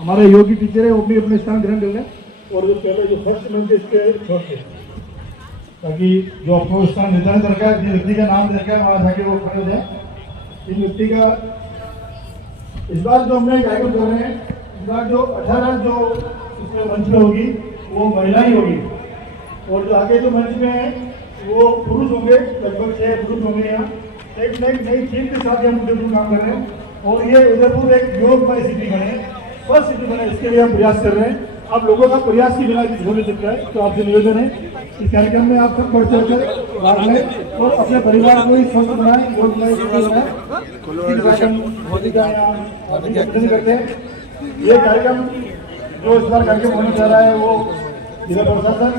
हमारे योगी टीचर है वो भी अपने स्थान ग्रहण कर लें और जो पहले जो फर्स्ट मंच इसके छोड़ के ताकि जो आपको स्थान निर्धारित रखा है जिस व्यक्ति का नाम रखा है वहाँ जाके वो खड़े हो जाए। इस व्यक्ति का इस बार जो हमने कार्यक्रम कर रहे हैं इस बार जो 18 जो इसमें मंच में होगी वो महिला ही होगी और जो आगे जो मंच में है वो पुरुष होंगे, लगभग 6 पुरुष होंगे। यहाँ एक नई थीम के साथ हम उदयपुर काम कर रहे हैं और ये उदयपुर एक योगमय सिटी बने, फर्स्ट सिटी बने, इसके लिए हम प्रयास कर रहे हैं। आप लोगों का प्रयास की बिना हो नहीं सकता है, तो आपसे निवेदन है इस कार्यक्रम में आप सब बढ़ चढ़ कर भाग लें और अपने परिवार को ही स्वस्थ बनाएं, योगमय सिटी बनाएं करते हैं। ये कार्यक्रम जो इस बार कार्यक्रम होने जा रहा है वो जिला प्रशासन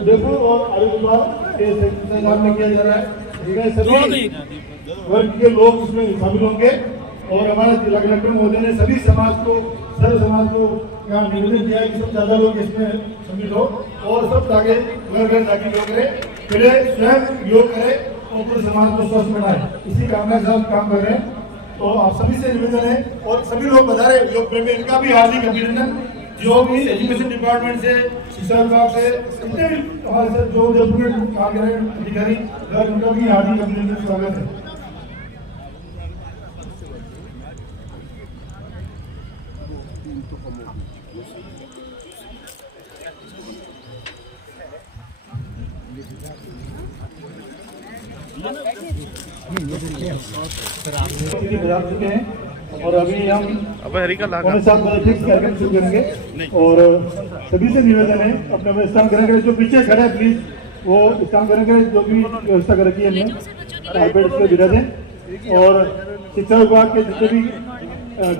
उदयपुर और आरोग्य विभाग के संचालन में किया जा रहा है। इसमें सभी वर्ग के लोग इसमें शामिल होंगे और हमारे जिला कलेक्टर महोदय ने सभी समाज को, सर्व समाज को यहाँ निवेदन किया है कि सब ज्यादा लोग इसमें शामिल हो और सब जाके घर घर जाके योग करें, पहले स्वयं योग करें और पूरे समाज को स्वस्थ बनाए। इसी कामना से हम काम कर रहे हैं। तो आप सभी से निवेदन है और सभी लोग बता रहे योग प्रेमी, इनका भी हार्दिक अभिनंदन। जो भी एजुकेशन डिपार्टमेंट से, शिक्षा विभाग से, जितने भी हमारे साथ जो उदयपुर में काम कर रहे हैं अधिकारी, उनका भी हार्दिक अभिनंदन, स्वागत है। बजा चुके हैं और अभी हम कार्यक्रम शुरू करेंगे और सभी से निवेदन है अपने अपने स्थान ग्रहण करें। जो पीछे खड़े हैं प्लीज वो स्थान ग्रहण करें, जो भी व्यवस्था कर रखी है हमने कार्पेट पे बिठा दें। और शिक्षा विभाग के जितने भी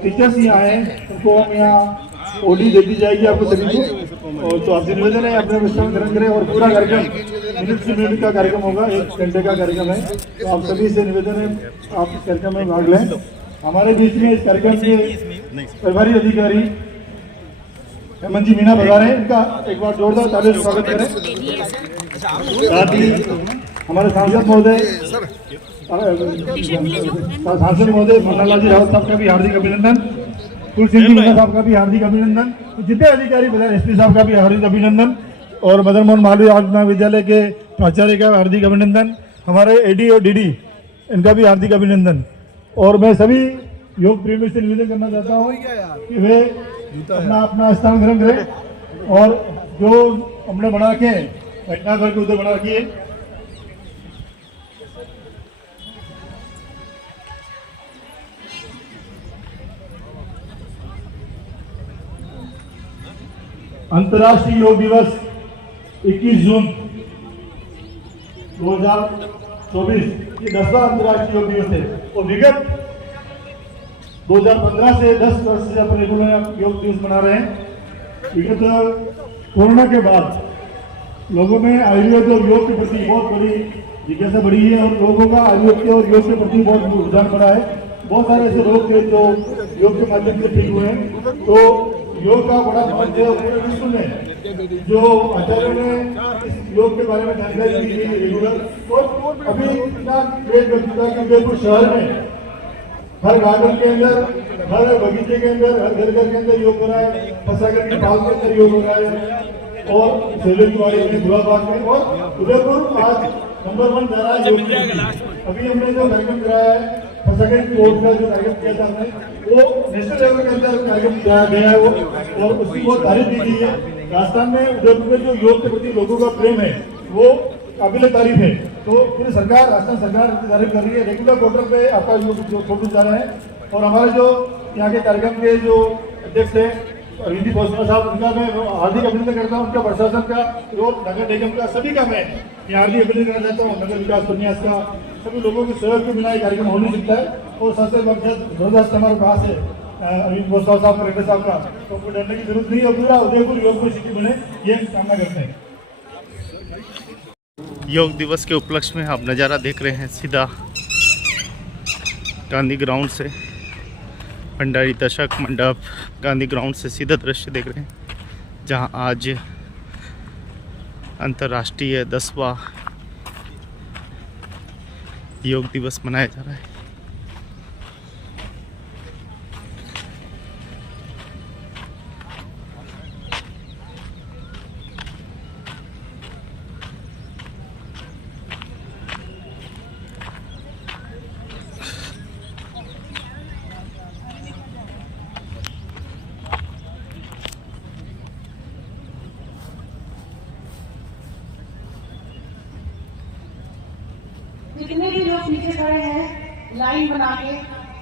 टीचर्स यहाँ आए उनको हम यहाँ ओडी दे दी जाएगी आपको सभी को। और तो आपसे निवेदन है अपने स्थान ग्रहण करें और पूरा कार्यक्रम मिनट का कार्यक्रम होगा, 1 घंटे का कार्यक्रम है। तो आप सभी से निवेदन है आप इस कार्यक्रम में भाग लें। हमारे बीच में इस कार्यक्रम के प्रभारी अधिकारी हेमंत जी मीना बता रहे हैं, इनका एक बार जोरदार ताली से स्वागत करें। साथ ही हमारे सांसद महोदय मनोहर जी रावत साहब का भी हार्दिक अभिनंदन, तुलसी जी साहब का भी हार्दिक अभिनंदन, जितने अधिकारी बता एसपी साहब का भी हार्दिक अभिनंदन और मदन मोहन मालवीय आर्ट महाविद्यालय के प्राचार्य का हार्दिक अभिनंदन, हमारे एडी और डीडी इनका भी हार्दिक अभिनंदन। और मैं सभी योग प्रेमी से निवेदन करना चाहता हूँ कि वे अपना स्थान ग्रहण करें और जो हमने बना रखे घटना घर के उधर बना रखी है अंतर्राष्ट्रीय योग दिवस 21 जून 2024 ये 10वां अंतर्राष्ट्रीय योग दिवस है और विगत 2015 से 10 वर्ष से अपन रेगुलर योग दिवस मना रहे हैं। विगत कोरोना के बाद लोगों में आयुर्वेद और योग के प्रति बहुत बड़ी जिज्ञासा बढ़ी है और लोगों का आयुर्वेद और योग के प्रति बहुत रुझान बढ़ा है। बहुत सारे ऐसे रोग थे जो योग के माध्यम से ठीक हुए हैं। तो योग का बड़ा महत्व है पूरे विश्व में। जो आचार्यों ने इस योग के बारे में जानकारी दी है रेगुलर और अभी इतना ग्रेट बन चुका है कि उदयपुर शहर में हर गार्डन के अंदर, हर बगीचे के अंदर, हर घर के अंदर योग हो रहा है, फसागर के पाल के अंदर योग हो रहा है और सेले की वाड़ी में धुलाबाग में और उदयपुर आज नंबर 1 जा रहा है योग में। अभी हमने जो कार्यक्रम कराया है फसागर की कोर्ट का जो कार्यक्रम किया था हमने वो नेशनल लेवल के अंदर कार्यक्रम कराया गया है वो और उसकी बहुत तारीफ की गई है। राजस्थान में उदयपुर में जो योग के प्रति लोगों का प्रेम है वो काबिल तारीफ है। तो पूरी सरकार, राजस्थान सरकार तारीफ कर रही है। रेगुलर पोर्टल पे आपका जो फोटो जा रहे हैं और हमारे जो यहाँ के कार्यक्रम के जो अध्यक्ष है रिद्धि भोसले साहब, उनका मैं हार्दिक अभिनंदन करता हूँ। उनका प्रशासन का और नगर निगम का सभी का मैं हार्दिक अभिनंदन करना चाहता हूँ। नगर विकास प्रन्यास का सभी लोगों के सहयोग के बिना ये कार्यक्रम हो नहीं सकता है। और सबसे जबरदस्त हमारे पास है अरविंद भोसले साहब, कलेक्टर साहब का, तो कोई डरने की जरूरत नहीं है। पूरा उदयपुर योग सिटी बने ये कामना करते हैं। योग दिवस के उपलक्ष्य में आप नज़ारा देख रहे हैं सीधा गांधी ग्राउंड से, भंडारी दशक मंडप गांधी ग्राउंड से सीधा दृश्य देख रहे हैं जहां आज अंतर्राष्ट्रीय 10वां योग दिवस मनाया जा रहा है। खड़े हैं लाइन बना के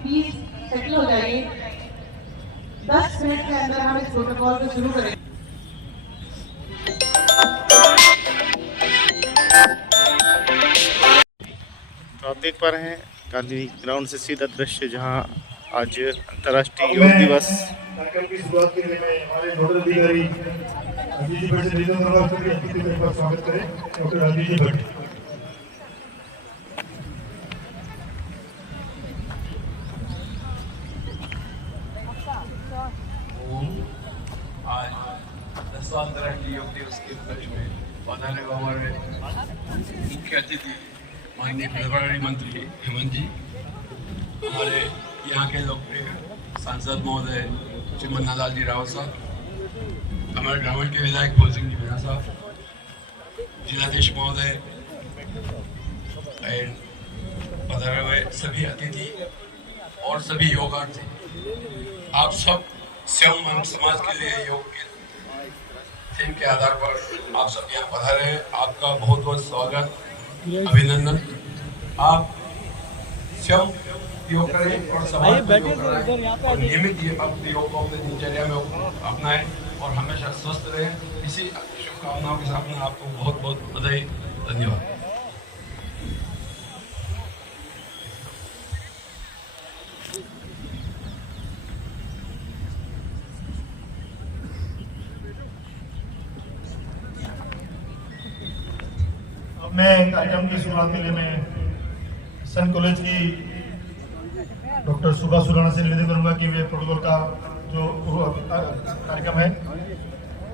प्लीज सेटल हो जाइए। 10 मिनट के अंदर हम इस प्रोटोकॉल को शुरू करेंगे। तो आप देख पा रहे हैं गांधी ग्राउंड से सीधा दृश्य, जहां आज अंतर्राष्ट्रीय योग दिवस। कार्यक्रम की शुरुआत के लिए मैं हमारे नोडल अधिकारी राजीव जी भट्ट से निवेदन करूंगा कि स्वागत करें डॉक्टर राजीव जी भट्ट। आज 10वां अंतर्राष्ट्रीय योग दिवस के उपलक्ष्य में पधारे हुए हमारे मुख्य अतिथि माननीय प्रधानमंत्री मंत्री हेमंत जी, हमारे यहाँ के लोकप्रिय सांसद महोदय श्रीमती नंदलाल जी रावत साहब, हमारे ग्रामीण के विधायक भोल सिंह जी मीणा साहब, जिलाधीश महोदय, पधारे हुए सभी अतिथि और सभी योगार्थी, आप सब स्वयं समाज के लिए योग के थीम के आधार पर आप सब यहाँ पधारे हैं। आपका बहुत बहुत स्वागत, अभिनंदन। आप स्वयं योग करें और समाज को योग कराएं और नियमित ये अपने योग को अपने दिनचर्या में अपनाएं और हमेशा स्वस्थ रहें। इसी शुभकामनाओं के साथ में आपको बहुत बहुत बधाई, धन्यवाद। मैं कार्यक्रम की शुरुआत के लिए मैं सन कॉलेज की डॉक्टर सुभा सुराणा से निवेदन करूंगा कि वे प्रोटोकॉल का जो कार्यक्रम है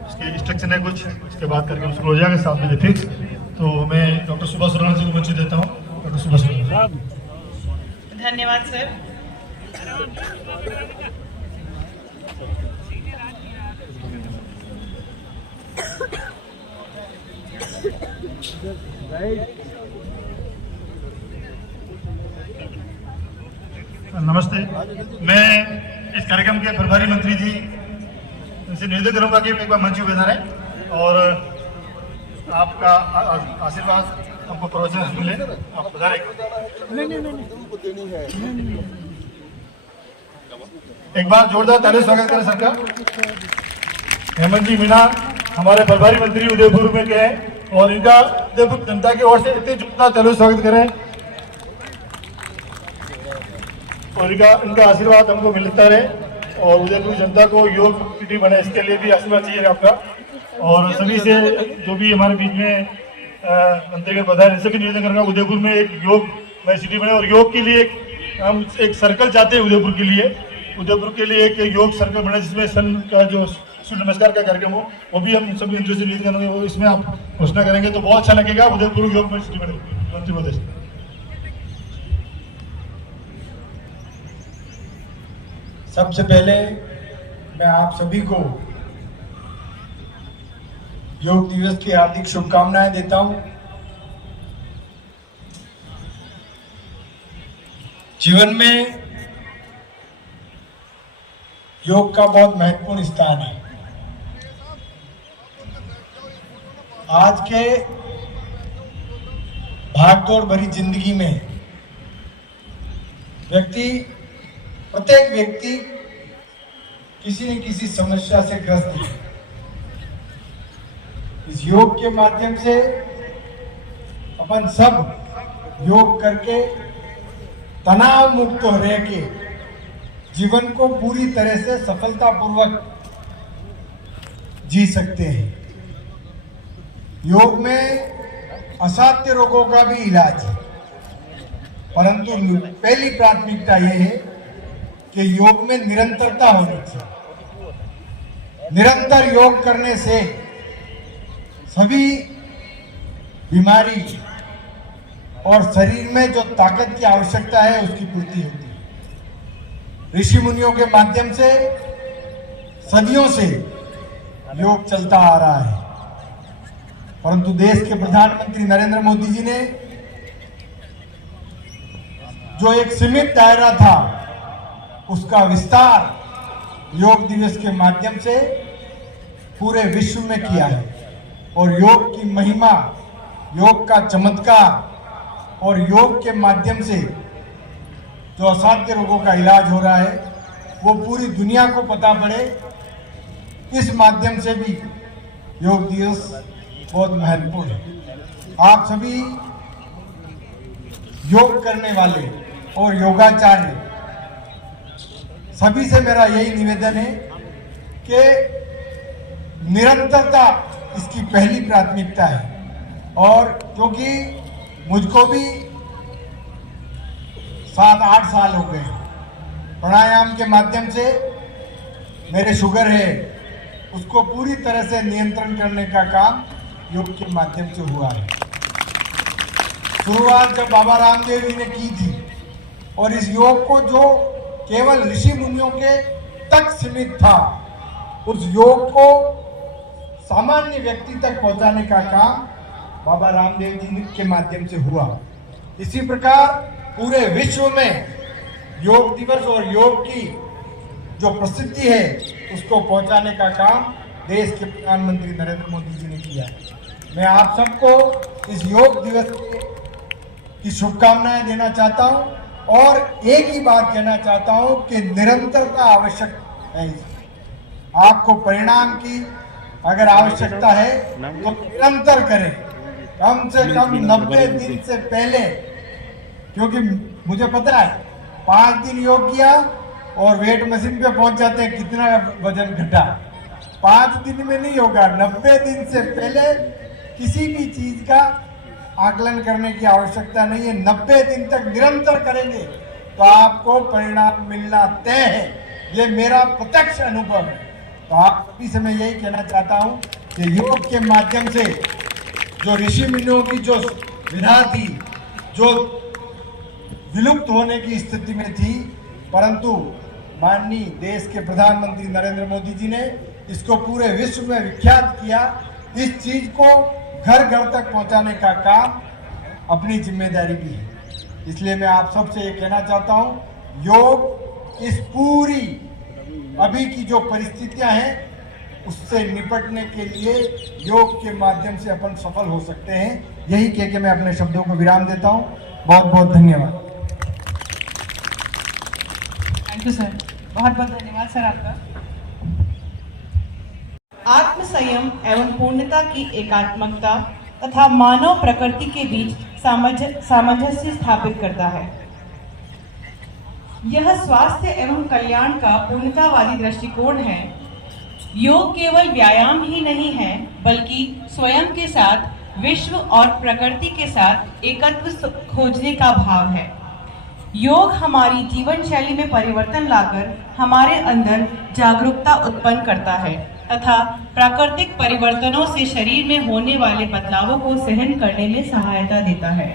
उसके इंस्ट्रक्शन है कुछ, उसके बाद कार्यक्रम शुरू हो जाएगा 7 बजे फिक्स। तो मैं डॉक्टर सुभा सुराणा जी को मंच देता हूँ। डॉक्टर सुभा सुराणा। धन्यवाद सर। नमस्ते। मैं इस कार्यक्रम के प्रभारी मंत्री जी से निवेदन करूंगा कि एक बार मंच पे पधारें और आपका आशीर्वाद हमको प्रवचन मिले। आप पधारें। एक बार जोरदार ताली स्वागत करें सबका। हेमंत जी मीणा हमारे प्रभारी मंत्री उदयपुर में के हैं और इनका उदयपुर जनता की ओर से इतने जोरदार ताली स्वागत करें और इनका आशीर्वाद हमको मिलता रहे और उदयपुर जनता को योग सिटी बने, इसके लिए भी आशीर्वाद चाहिए आपका। और सभी से जो भी हमारे बीच में मंत्री पधारे, इनसे भी निवेदन करूंगा उदयपुर में एक योग सिटी बने और योग के लिए हम एक सर्कल चाहते हैं उदयपुर के लिए एक योग सर्कल बने जिसमें सन का जो सूर्य नमस्कार का कार्यक्रम हो वो भी हम सभी इंटरेस्ट लीड करेंगे। वो इसमें आप घोषणा करेंगे तो बहुत अच्छा लगेगा। उदयपुर योग सिटी बने मंत्री महोदय। सबसे पहले मैं आप सभी को योग दिवस की हार्दिक शुभकामनाएं देता हूं। जीवन में योग का बहुत महत्वपूर्ण स्थान है। आज के भागदौड़ भरी जिंदगी में प्रत्येक व्यक्ति किसी न किसी समस्या से ग्रस्त है। इस योग के माध्यम से अपन सब योग करके तनाव मुक्त रह के जीवन को पूरी तरह से सफलतापूर्वक जी सकते हैं। योग में असाध्य रोगों का भी इलाज है, परंतु पहली प्राथमिकता यह है कि योग में निरंतरता होनी चाहिए। निरंतर योग करने से सभी बीमारी और शरीर में जो ताकत की आवश्यकता है उसकी पूर्ति होती है। ऋषि मुनियों के माध्यम से सदियों से योग चलता आ रहा है, परंतु देश के प्रधानमंत्री नरेंद्र मोदी जी ने जो एक सीमित दायरा था उसका विस्तार योग दिवस के माध्यम से पूरे विश्व में किया है और योग की महिमा, योग का चमत्कार और योग के माध्यम से जो असाध्य रोगों का इलाज हो रहा है वो पूरी दुनिया को पता पड़े, इस माध्यम से भी योग दिवस बहुत महत्वपूर्ण है। आप सभी योग करने वाले और योगाचार्य सभी से मेरा यही निवेदन है कि निरंतरता इसकी पहली प्राथमिकता है। और क्योंकि मुझको भी 7-8 साल हो गए प्राणायाम के माध्यम से, मेरे शुगर है उसको पूरी तरह से नियंत्रण करने का काम योग के माध्यम से हुआ है। शुरुआत जब बाबा रामदेव जी ने की थी और इस योग को जो केवल ऋषि मुनियों के तक सीमित था, उस योग को सामान्य व्यक्ति तक पहुंचाने का काम बाबा रामदेव जी के माध्यम से हुआ। इसी प्रकार पूरे विश्व में योग दिवस और योग की जो प्रसिद्धि है उसको पहुंचाने का काम देश के प्रधानमंत्री नरेंद्र मोदी जी ने किया है। मैं आप सबको इस योग दिवस की शुभकामनाएं देना चाहता हूं और एक ही बात कहना चाहता हूं कि निरंतरता आवश्यक है। आपको परिणाम की अगर आवश्यकता है तो निरंतर करें, कम से कम 90 दिन से पहले, क्योंकि मुझे पता है 5 दिन योग किया और वेट मशीन पे पहुंच जाते हैं कितना वजन घटा। 5 दिन में नहीं होगा, 90 दिन से पहले किसी भी चीज का आकलन करने की आवश्यकता नहीं है। 90 दिन तक निरंतर करेंगे तो आपको परिणाम मिलना तय है, ये मेरा प्रत्यक्ष अनुभव है। तो आप सभी से मैं यही कहना चाहता हूं कि योग के माध्यम से जो ऋषि मुनियों की जो विधा थी, जो विलुप्त होने की स्थिति में थी, परंतु माननीय देश के प्रधानमंत्री नरेंद्र मोदी जी ने इसको पूरे विश्व में विख्यात किया। इस चीज को घर घर तक पहुंचाने का काम अपनी जिम्मेदारी भी है। इसलिए मैं आप सबसे ये कहना चाहता हूं, योग इस पूरी अभी की जो परिस्थितियां हैं उससे निपटने के लिए योग के माध्यम से अपन सफल हो सकते हैं। यही कह के मैं अपने शब्दों को विराम देता हूं। बहुत बहुत धन्यवाद। थैंक यू सर, बहुत बहुत धन्यवाद सर आपका। आत्म संयम एवं पूर्णता की एकात्मकता तथा मानव प्रकृति के बीच सामंजस्य स्थापित करता है। यह स्वास्थ्य एवं कल्याण का पूर्णतावादी दृष्टिकोण है। योग केवल व्यायाम ही नहीं है, बल्कि स्वयं के साथ, विश्व और प्रकृति के साथ एकत्व खोजने का भाव है। योग हमारी जीवन शैली में परिवर्तन लाकर हमारे अंदर जागरूकता उत्पन्न करता है तथा प्राकृतिक परिवर्तनों से शरीर में होने वाले बदलावों को सहन करने में सहायता देता है।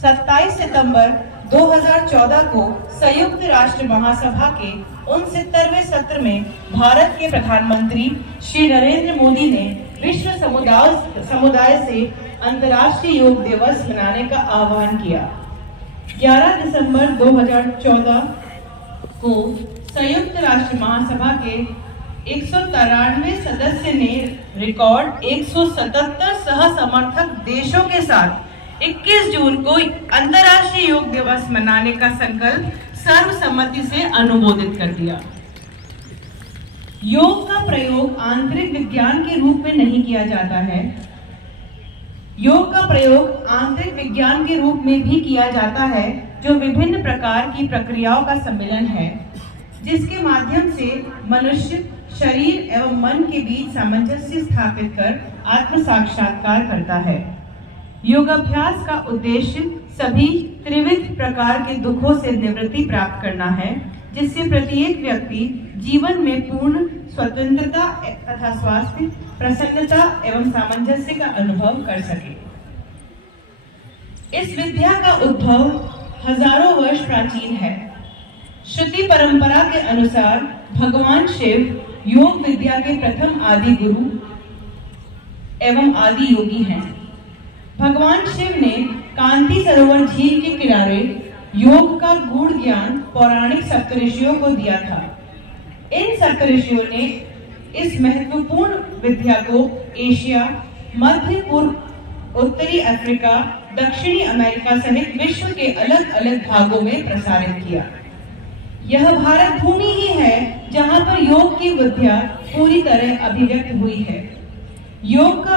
27 सितंबर 2014 को संयुक्त राष्ट्र महासभा के 69वें सत्र में भारत के प्रधानमंत्री श्री नरेंद्र मोदी ने विश्व समुदाय से अंतर्राष्ट्रीय योग दिवस मनाने का आह्वान किया। 11 दिसंबर 2014 को संयुक्त राष्ट्र महासभा के 193 सदस्य ने रिकॉर्ड 177 सह समर्थक देशों के साथ 21 जून को अंतर्राष्ट्रीय योग दिवस मनाने का संकल्प सर्वसम्मति से अनुमोदित कर दिया। योग का प्रयोग आंतरिक विज्ञान के रूप में नहीं किया जाता है। योग का प्रयोग आंतरिक विज्ञान के रूप में भी किया जाता है, जो विभिन्न प्रकार की प्रक्रियाओं का सम्मिलन है, जिसके माध्यम से मनुष्य शरीर एवं मन के बीच सामंजस्य स्थापित कर आत्म साक्षात्कार करता है। योगाभ्यास का उद्देश्य सभी त्रिविध प्रकार के दुखों से निवृत्ति प्राप्त करना है, जिससे प्रत्येक व्यक्ति जीवन में पूर्ण स्वतंत्रता तथा स्वास्थ्य, प्रसन्नता एवं सामंजस्य का अनुभव कर सके। इस विद्या का उद्भव हजारों वर्ष प्राचीन है। श्रुति परंपरा के अनुसार भगवान शिव योग विद्या के प्रथम आदि गुरु एवं आदि योगी हैं। भगवान शिव ने कांति सरोवर झील के किनारे योग का गूढ़ ज्ञान पौराणिक सप्तऋषियों को दिया था। इन सप्तऋषियों ने इस महत्वपूर्ण विद्या को एशिया, मध्य पूर्व उत्तरी अफ्रीका, दक्षिणी अमेरिका सहित विश्व के अलग अलग भागों में प्रसारित किया। यह भारत भूमि ही है जहां पर योग की विद्या पूरी तरह अभिव्यक्त हुई है। योग का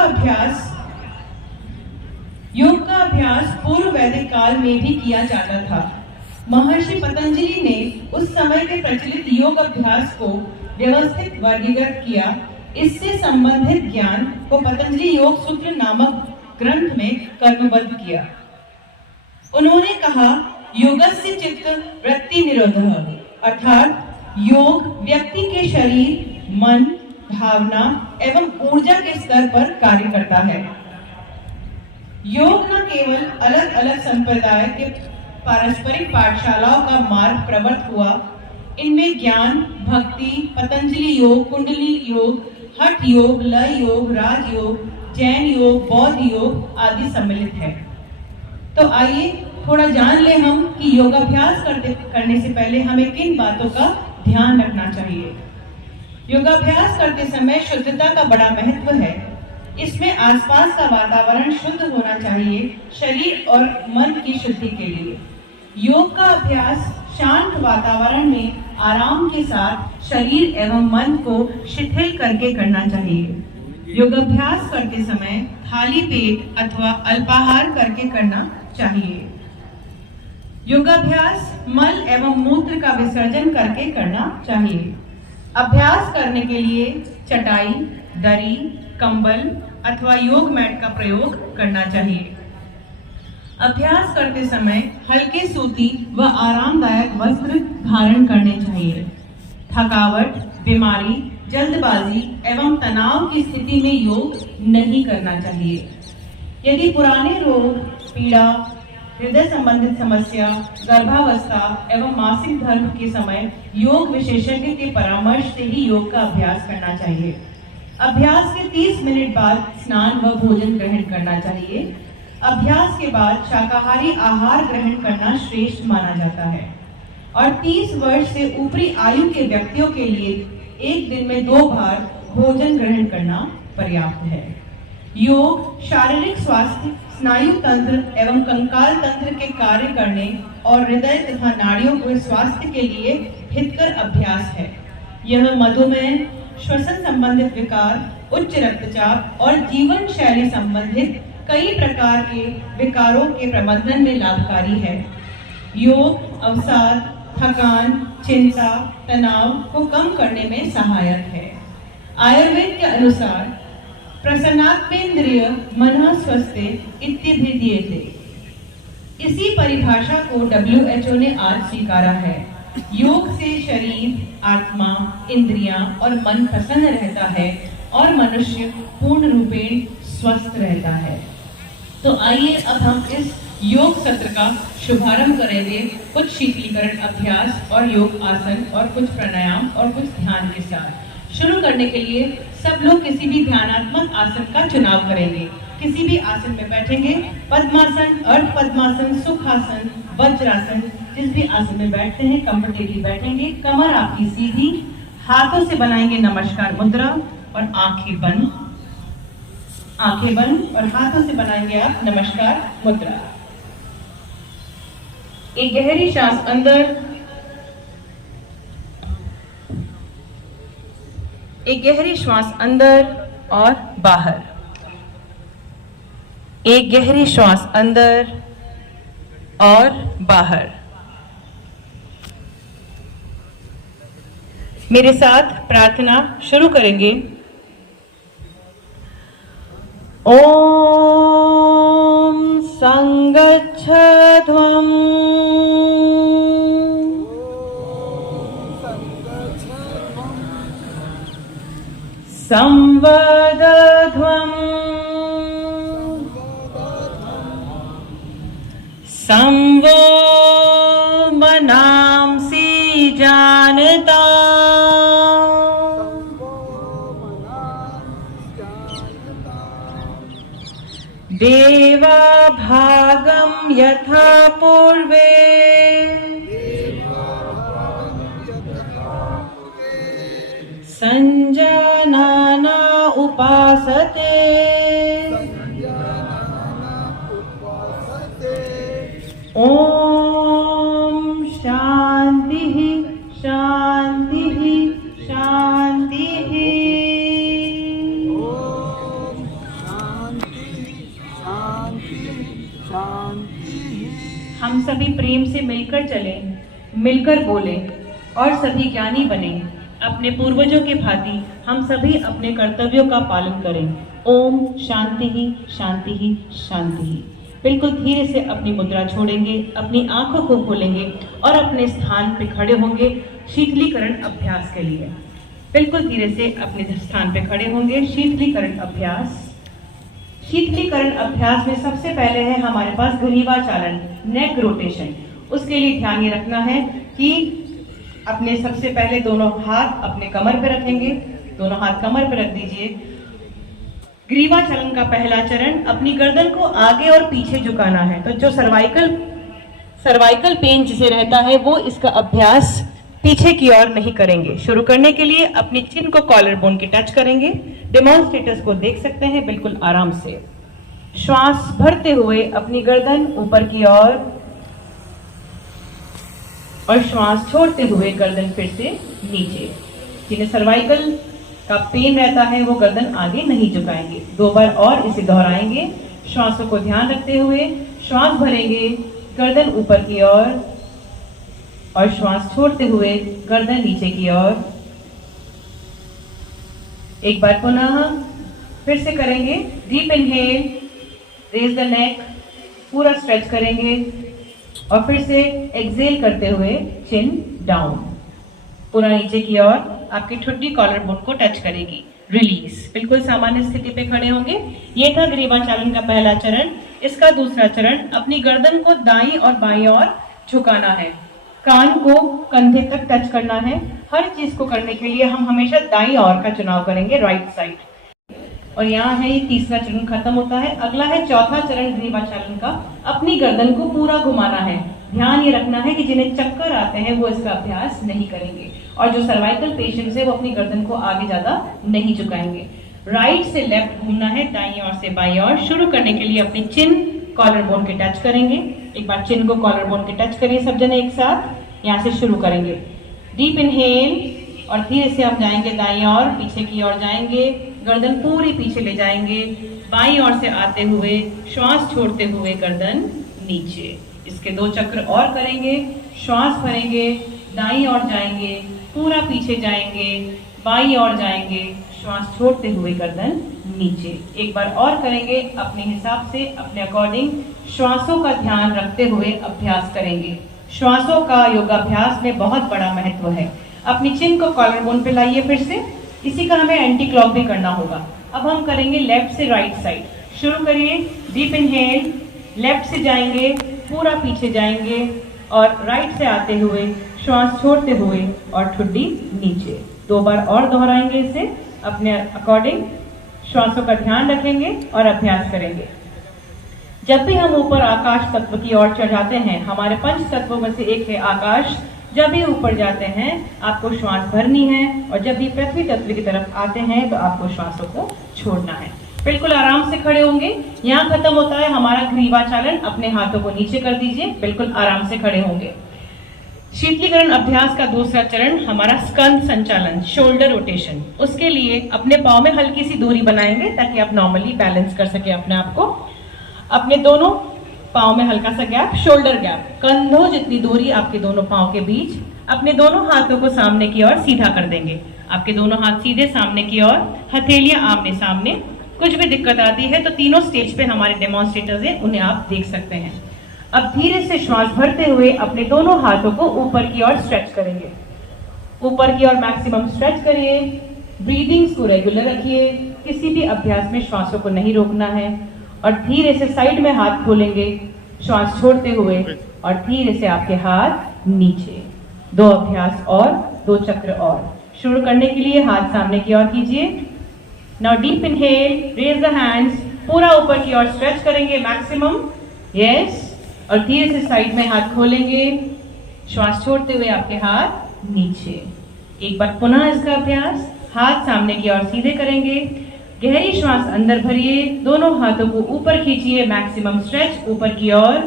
अभ्यास पूर्व वैदिक काल में भी किया जाता था। महर्षि पतंजलि ने उस समय के प्रचलित योग अभ्यास को व्यवस्थित वर्गीकृत किया। इससे संबंधित ज्ञान को पतंजलि योग सूत्र नामक ग्रंथ में कर्मबद्ध किया। उन्होंने कहा, योगस्य चित्त वृत्ति निरोधः, अर्थात योग व्यक्ति के शरीर, मन, भावना एवं ऊर्जा के स्तर पर कार्य करता है। योग न केवल अलग अलग संप्रदाय के पारस्परिक पाठशालाओं का मार्ग प्रवृत्त हुआ, इनमें ज्ञान, भक्ति, पतंजलि योग, कुंडली योग, हठ योग, लय योग, राजयोग, जैन योग, बौद्ध योग आदि सम्मिलित है। तो आइए थोड़ा जान ले हम कि योगाभ्यास करने से पहले हमें किन बातों का ध्यान रखना चाहिए। योगाभ्यास करते समय शुद्धता का बड़ा महत्व है। इसमें आसपास का वातावरण शुद्ध होना चाहिए, शरीर और मन की शुद्धि के लिए। योग का अभ्यास शांत वातावरण में आराम के साथ शरीर एवं मन को शिथिल करके करना चाहिए। योगाभ्यास करते समय खाली पेट अथवा अल्पाहार करके करना चाहिए। योगाभ्यास मल एवं मूत्र का विसर्जन करके करना चाहिए। अभ्यास करने के लिए चटाई, दरी, कंबल अथवा योग मैट का प्रयोग करना चाहिए। अभ्यास करते समय हल्के सूती व आरामदायक वस्त्र धारण करने चाहिए। थकावट, बीमारी, जल्दबाजी एवं तनाव की स्थिति में योग नहीं करना चाहिए। यदि पुराने रोग, पीड़ा, हृदय संबंधित समस्या, गर्भावस्था एवं मासिक धर्म के समय योग विशेषज्ञ के परामर्श से ही योग का अभ्यास करना चाहिए। अभ्यास के 30 मिनट बाद स्नान व भोजन ग्रहण करना चाहिए। अभ्यास के बाद शाकाहारी आहार ग्रहण करना श्रेष्ठ माना जाता है और 30 वर्ष से ऊपरी आयु के व्यक्तियों के लिए एक दिन में 2 बार भोजन ग्रहण करना पर्याप्त है। योग शारीरिक स्वास्थ्य, स्नायु तंत्र एवं कंकाल तंत्र के कार्य करने और हृदय तथा नाड़ियों के स्वास्थ्य के लिए हितकर अभ्यास है। यह मधुमेह, श्वसन संबंधित विकार, उच्च रक्तचाप और जीवन शैली संबंधित कई प्रकार के विकारों के प्रबंधन में लाभकारी है। योग अवसाद, थकान, चिंता, तनाव को कम करने में सहायक है। आयुर्वेद के अनुसार प्रसन्नात्मेन्द्रिय मनः स्वस्थे इत्यभिधीयते। इसी परिभाषा को WHO ने आज स्वीकारा है। योग से शरीर, आत्मा, इंद्रियां और मन प्रसन्न रहता है और मनुष्य पूर्ण रूपेण स्वस्थ रहता है। तो आइए अब हम इस योग सत्र का शुभारंभ करेंगे कुछ शीतलीकरण अभ्यास और योग आसन और कुछ प्राणायाम और कुछ ध्यान के साथ। शुरू करने के लिए सब लोग किसी भी ध्यानात्मक आसन का चुनाव करेंगे। किसी भी आसन में बैठेंगे, पद्मासन, अर्ध पद्मासन, सुखासन, वज्रासन, जिस भी आसन में बैठते हैं कंफर्टेबली बैठेंगे। कमर आपकी सीधी, हाथों से बनाएंगे नमस्कार मुद्रा और आंखें बंद और हाथों से बनाएंगे आप नमस्कार मुद्रा। एक गहरी सांस अंदर, एक गहरी श्वास अंदर और बाहर। एक गहरी श्वास अंदर और बाहर। मेरे साथ प्रार्थना शुरू करेंगे। ओम संगच्छध्वम् संवदध्वम् संवो मनांसि जानता देवा भागं यथा पूर्वे संजानाना उपासते सभी प्रेम से मिलकर चलें, मिलकर बोलें और सभी ज्ञानी बने। अपने पूर्वजों के भांति हम सभी अपने कर्तव्यों का पालन करें। ओम शांति ही शांति ही शांति ही। बिल्कुल धीरे से अपनी मुद्रा छोड़ेंगे, अपनी आंखों को खोलेंगे और अपने स्थान पे खड़े होंगे शीतलीकरण अभ्यास के लिए। बिल्कुल धीरे से अपने स्थान पे खड़े होंगे। शीतलीकरण अभ्यास। शीतलीकरण अभ्यास में सबसे पहले है हमारे पास ग्रीवा चालन, नेक रोटेशन। उसके लिए ध्यान ये रखना है कि अपने सबसे पहले दोनों हाथ अपने कमर पे रखेंगे, दोनों हाथ कमर पे रख दीजिए। ग्रीवा चलन का पहला चरण, अपनी गर्दन को आगे और पीछे झुकाना है। तो जो सर्वाइकल पेन जिसे रहता है वो इसका अभ्यास पीछे की ओर नहीं करेंगे। शुरू करने के लिए अपनी चिन को कॉलर बोन की टच करेंगे। डेमोन्स्ट्रेटर्स को देख सकते हैं, बिल्कुल आराम से श्वास भरते हुए अपनी गर्दन ऊपर की ओर और श्वास छोड़ते हुए गर्दन फिर से नीचे। जिन्हें सर्वाइकल का पेन रहता है वो गर्दन आगे नहीं झुकाएंगे। 2 बार और इसे दोहराएंगे। श्वासों को ध्यान रखते हुए श्वास भरेंगे गर्दन ऊपर की ओर और श्वास छोड़ते हुए गर्दन नीचे की ओर। एक बार पुनः फिर से करेंगे। Deep inhale, raise the neck, पूरा स्ट्रेच करेंगे और फिर से एक्सेल करते हुए चिन डाउन, पूरा नीचे की ओर। आपकी ठुड्डी कॉलर बोन को टच करेगी। रिलीज, बिल्कुल सामान्य स्थिति पे खड़े होंगे। ये था ग्रीवा चालन का पहला चरण। इसका दूसरा चरण, अपनी गर्दन को दाईं और बाईं ओर झुकाना है, कान को कंधे तक टच करना है। हर चीज को करने के लिए हम हमेशा दाईं ओर का चुनाव करेंगे, राइट साइड। और यहाँ है ये तीसरा चरण खत्म होता है। अगला है चौथा चरण ग्रीवा चालन का। अपनी गर्दन को पूरा घुमाना है। ध्यान ये रखना है कि जिन्हें चक्कर आते हैं वो इसका अभ्यास नहीं करेंगे और जो सर्वाइकल पेशेंट्स है वो अपनी गर्दन को आगे ज्यादा नहीं झुकाएंगे। राइट से लेफ्ट घूमना है, दाईं ओर से बाईं ओर। शुरू करने के लिए अपनी चिन कॉलर बोन के टच करेंगे। एक बार चिन को कॉलर बोन के टच करिए सब जने एक साथ। यहाँ से शुरू करेंगे। डीप इनहेल और धीरे से हम जाएंगे दाईं ओर, पीछे की ओर जाएंगे, गर्दन पूरी पीछे ले जाएंगे। बाईं ओर से आते हुए श्वास छोड़ते हुए गर्दन नीचे। इसके 2 चक्र और करेंगे। श्वास भरेंगे, दाईं ओर जाएंगे, पूरा पीछे जाएंगे, बाईं ओर जाएंगे, श्वास छोड़ते हुए गर्दन नीचे। एक बार और करेंगे। अपने हिसाब से, अपने अकॉर्डिंग श्वासों का ध्यान रखते हुए अभ्यास करेंगे। श्वासों का योगाभ्यास में बहुत बड़ा महत्व है। अपनी चिन को कॉलर बोन पे लाइए फिर से। इसी का हमें एंटी क्लॉक भी करना होगा। अब हम करेंगे लेफ्ट से राइट साइड। शुरू करिए। डीप इनहेल, लेफ्ट से जाएंगे, पूरा पीछे जाएंगे और राइट से आते हुए श्वास छोड़ते हुए और ठुड्डी नीचे। 2 बार और दोहराएंगे इसे। अपने अकॉर्डिंग श्वासों का ध्यान रखेंगे और अभ्यास करेंगे। जब भी हम ऊपर आकाश तत्व की ओर चढ़ जाते हैं, हमारे 5 तत्वों में से एक है आकाश। जब भी ऊपर जाते हैं आपको श्वास भरनी है और जब भी पृथ्वी तत्व की तरफ आते हैं तो आपको श्वासों को छोड़ना है। बिल्कुल आराम से खड़े होंगे। यहाँ खत्म होता है हमारा ग्रीवा चालन। अपने हाथों को नीचे कर दीजिए, बिल्कुल आराम से खड़े होंगे। शीतलीकरण अभ्यास का दूसरा चरण हमारा स्कंद संचालन, शोल्डर रोटेशन। उसके लिए अपने पाँव में हल्की सी दूरी बनाएंगे ताकि आप नॉर्मली बैलेंस कर सके अपने आप को। अपने दोनों पाँव में हल्का सा गैप, शोल्डर गैप, कंधों जितनी दूरी आपके दोनों पाँव के बीच। अपने दोनों हाथों को सामने की ओर सीधा कर देंगे। आपके दोनों हाथ सीधे सामने की ओर, हथेलियां आमने सामने। कुछ भी दिक्कत आती है तो तीनों स्टेज पे हमारे डेमोन्स्ट्रेटर्स हैं, उन्हें आप देख सकते हैं। अब धीरे से श्वास भरते हुए अपने दोनों हाथों को ऊपर की ओर स्ट्रेच करेंगे। ऊपर की ओर मैक्सिमम स्ट्रेच करिए। ब्रीदिंग्स को रेगुलर रखिए। किसी भी अभ्यास में श्वासों को नहीं रोकना है और धीरे से साइड में हाथ खोलेंगे श्वास छोड़ते हुए और धीरे से आपके हाथ नीचे। 2 अभ्यास और 2 चक्र और। शुरू करने के लिए हाथ सामने की ओर कीजिए। Now deep inhale, raise the hands, पूरा ऊपर की ओर स्ट्रेच करेंगे मैक्सिमम, यस। और धीरे से साइड में हाथ खोलेंगे, श्वास छोड़ते हुए आपके हाथ नीचे। एक बार पुनः इसका अभ्यास। हाथ सामने की ओर सीधे करेंगे। गहरी श्वास अंदर भरिए, दोनों हाथों को ऊपर खींचिए, मैक्सिमम स्ट्रेच ऊपर की ओर।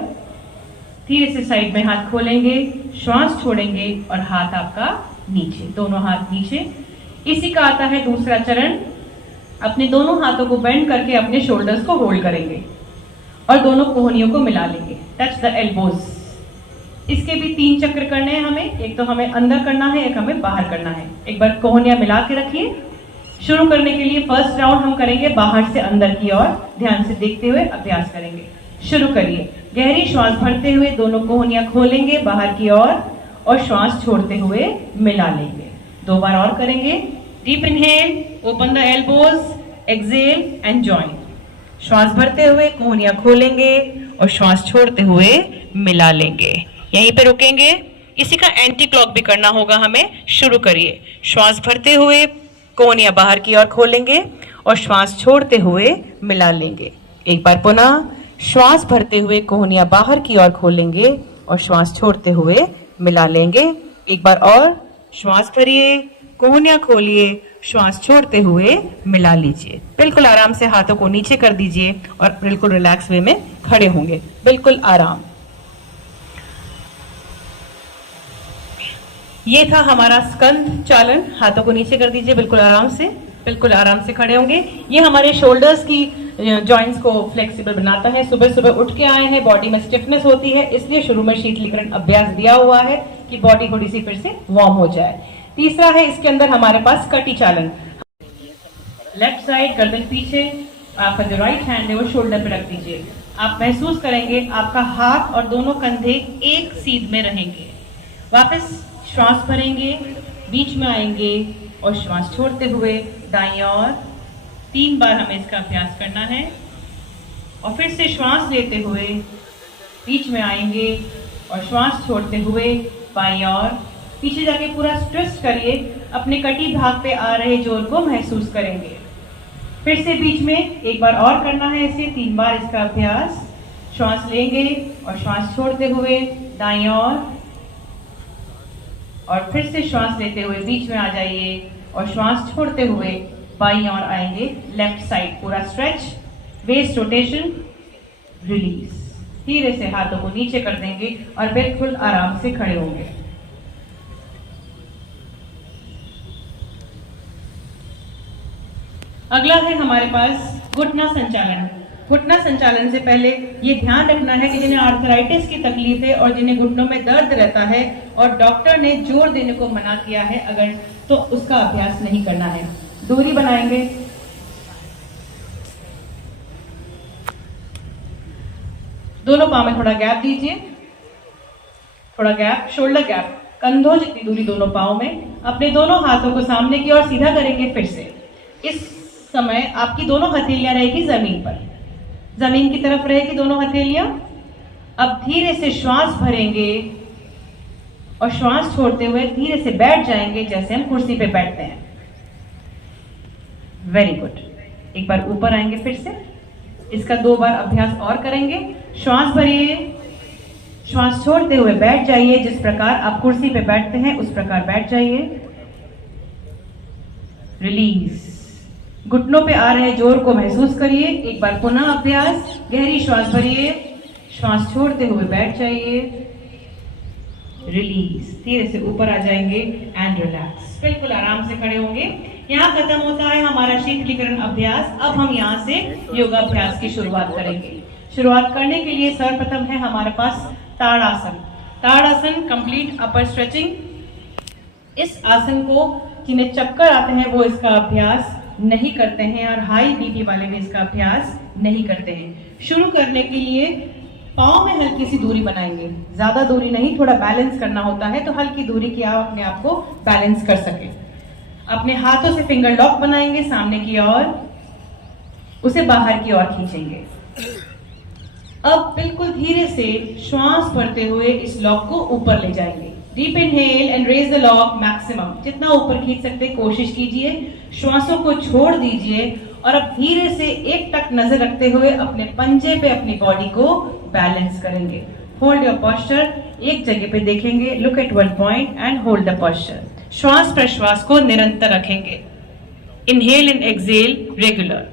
धीरे से साइड में हाथ खोलेंगे, श्वास छोड़ेंगे और हाथ आपका नीचे, दोनों हाथ नीचे। इसी का आता है दूसरा चरण। अपने दोनों हाथों को बेंड करके अपने शोल्डर्स को होल्ड करेंगे और दोनों कोहनियों को मिला लेंगे। Touch the elbows. इसके भी 3 चक्र करने हैं हमें। एक तो हमें अंदर करना है, एक हमें बाहर करना है। एक बार कोहनियां मिला के रखिए। शुरू करने के लिए फर्स्ट राउंड हम करेंगे बाहर से अंदर की ओर, ध्यान से देखते हुए अभ्यास करेंगे। शुरू करिए। गहरी श्वास भरते हुए दोनों कोहनियां खोलेंगे बाहर की ओर और श्वास छोड़ते हुए मिला लेंगे। 2 बार और करेंगे। Deep inhale, open the elbows, exhale and join. श्वास भरते हुए कोहनियां खोलेंगे और श्वास छोड़ते हुए मिला लेंगे। यहीं पे रुकेंगे। इसी का एंटी क्लॉक भी करना होगा हमें। शुरू करिए। श्वास भरते हुए कोहनियां बाहर की ओर खोलेंगे और श्वास छोड़ते हुए मिला लेंगे। एक बार पुनः श्वास भरते हुए कोहनियां बाहर की ओर खोलेंगे और श्वास छोड़ते हुए मिला लेंगे। एक बार और श्वास भरिए, कोहनियां खोलिए, श्वास छोड़ते हुए मिला लीजिए। बिल्कुल आराम से हाथों को नीचे कर दीजिए और बिल्कुल रिलैक्स वे में खड़े होंगे। बिल्कुल आराम। ये था हमारा स्कंद चालन। हाथों को नीचे कर दीजिए, बिल्कुल आराम से खड़े होंगे। ये हमारे शोल्डर्स की जॉइंट्स को फ्लेक्सिबल बनाता है। सुबह सुबह उठ के आए हैं, बॉडी में स्टिफनेस होती है, इसलिए शुरू में शीतलीकरण अभ्यास दिया हुआ है कि बॉडी थोड़ी सी फिर से वार्म हो जाए। तीसरा है इसके अंदर हमारे पास कटी चालन। लेफ्ट साइड गर्दन पीछे, आपका जो राइट हैंड है वो शोल्डर पे रख दीजिए। आप महसूस करेंगे आपका हाथ और दोनों कंधे एक सीध में रहेंगे। वापस श्वास भरेंगे, बीच में आएंगे और श्वास छोड़ते हुए दाईं ओर। 3 बार हमें इसका अभ्यास करना है। और फिर से श्वास लेते हुए बीच में आएंगे और श्वास छोड़ते हुए बाईं ओर। पीछे जाके पूरा ट्विस्ट करिए। अपने कटी भाग पे आ रहे जोर को महसूस करेंगे। फिर से बीच में एक बार और करना है इसे। 3 बार इसका अभ्यास। श्वास लेंगे और श्वास छोड़ते हुए दाईं ओर। और फिर से श्वास लेते हुए बीच में आ जाइए और श्वास छोड़ते हुए बाईं ओर आएंगे। लेफ्ट साइड पूरा स्ट्रेच, वेस्ट रोटेशन, रिलीज। धीरे से हाथों को नीचे कर देंगे और बिल्कुल आराम से खड़े होंगे। अगला है हमारे पास घुटना संचालन। घुटना संचालन से पहले ये ध्यान रखना है कि जिन्हें आर्थराइटिस की तकलीफ है और जिन्हें घुटनों में दर्द रहता है और डॉक्टर ने जोर देने को मना किया है अगर, तो उसका अभ्यास नहीं करना है। दूरी बनाएंगे। दोनों पांव में थोड़ा गैप दीजिए, थोड़ा गैप, शोल्डर गैप, कंधों जितनी दूरी दोनों पांव में। अपने दोनों हाथों को सामने की ओर सीधा करेंगे। फिर से इस समय आपकी दोनों हथेलियां रहेगी जमीन पर, जमीन की तरफ रहेगी दोनों हथेलियां। अब धीरे से श्वास भरेंगे और श्वास छोड़ते हुए धीरे से बैठ जाएंगे जैसे हम कुर्सी पे बैठते हैं। Very good. एक बार ऊपर आएंगे। फिर से इसका 2 बार अभ्यास और करेंगे। श्वास भरिए, श्वास छोड़ते हुए बैठ जाइए। जिस प्रकार आप कुर्सी पे बैठते हैं उस प्रकार बैठ जाइए। रिलीज। घुटनों पे आ रहे जोर को महसूस करिए। एक बार पुनः अभ्यास। गहरी श्वास भरिए, श्वास छोड़ते हुए बैठ जाइए। रिलीज। धीरे से ऊपर आ जाएंगे एंड रिलैक्स। बिल्कुल आराम से खड़े होंगे। यहाँ खत्म होता है हमारा शीतलीकरण अभ्यास। अब हम यहाँ से योगाभ्यास की शुरुआत करेंगे। शुरुआत करने के लिए सर्वप्रथम है हमारे पास ताड़ासन। ताड़ासन, कंप्लीट अपर स्ट्रेचिंग। इस आसन को जिन्हें चक्कर आते हैं वो इसका अभ्यास नहीं करते हैं और हाई बीपी वाले भी इसका अभ्यास नहीं करते हैं। शुरू करने के लिए पाँव में हल्की सी दूरी बनाएंगे। ज्यादा दूरी नहीं, थोड़ा बैलेंस करना होता है तो हल्की दूरी की आप अपने आप को बैलेंस कर सके। अपने हाथों से फिंगर लॉक बनाएंगे सामने की ओर, उसे बाहर की ओर खींचेंगे। अब बिल्कुल धीरे से श्वास भरते हुए इस लॉक को ऊपर ले जाएंगे। Deep inhale and raise the lock maximum. जितना ऊपर खींच सकते कोशिश कीजिए। श्वासों को छोड़ दीजिए और अब धीरे से एक टक नजर रखते हुए अपने पंजे पे अपनी बॉडी को बैलेंस करेंगे। Hold your posture. एक जगह पे देखेंगे, look at one point and hold the posture. श्वास प्रश्वास को निरंतर रखेंगे। Inhale and exhale regular.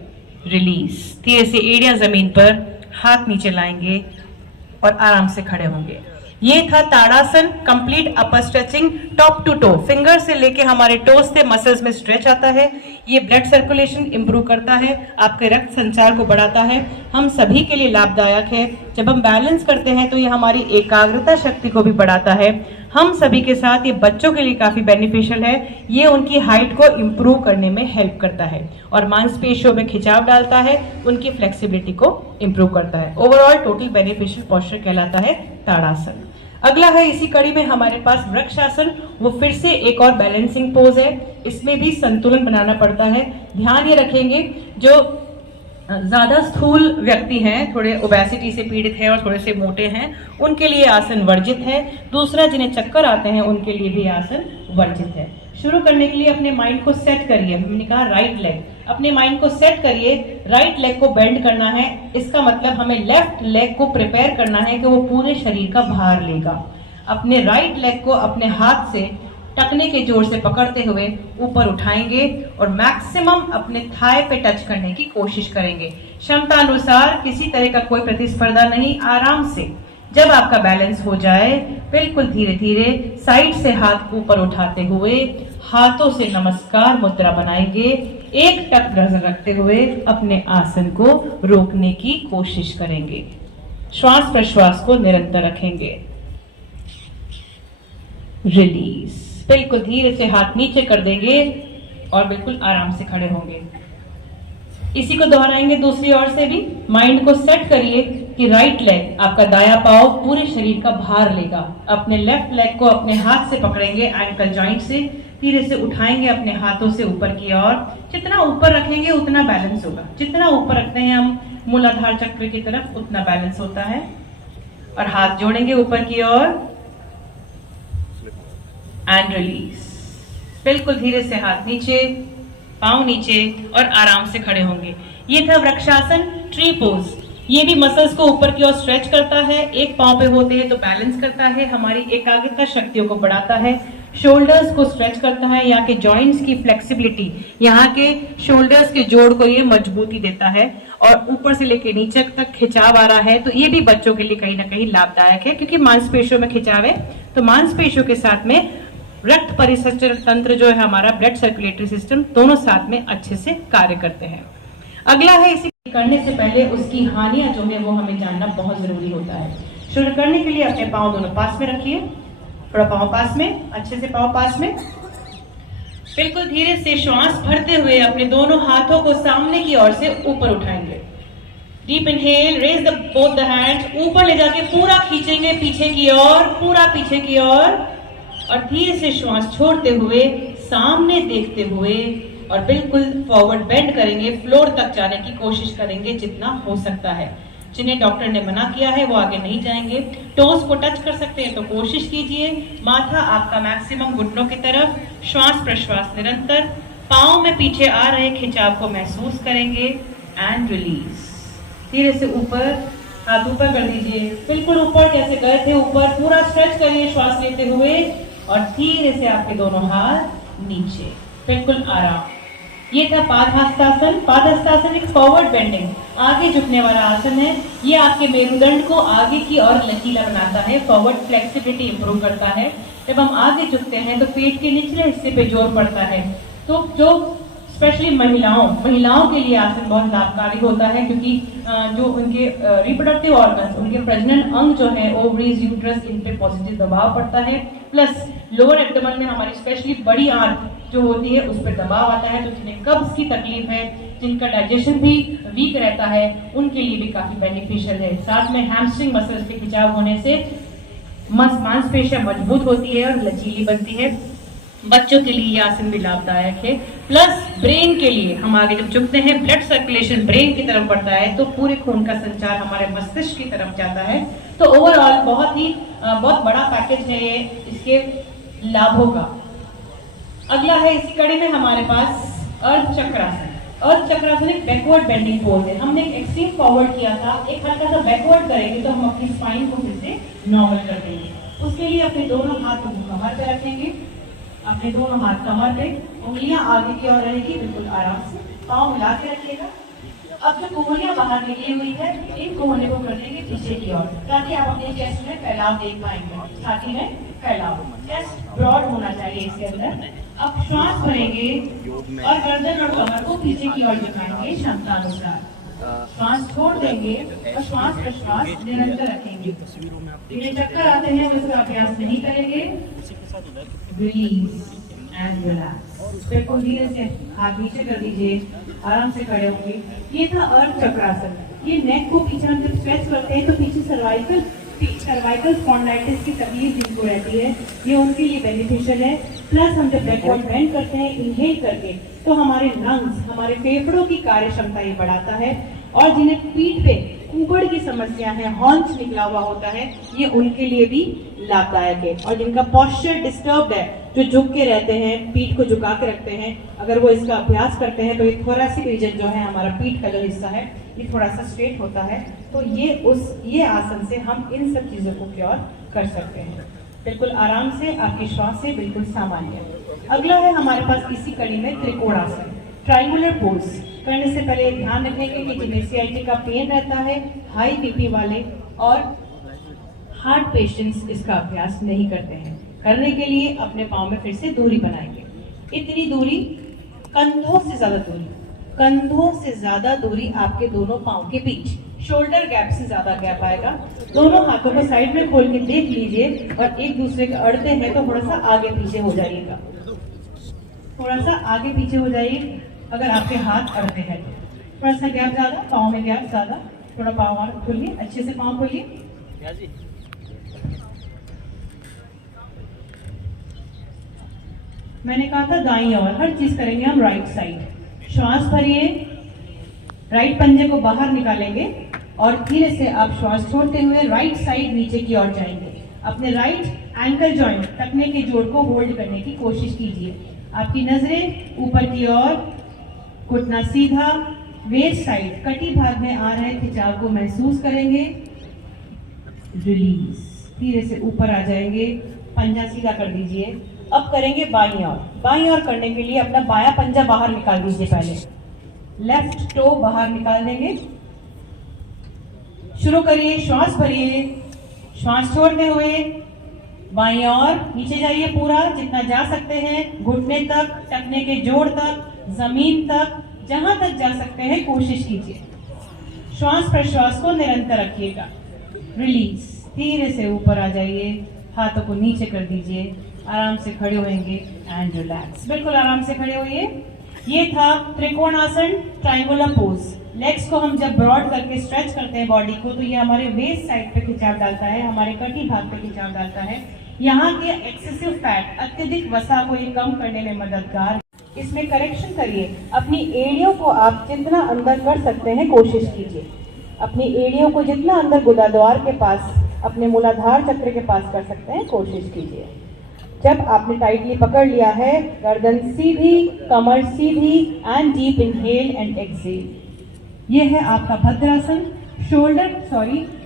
Release. धीरे से एड़ियां जमीन पर, हाथ नीचे लाएंगे और आराम से खड़े होंगे। ये था tadasana, complete upper stretching top to toe, finger से लेके हमारे टोज से मसल्स में स्ट्रेच आता है। ये ब्लड सर्कुलेशन इंप्रूव करता है, आपके रक्त संचार को बढ़ाता है, हम सभी के लिए लाभदायक है। जब हम बैलेंस करते हैं तो ये हमारी एकाग्रता शक्ति को भी बढ़ाता है। हम सभी के साथ ये बच्चों के लिए काफी बेनिफिशियल है, ये उनकी हाइट को इम्प्रूव करने में हेल्प करता है और मांसपेशियों में खिंचाव डालता है, उनकी फ्लेक्सिबिलिटी को इम्प्रूव करता है। ओवरऑल टोटल बेनिफिशियल पोस्चर कहलाता है ताड़ासन। अगला है इसी कड़ी में हमारे पास वृक्षासन, वो फिर से एक और बैलेंसिंग पोज है। इसमें भी संतुलन बनाना पड़ता है। ध्यान ये रखेंगे जो ज्यादा स्थूल व्यक्ति हैं, थोड़े ओबेसिटी से पीड़ित हैं और थोड़े से मोटे हैं, उनके लिए आसन वर्जित है। दूसरा, जिन्हें चक्कर आते हैं उनके लिए भी आसन वर्जित है। शुरू करने के लिए अपने माइंड को सेट करिए। हमने कहा राइट लेग, अपने माइंड को सेट करिए, राइट लेग को बेंड करना है। इसका मतलब हमें लेफ्ट लेग को प्रिपेयर करना है कि वो पूरे शरीर का भार लेगा। अपने राइट लेग को अपने हाथ से टकने के जोर से पकड़ते हुए ऊपर उठाएंगे और मैक्सिमम अपने थाई पे टच करने की कोशिश करेंगे। क्षमता अनुसार, किसी तरह का कोई प्रतिस्पर्धा नहीं, आराम से। जब आपका बैलेंस हो जाए, बिल्कुल धीरे धीरे साइड से हाथ ऊपर उठाते हुए हाथों से नमस्कार मुद्रा बनाएंगे। एक टक नजर रखते हुए अपने आसन को रोकने की कोशिश करेंगे। श्वास प्रश्वास को निरंतर रखेंगे। रिलीज, बिल्कुल धीरे से हाथ नीचे कर देंगे और बिल्कुल आराम से खड़े होंगे। इसी को दोहराएंगे दूसरी ओर से भी। माइंड को सेट करिए कि राइट लेग, आपका दायां पांव पूरे शरीर का भार लेगा। अपने लेफ्ट लेग को अपने हाथ से पकड़ेंगे, एंकल जॉइंट से धीरे से उठाएंगे अपने हाथों से ऊपर की ओर। जितना ऊपर रखेंगे उतना बैलेंस होगा। जितना ऊपर रखते हैं हम मूलाधार चक्र की तरफ, उतना बैलेंस होता है। और हाथ जोड़ेंगे ऊपर की ओर एंड रिलीज। बिल्कुल धीरे से हाथ नीचे, पांव नीचे और आराम से खड़े होंगे। ये था वृक्षासन, ट्री पोज। ये भी मसल्स को ऊपर की ओर स्ट्रेच करता है। एक पांव पे होते हैं तो बैलेंस करता है, हमारी एकाग्रता शक्तियों को बढ़ाता है, शोल्डर्स को स्ट्रेच करता है, यहाँ के जॉइंट्स की फ्लेक्सिबिलिटी, यहाँ के शोल्डर्स के जोड़ को ये मजबूती देता है और ऊपर से लेके नीचे तक खिंचाव आ रहा है। तो ये भी बच्चों के लिए कहीं ना कहीं लाभदायक है, क्योंकि मांसपेशियों में खिंचाव है तो मांसपेशियों के साथ में रक्त परिसंचरण तंत्र जो है हमारा, ब्लड सर्कुलेटरी सिस्टम, दोनों साथ में अच्छे से कार्य करते हैं। अगला है, इसे करने से पहले उसकी हानियां जो है वो हमें जानना बहुत जरूरी होता है। शुरू करने के लिए अपने पांव दोनों पास में रखिए, थोड़ा पांव पास में, अच्छे से पांव पास में। बिल्कुल धीरे से श्वास भरते हुए अपने दोनों हाथों को सामने की ओर से ऊपर उठाएंगे। Deep inhale, raise the both the hands, ऊपर ले जाके पूरा खींचेंगे पीछे की ओर, पूरा पीछे की ओर, और धीरे से श्वास छोड़ते हुए सामने देखते हुए और बिल्कुल फॉरवर्ड बेंड करेंगे, फ्लोर तक जाने की कोशिश करेंगे जितना हो सकता है। जिन्हें डॉक्टर ने मना किया है वो आगे नहीं जाएंगे। टोस को टच कर सकते हैं तो कोशिश कीजिए। माथा आपका मैक्सिमम घुटनों की तरफ, श्वास प्रश्वास निरंतर, पाँव में पीछे आ रहे खिंचाव को महसूस करेंगे एंड रिलीज। धीरे से ऊपर, हाथ ऊपर कर दीजिए, बिल्कुल ऊपर जैसे गए थे ऊपर, पूरा स्ट्रेच करिए श्वास लेते हुए और धीरे से आपके दोनों हाथ नीचे, बिल्कुल आराम। ये था पादहस्तासन। पादहस्तासन एक फॉरवर्ड बेंडिंग, आगे झुकने वाला आसन है। ये आपके मेरुदंड को आगे की ओर लचीला बनाता है, फॉरवर्ड फ्लेक्सिबिलिटी इंप्रूव करता है। जब हम आगे झुकते हैं तो पेट के निचले हिस्से पे जोर पड़ता है। तो जो स्पेशली महिलाओं के लिए आसन बहुत लाभकारी होता है, क्योंकि जो उनके रिप्रोडक्टिव ऑर्गन्स, उनके प्रजनन अंग जो है, ओवरीज, यूट्रस, इन पे पॉजिटिव दबाव पड़ता है। प्लस लोअर एब्डोमेन में हमारी स्पेशली बड़ी आंत जो होती है उस पर दबाव आता है। तो जिन्हें कब्ज की तकलीफ है, जिनका डाइजेशन भी वीक रहता है, उनके लिए भी काफी बेनिफिशियल है। साथ में हैमस्ट्रिंग मसल्स के खिंचाव होने से मांसपेशियां मजबूत होती है और लचीली बनती है। बच्चों के लिए यह आसन भी लाभदायक है। प्लस ब्रेन के लिए, हम आगे जब झुकते हैं ब्लड सर्कुलेशन ब्रेन की तरफ बढ़ता है तो पूरे खून का संचार हमारे मस्तिष्क की तरफ जाता है। तो ओवरऑल बहुत बड़ा पैकेज है ये इसके लाभों का। अगला है इसी कड़ी में हमारे पास अर्ध चक्रासन। अर्ध चक्रासन एक बैकवर्ड बेंडिंग पोज है। हमने एक एक्सट्रीम फॉरवर्ड किया था, एक हल्का सा बैकवर्ड करेंगे तो हम अपनी स्पाइन को फिर से नॉर्मल कर देंगे। उसके लिए अपने दोनों हाथ को कमर पे रखेंगे, अपने दोनों हाथ कमर पे, उंगलियां आगे की ओर रहेगी, बिल्कुल आराम से पाँव मिला के रखिएगा। अब जो कोहनियां बाहर निकली हुई है, इन कोहने को कर देंगे पीछे की ओर, ताकि आप अपने चेस्ट में फैलाव देख पाएंगे। छाती में फैलाव, चेस्ट ब्रॉड होना चाहिए इसके अंदर। अब श्वास भरेंगे और गर्दन और कमर को पीछे की ओर झुकाएंगे क्षमता अनुसार। श्वास छोड़ देंगे और श्वास प्रश्वास निरंतर रखेंगे। जिन्हें चक्कर आते हैं वो इसका अभ्यास नहीं करेंगे। Release and relax. बिल्कुल धीरे से हाथ नीचे कर दीजिए, आराम से खड़े होंगे। ये था अर्ध चक्रासन। ये नेक को पीछे हम जब स्ट्रेच करते हैं तो पीछे सर्वाइकल स्पॉन्डिलाइटिस की तकलीफ जिनको रहती है, ये उनके लिए बेनिफिशियल है। प्लस हम जब बैकवर्ड बेंड करते हैं इनहेल करके, तो हमारे लंग्स, हमारे फेफड़ों की कार्य क्षमता ये बढ़ाता है। और जिन्हें पीठ पे ऊबड़ की समस्या है, हॉर्न्स निकला हुआ होता है, ये उनके लिए भी लाभदायक है। और जिनका पोस्चर डिस्टर्ब्ड है, जो झुक के रहते हैं, पीठ को झुका के रखते हैं, अगर वो इसका अभ्यास करते हैं तो ये थोरैसिक रीजन जो है, हमारा पीठ का जो हिस्सा है, ये थोड़ा सा स्ट्रेट होता है। तो ये आसन से हम इन सब चीजों को क्योर कर सकते हैं, बिल्कुल आराम से, आपकी श्वास से बिल्कुल सामान्य। अगला है हमारे पास इसी कड़ी में त्रिकोणासन, ट्रायंगुलर पोज। करने से पहले ध्यान रखेंगे कि जिन्हें सीआईटी का पेन रहता है, हाई बीपी वाले और हार्ट पेशेंट्स इसका अभ्यास नहीं करते हैं। करने के लिए अपने पाँव में फिर से दूरी बनाएंगे। इतनी दूरी, कंधों से ज्यादा दूरी आपके दोनों पाँव के बीच, शोल्डर गैप से ज्यादा गैप आएगा। दोनों हाथों को साइड में खोल के देख लीजिए और एक दूसरे के अड़ते हैं तो थोड़ा सा आगे पीछे हो जाइएगा, थोड़ा सा आगे पीछे हो जाइए। अगर आपके हाथ अड़ते हैं तो थोड़ा सा गैप ज्यादा, पाँव में गैप ज्यादा, थोड़ा पाँव खोलिए, अच्छे से पाँव खोलिए। मैंने कहा था दाईं ओर, हर चीज करेंगे हम राइट साइड। श्वास भरिए, राइट पंजे को बाहर निकालेंगे और धीरे से आप श्वास छोड़ते हुए राइट साइड नीचे की ओर जाएंगे। अपने राइट एंकल जॉइंट, टखने के जोड़ को होल्ड करने की कोशिश कीजिए। आपकी नजरें ऊपर की ओर, घुटना सीधा, वेस्ट साइड कटी भाग में आ रहे खिंचाव को महसूस करेंगे। रिलीज, धीरे से ऊपर आ जाएंगे, पंजा सीधा कर दीजिए। अब करेंगे बाईं ओर। बाईं ओर करने के लिए अपना बायां पंजा बाहर निकाल दीजिए। पहले लेफ्ट टो बाहर निकाल देंगे। शुरू करिए, श्वास भरिए, श्वास छोड़ते हुए बाईं ओर नीचे जाइए, पूरा जितना जा सकते हैं, घुटने तक, टखने के जोड़ तक, जमीन तक, जहां तक जा सकते हैं कोशिश कीजिए। श्वास प्रश्वास को निरंतर रखिएगा। रिलीज, धीरे से ऊपर आ जाइए, हाथों को नीचे कर दीजिए, आराम से खड़े होंगे एंड रिलैक्स। बिल्कुल आराम से खड़े होइए। ये था त्रिकोणासन, ट्रायंगुलर पोज। लेग्स को हम जब ब्रॉड करके स्ट्रेच करते हैं बॉडी को, तो ये हमारे वेस्ट साइड पे खिंचाव डालता है, हमारे कटी भाग पे खिंचाव डालता है। यहाँ के एक्सेसिव फैट, अत्यधिक वसा को ये कम करने में मददगार है। इसमें करेक्शन करिए, अपनी एड़ियों को आप जितना अंदर कर सकते हैं कोशिश कीजिए। अपनी एड़ियों को जितना अंदर गुदाद्वार के पास, अपने मूलाधार चक्र के पास कर सकते हैं कोशिश कीजिए। जब आपने टाइटली पकड़ लिया है, गर्दन सीधी, कमर सीधी and deep inhale and exhale. ये है आपका भद्रासन।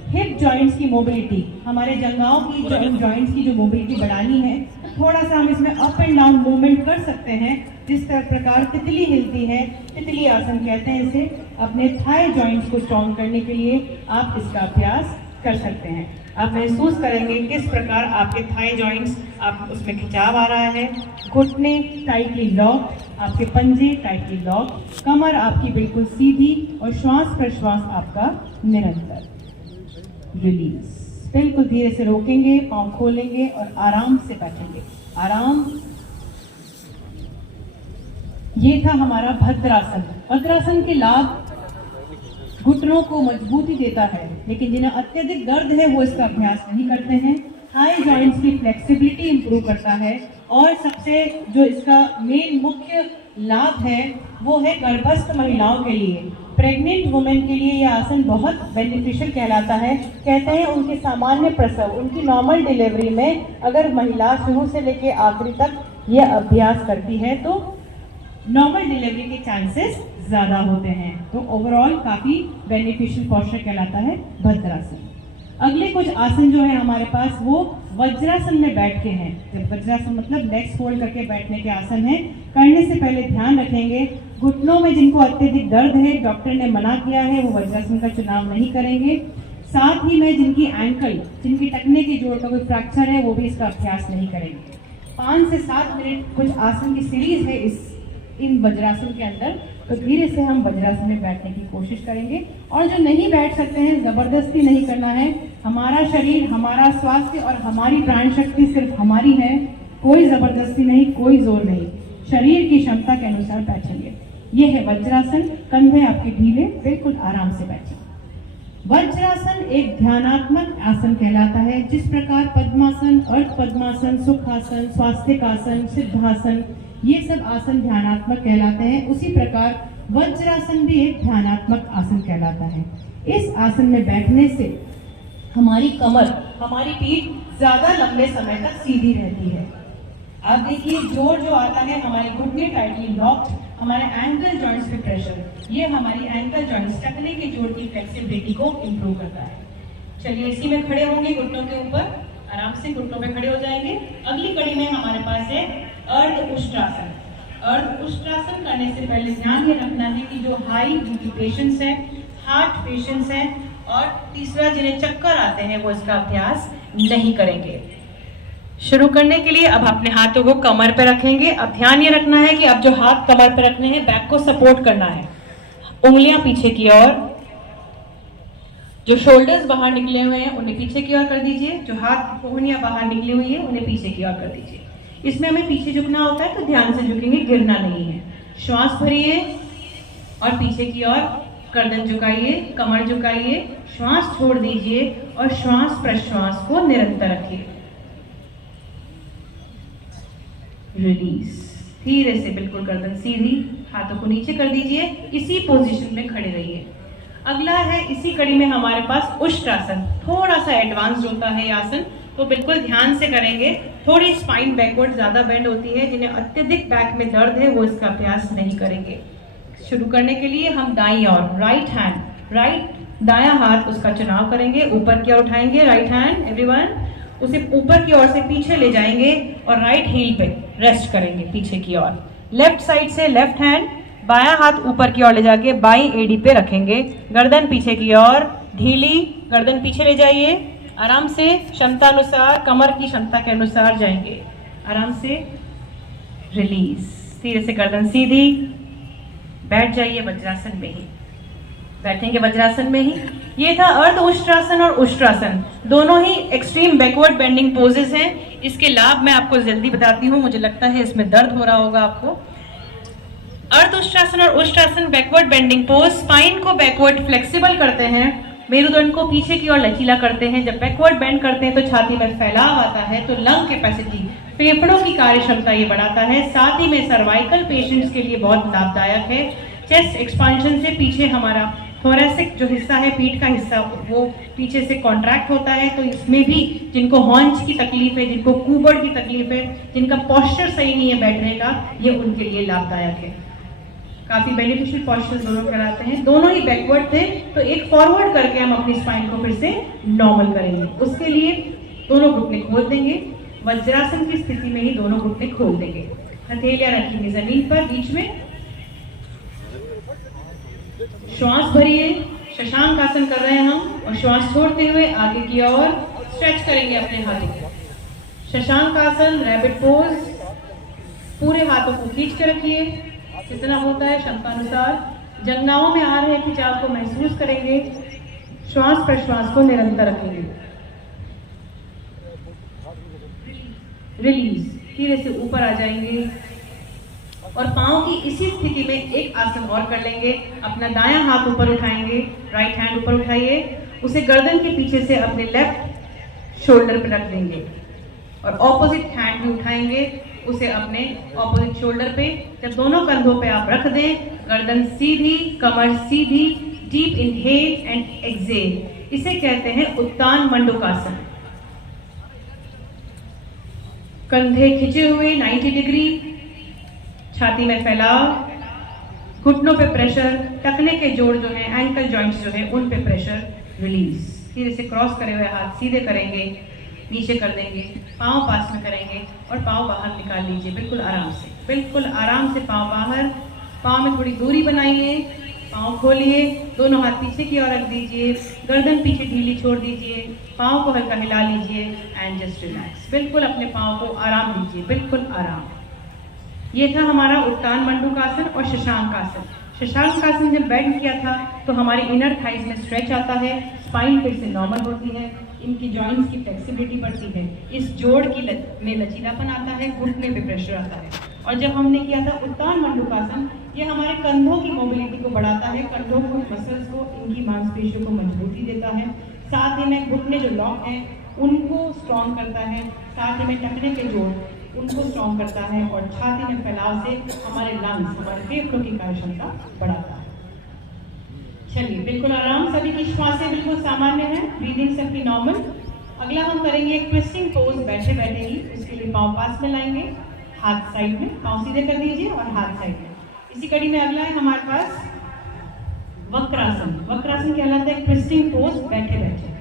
हिप जॉइंट्स की मोबिलिटी, हमारे जंघाओं की जॉइंट्स की जो मोबिलिटी बढ़ानी है, थोड़ा सा हम इसमें अप एंड डाउन मूवमेंट कर सकते हैं। जिस प्रकार तितली हिलती है, तितली आसन कहते हैं इसे। अपने थाई जॉइंट्स को स्ट्रॉन्ग करने के लिए आप इसका अभ्यास कर सकते हैं। आप महसूस करेंगे किस प्रकार आपके थाई जॉइंट्स, आप उसमें खिंचाव आ रहा है। घुटने टाइटली लॉक, आपके पंजे टाइटली लॉक, कमर आपकी बिल्कुल सीधी और श्वास प्रश्वास आपका निरंतर। रिलीज, बिल्कुल धीरे से रोकेंगे, पाँव खोलेंगे और आराम से बैठेंगे। आराम। ये था हमारा भद्रासन। भद्रासन के लाभ घुटनों को मजबूती देता है, लेकिन जिन्हें अत्यधिक दर्द है वो इसका अभ्यास नहीं करते हैं। थाई जॉइंट्स की फ्लेक्सिबिलिटी इंप्रूव करता है और सबसे जो इसका मेन मुख्य लाभ है वो है गर्भस्थ महिलाओं के लिए, प्रेग्नेंट वुमेन के लिए यह आसन बहुत बेनिफिशियल कहलाता है। कहते हैं उनके सामान्य प्रसव, उनकी नॉर्मल डिलीवरी में अगर महिला शुरू से लेकर आखिरी तक यह अभ्यास करती है तो नॉर्मल डिलीवरी के चांसेस ज्यादा होते हैं। तो ओवरऑल काफी बेनिफिशियल पोस्चर कहलाता है भद्रासन। अगले कुछ आसन जो है हमारे पास वो वज्रासन में बैठ के हैं। जब वज्रासन मतलब लेग्स फोल्ड करके बैठने के आसन है। करने से पहले ध्यान रखेंगे घुटनों में जिनको अत्यधिक दर्द है, डॉक्टर ने मना किया है, वो वज्रासन का चुनाव नहीं करेंगे। साथ ही में जिनकी एंकल, जिनकी टखने की जोड़ का कोई फ्रैक्चर है, वो भी इसका अभ्यास नहीं करेंगे। 5 से 7 मिनट कुछ आसन की सीरीज है इन वज्रासन के अंदर, तो धीरे से हम वज्रासन में बैठने की कोशिश करेंगे। और जो नहीं बैठ सकते हैं, जबरदस्ती नहीं करना है। हमारा शरीर, हमारा स्वास्थ्य और हमारी प्राण शक्ति सिर्फ हमारी है, कोई जबरदस्ती नहीं, कोई जोर नहीं, शरीर की क्षमता के अनुसार बैठेंगे। ये है वज्रासन। कंधे आपके ढीले, बिल्कुल आराम से बैठें। वज्रासन एक ध्यानात्मक आसन कहलाता है। जिस प्रकार पद्मासन, अर्ध पद्मासन, सुखासन, स्वास्तिकासन, सिद्धासन, ये सब आसन ध्यानात्मक कहलाते हैं, उसी प्रकार वज्रासन भी एक ध्यानात्मक आसन कहलाता है। इस आसन में बैठने से हमारी कमर, हमारी पीठ ज्यादा लंबे समय तक सीधी रहती है। आप देखिए, जोर जो आता है, हमारे घुटने टाइटली लॉक्ड, हमारे एंकल जॉइंट्स पे प्रेशर, ये हमारी एंकल जॉइंट्स, टखने के जोड़ की फ्लेक्सिबिलिटी को इंप्रूव करता है। चलिए, इसी में खड़े होंगे, घुटनों के ऊपर आराम से घुटनों पे खड़े हो जाएंगे। अगली कड़ी में हमारे पास है अर्ध उष्ट्रासन। अर्ध उष्ट्रासन करने से पहले ध्यान ये रखना है कि जो हाई बीपी पेशेंट्स हैं, हार्ट पेशेंट्स हैं, और तीसरा जिन्हें चक्कर आते हैं, वो इसका अभ्यास नहीं करेंगे। शुरू करने के लिए अब अपने हाथों को कमर पे रखेंगे। अब ध्यान ये रखना है कि अब जो हाथ कमर पे रखने हैं, बैक को सपोर्ट करना है, उंगलियां पीछे की ओर, जो शोल्डर्स बाहर निकले हुए हैं उन्हें पीछे की ओर कर दीजिए, जो हाथ कोहनियां बाहर निकली हुई है उन्हें पीछे की ओर कर दीजिए। इसमें हमें पीछे झुकना होता है, तो ध्यान से झुकेंगे, गिरना नहीं है। श्वास भरिए और पीछे की ओर गर्दन झुकाइए, कमर झुकाइए, श्वास छोड़ दीजिए और श्वास प्रश्वास को निरंतर रखिए। रिलीज। धीरे से बिल्कुल गर्दन सीधी, हाथों को नीचे कर दीजिए, इसी पोजीशन में खड़े रहिए। अगला है, इसी कड़ी में हमारे पास उष्ट्रासन। थोड़ा सा एडवांस्ड होता है ये आसन, तो बिल्कुल ध्यान से करेंगे। थोड़ी स्पाइन बैकवर्ड ज्यादा बेंड होती है, जिन्हें अत्यधिक बैक में दर्द है वो इसका अभ्यास नहीं करेंगे। शुरू करने के लिए हम दाईं ओर, राइट हैंड, दायां हाथ उसका चुनाव करेंगे, ऊपर की ओर उठाएंगे राइट हैंड, एवरीवन, उसे ऊपर की ओर से पीछे ले जाएंगे और राइट हील पे रेस्ट करेंगे पीछे की ओर। लेफ्ट साइड से लेफ्ट हैंड, बायां हाथ ऊपर की ओर ले जाके बाईं एडी पे रखेंगे, गर्दन पीछे की ओर, ढीली, गर्दन पीछे ले जाइए, आराम से, क्षमता अनुसार, कमर की क्षमता के अनुसार जाएंगे, आराम से, रिलीज। धीरे से गर्दन सीधी, बैठ जाइए वज्रासन में ही, बैठेंगे वज्रासन में ही। ये था अर्ध उष्ट्रासन और उष्ट्रासन, दोनों ही एक्सट्रीम बैकवर्ड बेंडिंग पोजेस हैं। इसके लाभ मैं आपको जल्दी बताती हूँ, मुझे लगता है इसमें दर्द हो रहा होगा आपको। अर्ध उष्ट्रासन और Ushtrasana backward bending pose spine को बैकवर्ड फ्लेक्सिबल करते हैं, मेरुदंड को पीछे की ओर लचीला करते हैं। जब बैकवर्ड बेंड करते हैं तो छाती में फैलाव आता है, तो लंग कैपेसिटी, फेफड़ों की कार्य क्षमता ये बढ़ाता है। साथ ही में सर्वाइकल पेशेंट्स के लिए बहुत लाभदायक है। चेस्ट एक्सपांशन से पीछे हमारा थोरेसिक जो हिस्सा है, पीठ का हिस्सा, वो पीछे से कॉन्ट्रैक्ट होता है, तो इसमें भी जिनको हॉन्च की तकलीफ है, जिनको कूबड़ की तकलीफ है, जिनका पोस्चर सही नहीं है बैठने का, ये उनके लिए लाभदायक है। काफी बेनिफिशियल पोस्चर दोनों कराते हैं। दोनों ही बैकवर्ड थे, तो एक फॉरवर्ड करके हम अपनी स्पाइन को फिर से नॉर्मल करेंगे। उसके लिए दोनों घुटने खोल देंगे, वज्रासन की स्थिति में ही दोनों घुटने खोल देंगे, हथेलियां रखेंगे जमीन पर बीच में, श्वास भरिए, शशांक आसन कर रहे हैं हम, और श्वास छोड़ते हुए आगे की ओर स्ट्रेच करेंगे अपने हाथों को। शशांक आसन, रैबिट पोज, पूरे हाथों को खींच के रखिए, जितना होता है क्षमता अनुसार। जंघाओं में आ रहे खिंचाव को महसूस करेंगे, श्वास प्रश्वास को निरंतर रखेंगे। रिलीज। धीरे से ऊपर आ जाएंगे और पांव की इसी स्थिति में एक आसन और कर लेंगे। अपना दायां हाथ ऊपर उठाएंगे, राइट हैंड ऊपर उठाइए, उसे गर्दन के पीछे से अपने लेफ्ट शोल्डर पर रख देंगे और ऑपोजिट हैंड भी उठाएंगे, उसे अपने ऑपोजिट शोल्डर पे। जब दोनों कंधों पे आप रख दें, गर्दन सीधी, कमर सीधी, डीप इनहेल एंड एक्सहेल, इसे कहते हैं उत्तान मंडूकासन। कंधे खिंचे हुए 90 डिग्री, छाती में फैलाव, घुटनों पे प्रेशर, टखने के जोड़ जो है, एंकल जॉइंट्स जो है, उन पे प्रेशर, रिलीज। धीरे से क्रॉस करे हुए हाथ सीधे करेंगे, नीचे कर देंगे, पांव पास में करेंगे और पांव बाहर निकाल लीजिए, बिल्कुल आराम से, बिल्कुल आराम से पांव बाहर, पाँव में थोड़ी दूरी बनाइए, पाँव खोलिए, दोनों हाथ पीछे की ओर रख दीजिए, गर्दन पीछे ढीली छोड़ दीजिए, पाँव को हल्का हिला लीजिए एंड जस्ट रिलैक्स। बिल्कुल अपने पाँव को आराम दीजिए, बिल्कुल आराम। ये था हमारा उत्तान मंडूकासन और शशांक आसन। शशांक आसन जब बेंड किया था तो हमारी इनर थाइज में स्ट्रेच आता है, स्पाइन फिर से नॉर्मल होती है, इनकी जॉइंट्स की फ्लेक्सिबिलिटी बढ़ती है, इस जोड़ की में लचीलापन आता है, घुटने पे प्रेशर आता है। और जब हमने किया था उत्तान मंडूकासन, ये हमारे कंधों की मोबिलिटी को बढ़ाता है, कंधों को, मसल्स को, इनकी मांसपेशियों को मजबूती देता है, साथ ही में घुटने जो लॉक हैं उनको स्ट्रॉन्ग करता है, साथ ही में टखने के जोड़ उनको स्ट्रॉन्ग करता है और छाती में फैलाव से हमारे लंग्स, हमारे फेफड़ों की कार्यक्षमता बढ़ाता है। चलिए बिल्कुल आराम, सभी की श्वासें बिल्कुल सामान्य है, ब्रीदिंग सबकी नॉर्मल। अगला हम करेंगे एक ट्विस्टिंग पोज बैठे बैठे ही। उसके लिए पाँव पास में लाएंगे, हाथ साइड में, पाँव सीधे कर दीजिए और हाथ साइड में। इसी कड़ी में अगला है हमारे पास वक्रासन। वक्रासन कहलाता है ट्विस्टिंग पोज बैठे बैठे।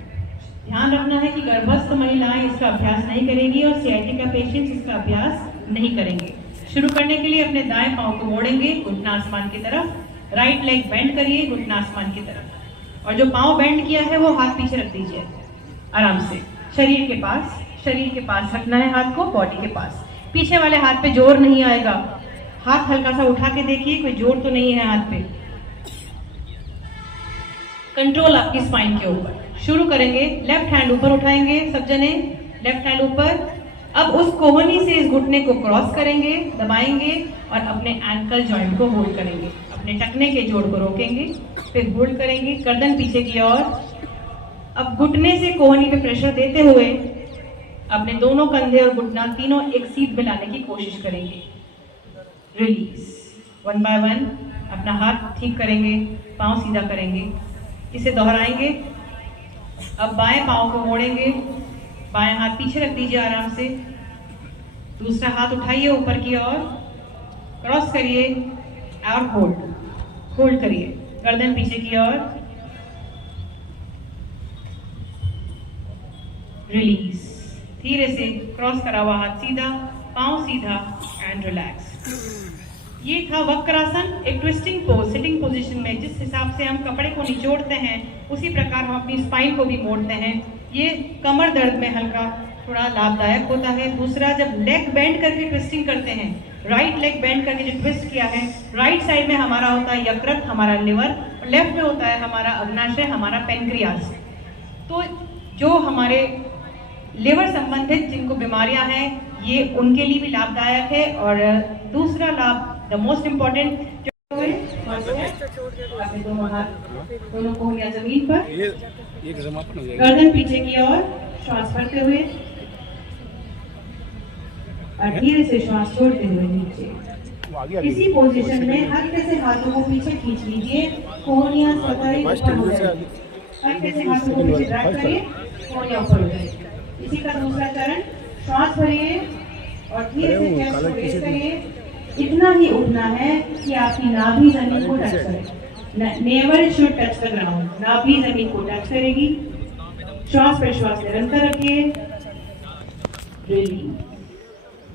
ध्यान रखना है कि गर्भस्थ महिलाएं इसका अभ्यास नहीं करेंगी और सियाटिका पेशेंट्स इसका अभ्यास नहीं करेंगे। शुरू करने के लिए अपने दाएं पाँव को मोड़ेंगे घुटना आसमान की तरफ, राइट लेग बेंड करिए घुटना आसमान की तरफ, और जो पाँव बेंड किया है वो हाथ पीछे रख दीजिए आराम से, शरीर के पास रखना है हाथ को, बॉडी के पास। पीछे वाले हाथ पे जोर नहीं आएगा, हाथ हल्का सा उठा के देखिए, कोई जोर तो नहीं है हाथ पे। कंट्रोल आपकी स्पाइन के ऊपर। शुरू करेंगे, लेफ्ट हैंड ऊपर उठाएंगे सब जने, लेफ्ट हैंड ऊपर। अब उस कोहनी से इस घुटने को क्रॉस करेंगे, दबाएंगे और अपने एंकल जॉइंट को होल्ड करेंगे, अपने टखने के जोड़ को रोकेंगे, फिर होल्ड करेंगे, गर्दन पीछे की ओर। अब घुटने से कोहनी पे प्रेशर देते हुए अपने दोनों कंधे और घुटना तीनों एक सीध में लाने की कोशिश करेंगे। रिलीज, वन बाय वन अपना हाथ ठीक करेंगे, पाँव सीधा करेंगे, इसे दोहराएंगे। अब बाएं पाँव को मोड़ेंगे, बाएं हाथ पीछे रख दीजिए आराम से, दूसरा हाथ उठाइए ऊपर की ओर, क्रॉस करिए और होल्ड करिए, गर्दन पीछे की ओर, रिलीज। धीरे से क्रॉस करा हुआ हाथ सीधा, पाँव सीधा एंड रिलैक्स। ये था वक्रासन, एक ट्विस्टिंग पोज, सिटिंग पोजीशन में। जिस हिसाब से हम कपड़े को निचोड़ते हैं उसी प्रकार हम अपनी स्पाइन को भी मोड़ते हैं। ये कमर दर्द में हल्का थोड़ा लाभदायक होता है। दूसरा, जब लेग बेंड करके ट्विस्टिंग करते हैं, राइट लेग बेंड करके जो ट्विस्ट किया है, राइट साइड में हमारा होता है यकृत, हमारा लिवर, और लेफ्ट में होता है हमारा अग्नाशय, हमारा पेनक्रियास। तो जो हमारे लिवर संबंधित जिनको बीमारियां हैं, ये उनके लिए भी लाभदायक है। और दूसरा लाभ, द मोस्ट इम्पोर्टेंट, जो है अपने दोनों हाथ, दोनों कोहनियां जमीन पर, गर्दन पीछे की ओर, श्वास भरते हुए और धीरे से श्वास छोड़ते हुए नीचे। इसी पोजीशन में हल्के से हाथों को पीछे खींच लीजिए, कोहनियां सतह ऊपर हो जाएगी। हल्के से हाथों को पीछे ड्रैग करिए, कोहनियां ऊपर हो जाएगी। इसी का दूसरा चरण, श्वास भरिए और धीरे से चेस्ट को रेज करिए। इतना ही उठना है कि आपकी नाभि जमीन को टच करे, never should touch the ground, नाभि जमीन को टच करेगी। श्वास पर श्वास निरंतर रखिए, रिलीज।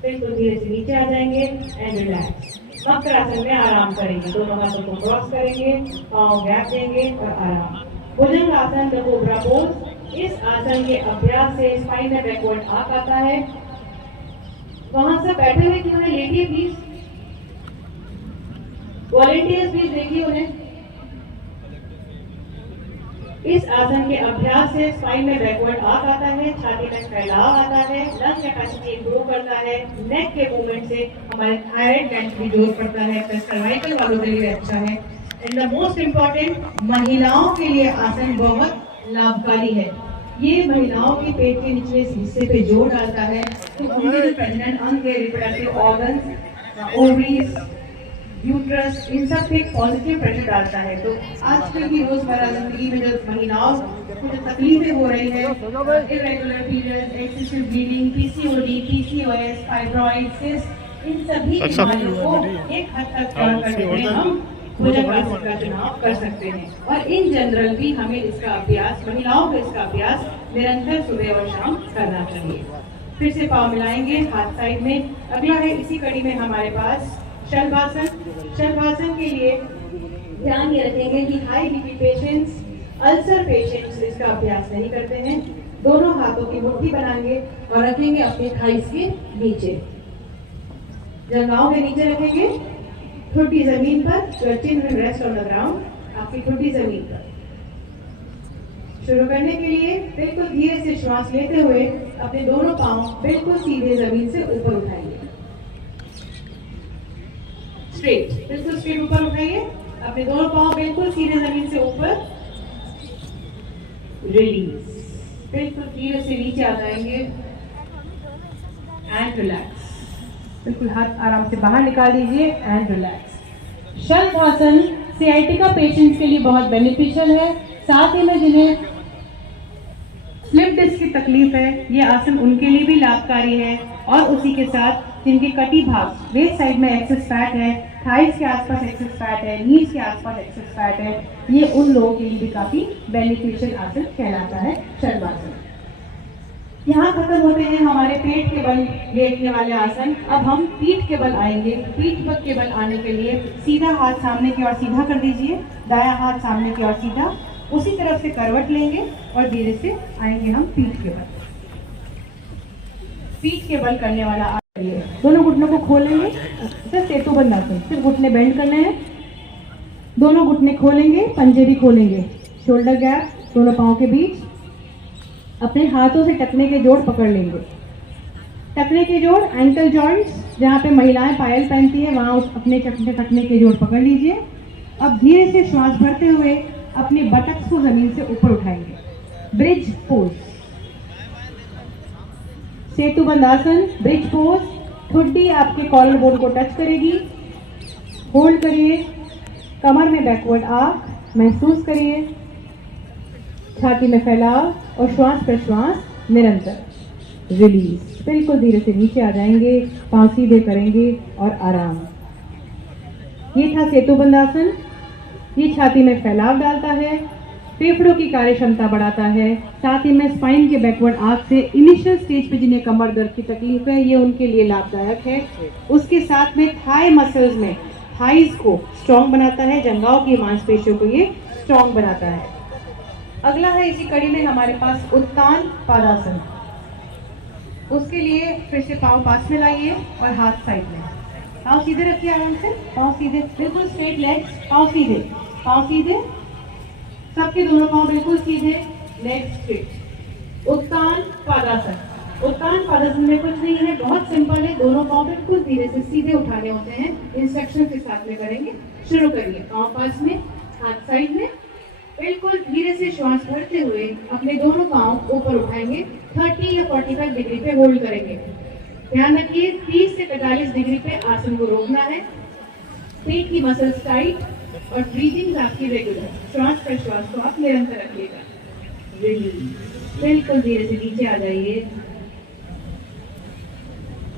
बिल्कुल धीरे से नीचे आ जाएंगे एंड रिलैक्स। वक्रासन में आराम करेंगे, दोनों हाथों को क्रॉस करेंगे, पाँव गैप देंगे और आराम। भुजंग आसन, द कोबरा पोज। इस आसन के अभ्यास से स्पाइन में बैकवर्ड आर्क आता है। वहां से बैठे हुए क्यों है, लेटिए प्लीज। वॉलेंटियर्स प्लीज देखिए उन्हें। इस आसन के अभ्यास से स्पाइन में बैकवर्ड आर्क आता है, छाती में फैलाव आता है, लंग कैपेसिटी इंप्रूव करता है, नेक के मूवमेंट से हमारे थायराइड ग्लैंड भी जोर पड़ता है, सर्वाइकल वालों के लिए अच्छा है। एंड द मोस्ट इम्पोर्टेंट, महिलाओं के लिए आसन बहुत लाभकारी है। ये महिलाओं के पेट के निचले हिस्से पे जोर डालता है, तो उनके जो प्रेग्नेंट अंग के रिप्रोडक्टिव ऑर्गन्स, ओवरीज, यूट्रस, इन सब पे पॉजिटिव प्रेशर डालता है। तो आजकल की रोजमर्रा जिंदगी में जो महिलाओं को जो तकलीफें हो रही है, irregular periods, excessive bleeding, PCOD, PCOS, fibroid, cyst, इन सभी बीमारियों को एक हद तक कम करने में हम भुजंग आसन का चुनाव कर सकते हैं। और इन जनरल भी हमें इसका अभ्यास, महिलाओं को इसका अभ्यास निरंतर सुबह और शाम करना चाहिए। फिर से पाँव मिलाएंगे, हाथ साइड में। अगला है इसी कड़ी में हमारे पास शलभासन। शलभासन के लिए ध्यान ये रखेंगे कि high BP patients, ulcer patients इसका अभ्यास नहीं करते हैं। दोनों हाथों की मुट्ठी बनाएंगे और रखेंगे अपनी थाइस के नीचे, जंघाओं के नीचे रखेंगे, ठुड्डी जमीन पर, your chin will rest on the ground, आपकी ठुड्डी जमीन पर। शुरू करने के लिए बिल्कुल धीरे से श्वास लेते हुए अपने दोनों पांव बिल्कुल सीधे जमीन से ऊपर उठाइए, स्ट्रेट, बिल्कुल स्ट्रेट ऊपर उठाइए, अपने दोनों पांव बिल्कुल सीधे जमीन से ऊपर, रिलीज, बिल्कुल धीरे से नीचे आ जाएंगे एंड रिलैक्स, बिल्कुल हाथ आराम से बाहर निकाल दीजिए and relax. Shalabhasana sciatica patients के लिए बहुत बेनिफिशियल है। साथ ही में जिन्हें स्लिप डिस्क की तकलीफ है, ये आसन उनके लिए भी लाभकारी है। और उसी के साथ जिनके कटी भाग, वेस्ट साइड में एक्सेस फैट है, थाइस के आसपास एक्सेस फैट है, नीज के आसपास एक्सेस फैट है, ये उन लोगों के लिए भी काफी बेनिफिशियल आसन कहलाता है शलभासन। यहाँ खत्म होते हैं हमारे पेट के बल लेटने वाले आसन। अब हम पीठ के बल आएंगे। पीठ पर के बल आने के लिए सीधा हाथ सामने की ओर सीधा कर दीजिए, दायां हाथ सामने की ओर सीधा, उसी तरफ से करवट लेंगे और धीरे से आएंगे हम पीठ के बल। पीठ के बल करने वाला आसन, दोनों घुटनों को खोलेंगे, सिर्फ सेतुबंध आसन, सिर्फ घुटने बेंड करने हैं, दोनों घुटने खोलेंगे, पंजे भी खोलेंगे, शोल्डर गैप दोनों पाँव के बीच, अपने हाथों से टखने के जोड़ पकड़ लेंगे। टखने के जोड़, एंकल जॉइंट्स, जहाँ पे महिलाएं पायल पहनती है वहाँ उस अपने टखने के जोड़ पकड़ लीजिए। अब धीरे से श्वास भरते हुए अपनी बटक्स को जमीन से ऊपर उठाएंगे, ब्रिज पोज, सेतुबंध आसन, ब्रिज पोज। ठुड्डी आपके कॉलर बोन को टच करेगी, होल्ड करिए, कमर में बैकवर्ड आर्क महसूस करिए, छाती में फैलाव और श्वास प्रश्वास निरंतर, रिलीज, बिल्कुल धीरे से नीचे आ जाएंगे, पांव सीधे करेंगे और आराम। ये था सेतुबंध आसन। ये छाती में फैलाव डालता है, फेफड़ों की कार्य क्षमता बढ़ाता है, साथ ही में स्पाइन के बैकवर्ड आर्क से इनिशियल स्टेज पे जिन्हें कमर दर्द की तकलीफ है, ये उनके लिए लाभदायक है। उसके साथ में थाई मसल्स में थाइस को स्ट्रॉन्ग बनाता है, जंघाओं की मांसपेशियों को ये स्ट्रॉन्ग बनाता है। अगला है इसी कड़ी में हमारे पास उत्तान पादासन। उसके लिए फिर से पाँव पास में लाइए और हाथ साइड में, पाँव सीधे रखिए, आराम से पाँव सीधे, बिल्कुल स्ट्रेट लेग्स, पाँव सीधे, पाँव सीधे, सबके दोनों पाँव बिल्कुल सीधे, लेग स्ट्रेट। उत्तान पादासन। उत्तान पादासन में कुछ नहीं है, बहुत सिंपल है, दोनों पाँव बिल्कुल धीरे से सीधे उठाने होते हैं। इंस्ट्रक्शन के साथ में करेंगे, शुरू करिए। पाँव पास में, हाथ साइड में, बिल्कुल धीरे से श्वास भरते हुए अपने दोनों पाँव ऊपर उठाएंगे, 30 या 45 डिग्री पे होल्ड करेंगे। ध्यान रखिए 30 से 45 डिग्री पे आसन को रोकना है। पेट की मसल्स टाइट और ब्रीदिंग आपकी रेगुलर, श्वास प्रश्वास को आप निरंतर रखिएगा। रिलीज, बिल्कुल धीरे से नीचे आ जाइए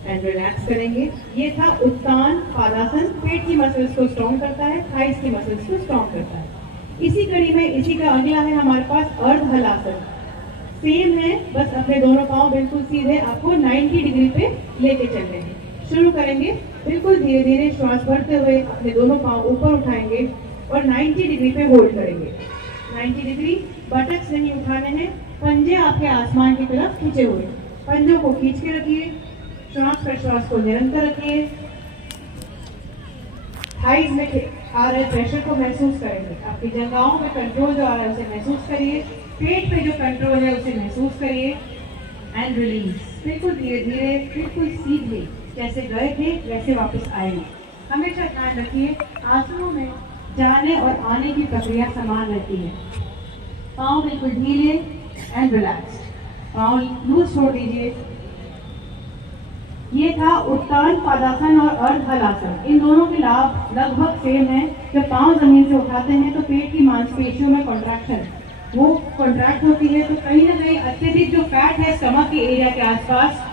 एंड रिलैक्स करेंगे। ये था उत्तान पादासन। पेट की मसल्स को स्ट्रॉन्ग करता है, थाइस की मसल्स को स्ट्रॉन्ग करता है। इसी कड़ी में इसी का अगला है हमारे पास अर्ध हलासन। सेम है, बस अपने दोनों पाँव बिल्कुल सीधे आपको 90 डिग्री पे लेके चलने हैं। शुरू करेंगे, बिल्कुल धीरे धीरे श्वास भरते हुए अपने दोनों पाँव ऊपर उठाएंगे और 90 डिग्री पे होल्ड करेंगे। 90 डिग्री, बटक्स नहीं उठाने हैं, पंजे आपके आसमान की तरफ खींचे हुए, पंजों को खींच के रखिए, श्वास प्रश्वास को निरंतर रखिए। थाइज में आ रहे प्रेशर को महसूस करेंगे, आपकी जंघाओं में कंट्रोल जो आ रहा है उसे महसूस करिए, पेट पे जो कंट्रोल है उसे महसूस करिए एंड रिलीज। बिल्कुल धीरे धीरे, बिल्कुल सीधे, जैसे गए थे वैसे वापस आएंगे। हमेशा ध्यान रखिए आसनों में जाने और आने की प्रक्रिया समान रहती है। पाँव बिल्कुल ढीले एंड रिलैक्स, पाँव लूज छोड़ दीजिए। ये था उत्तान पादासन और अर्ध हलासन। इन दोनों के लाभ लगभग सेम है। जब पाँव जमीन से उठाते हैं तो पेट की मांसपेशियों में कॉन्ट्रैक्शन वो कॉन्ट्रैक्ट होती है, तो कहीं ना कहीं अत्यधिक जो फैट है स्टमक के एरिया के आसपास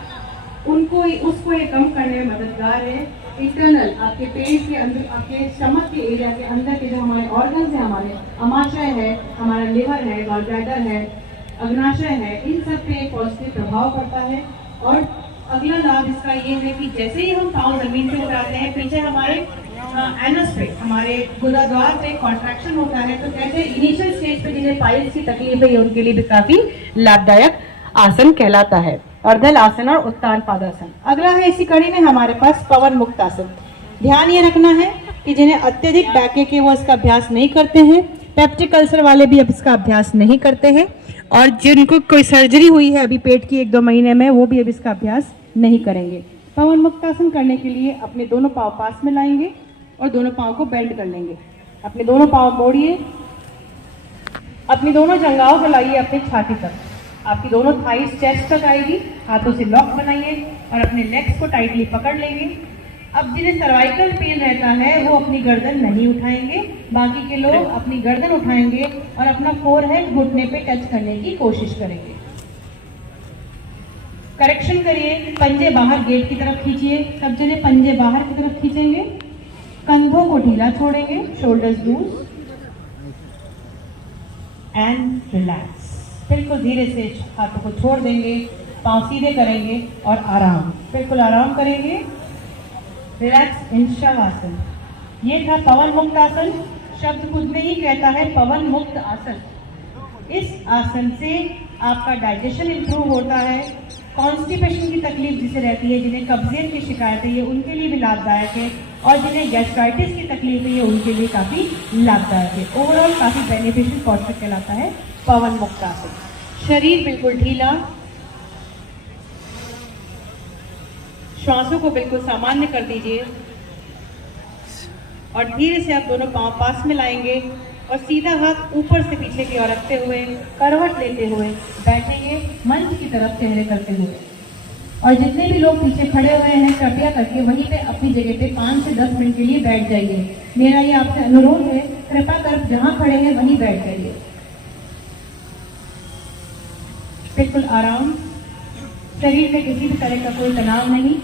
उसको ये कम करने में मददगार है। इंटरनल आपके पेट के अंदर, आपके स्टमक के एरिया के अंदर के जो हमारे ऑर्गन्स हैं, हमारे अमाशय है, हमारा लिवर है, गॉल ब्लैडर है, अग्नाशय है, इन सब पे एक पॉजिटिव प्रभाव पड़ता है और अगला लाभ इसका ये है कि जैसे ही हम पाँव जमीन से उठाते हैं, पीछे हमारे एनस पे, हमारे गुदाद्वार पे कॉन्ट्रैक्शन होता है, तो कहते हैं इनिशियल स्टेज पे जिन्हें पाइल्स की तकलीफ है, ये उनके लिए भी काफी लाभदायक आसन कहलाता है। अर्धल आसन और उत्तान पादासन। अगला है इसी कड़ी में हमारे पास पवन मुक्त आसन। ध्यान ये रखना है कि जिन्हें अत्यधिक बैक के वो इसका अभ्यास नहीं करते हैं, पेप्टिक अल्सर वाले भी अब इसका अभ्यास नहीं करते हैं, और जिनको कोई सर्जरी हुई है अभी पेट की 1-2 महीने में, वो भी अब इसका अभ्यास नहीं करेंगे। पवन मुक्तासन करने के लिए अपने दोनों पाँव पास में लाएंगे और दोनों पाँव को बेंड कर लेंगे। अपने दोनों पाँव मोड़िए, अपनी दोनों जंघाओं को लाइए अपनी छाती तक, आपकी दोनों थाइस चेस्ट तक आएगी। हाथों से लॉक बनाइए और अपने लेग्स को टाइटली पकड़ लेंगे। अब जिन्हें सर्वाइकल पेन रहता है वो अपनी गर्दन नहीं उठाएंगे, बाकी के लोग अपनी गर्दन उठाएंगे और अपना फोरहेड घुटने पे टच करने की कोशिश करेंगे। करेक्शन करिए, पंजे बाहर गेट की तरफ खींचिए। सब जने पंजे बाहर की तरफ खींचेंगे, कंधों को ढीला छोड़ेंगे, शोल्डर्स लूज एंड रिलैक्स। बिल्कुल धीरे से हाथों को छोड़ देंगे, पांव सीधे करेंगे और आराम, बिल्कुल आराम करेंगे। Relax in shavasana. ये था पवन मुक्त आसन। शब्द खुद में ही कहता है पवन मुक्त आसन। इस आसन से आपका डाइजेशन इंप्रूव होता है। कॉन्स्टिपेशन की तकलीफ जिसे रहती है, जिन्हें कब्जियत की शिकायत है, ये उनके लिए भी लाभदायक है, और जिन्हें गैस्ट्राइटिस की तकलीफ है, ये उनके लिए काफ़ी लाभदायक है। ओवरऑल काफ़ी बेनिफिशियल पॉस्चर कहलाता है पवन मुक्त आसन। शरीर बिल्कुल ढीला, श्वासों को बिल्कुल सामान्य कर दीजिए और धीरे से आप दोनों पांव पास में लाएंगे और सीधा हाथ ऊपर से पीछे की ओर रखते हुए, करवट लेते हुए बैठेंगे, मंच की तरफ चेहरे करते हुए। और जितने भी लोग पीछे खड़े हुए हैं, कृपया करके वहीं पे अपनी जगह पे 5 से 10 मिनट के लिए बैठ जाइए। मेरा ये आपसे अनुरोध है, कृपया कर जहाँ खड़े हैं वहीं बैठ जाइए। बिल्कुल आराम, शरीर में किसी भी तरह का कोई तनाव नहीं।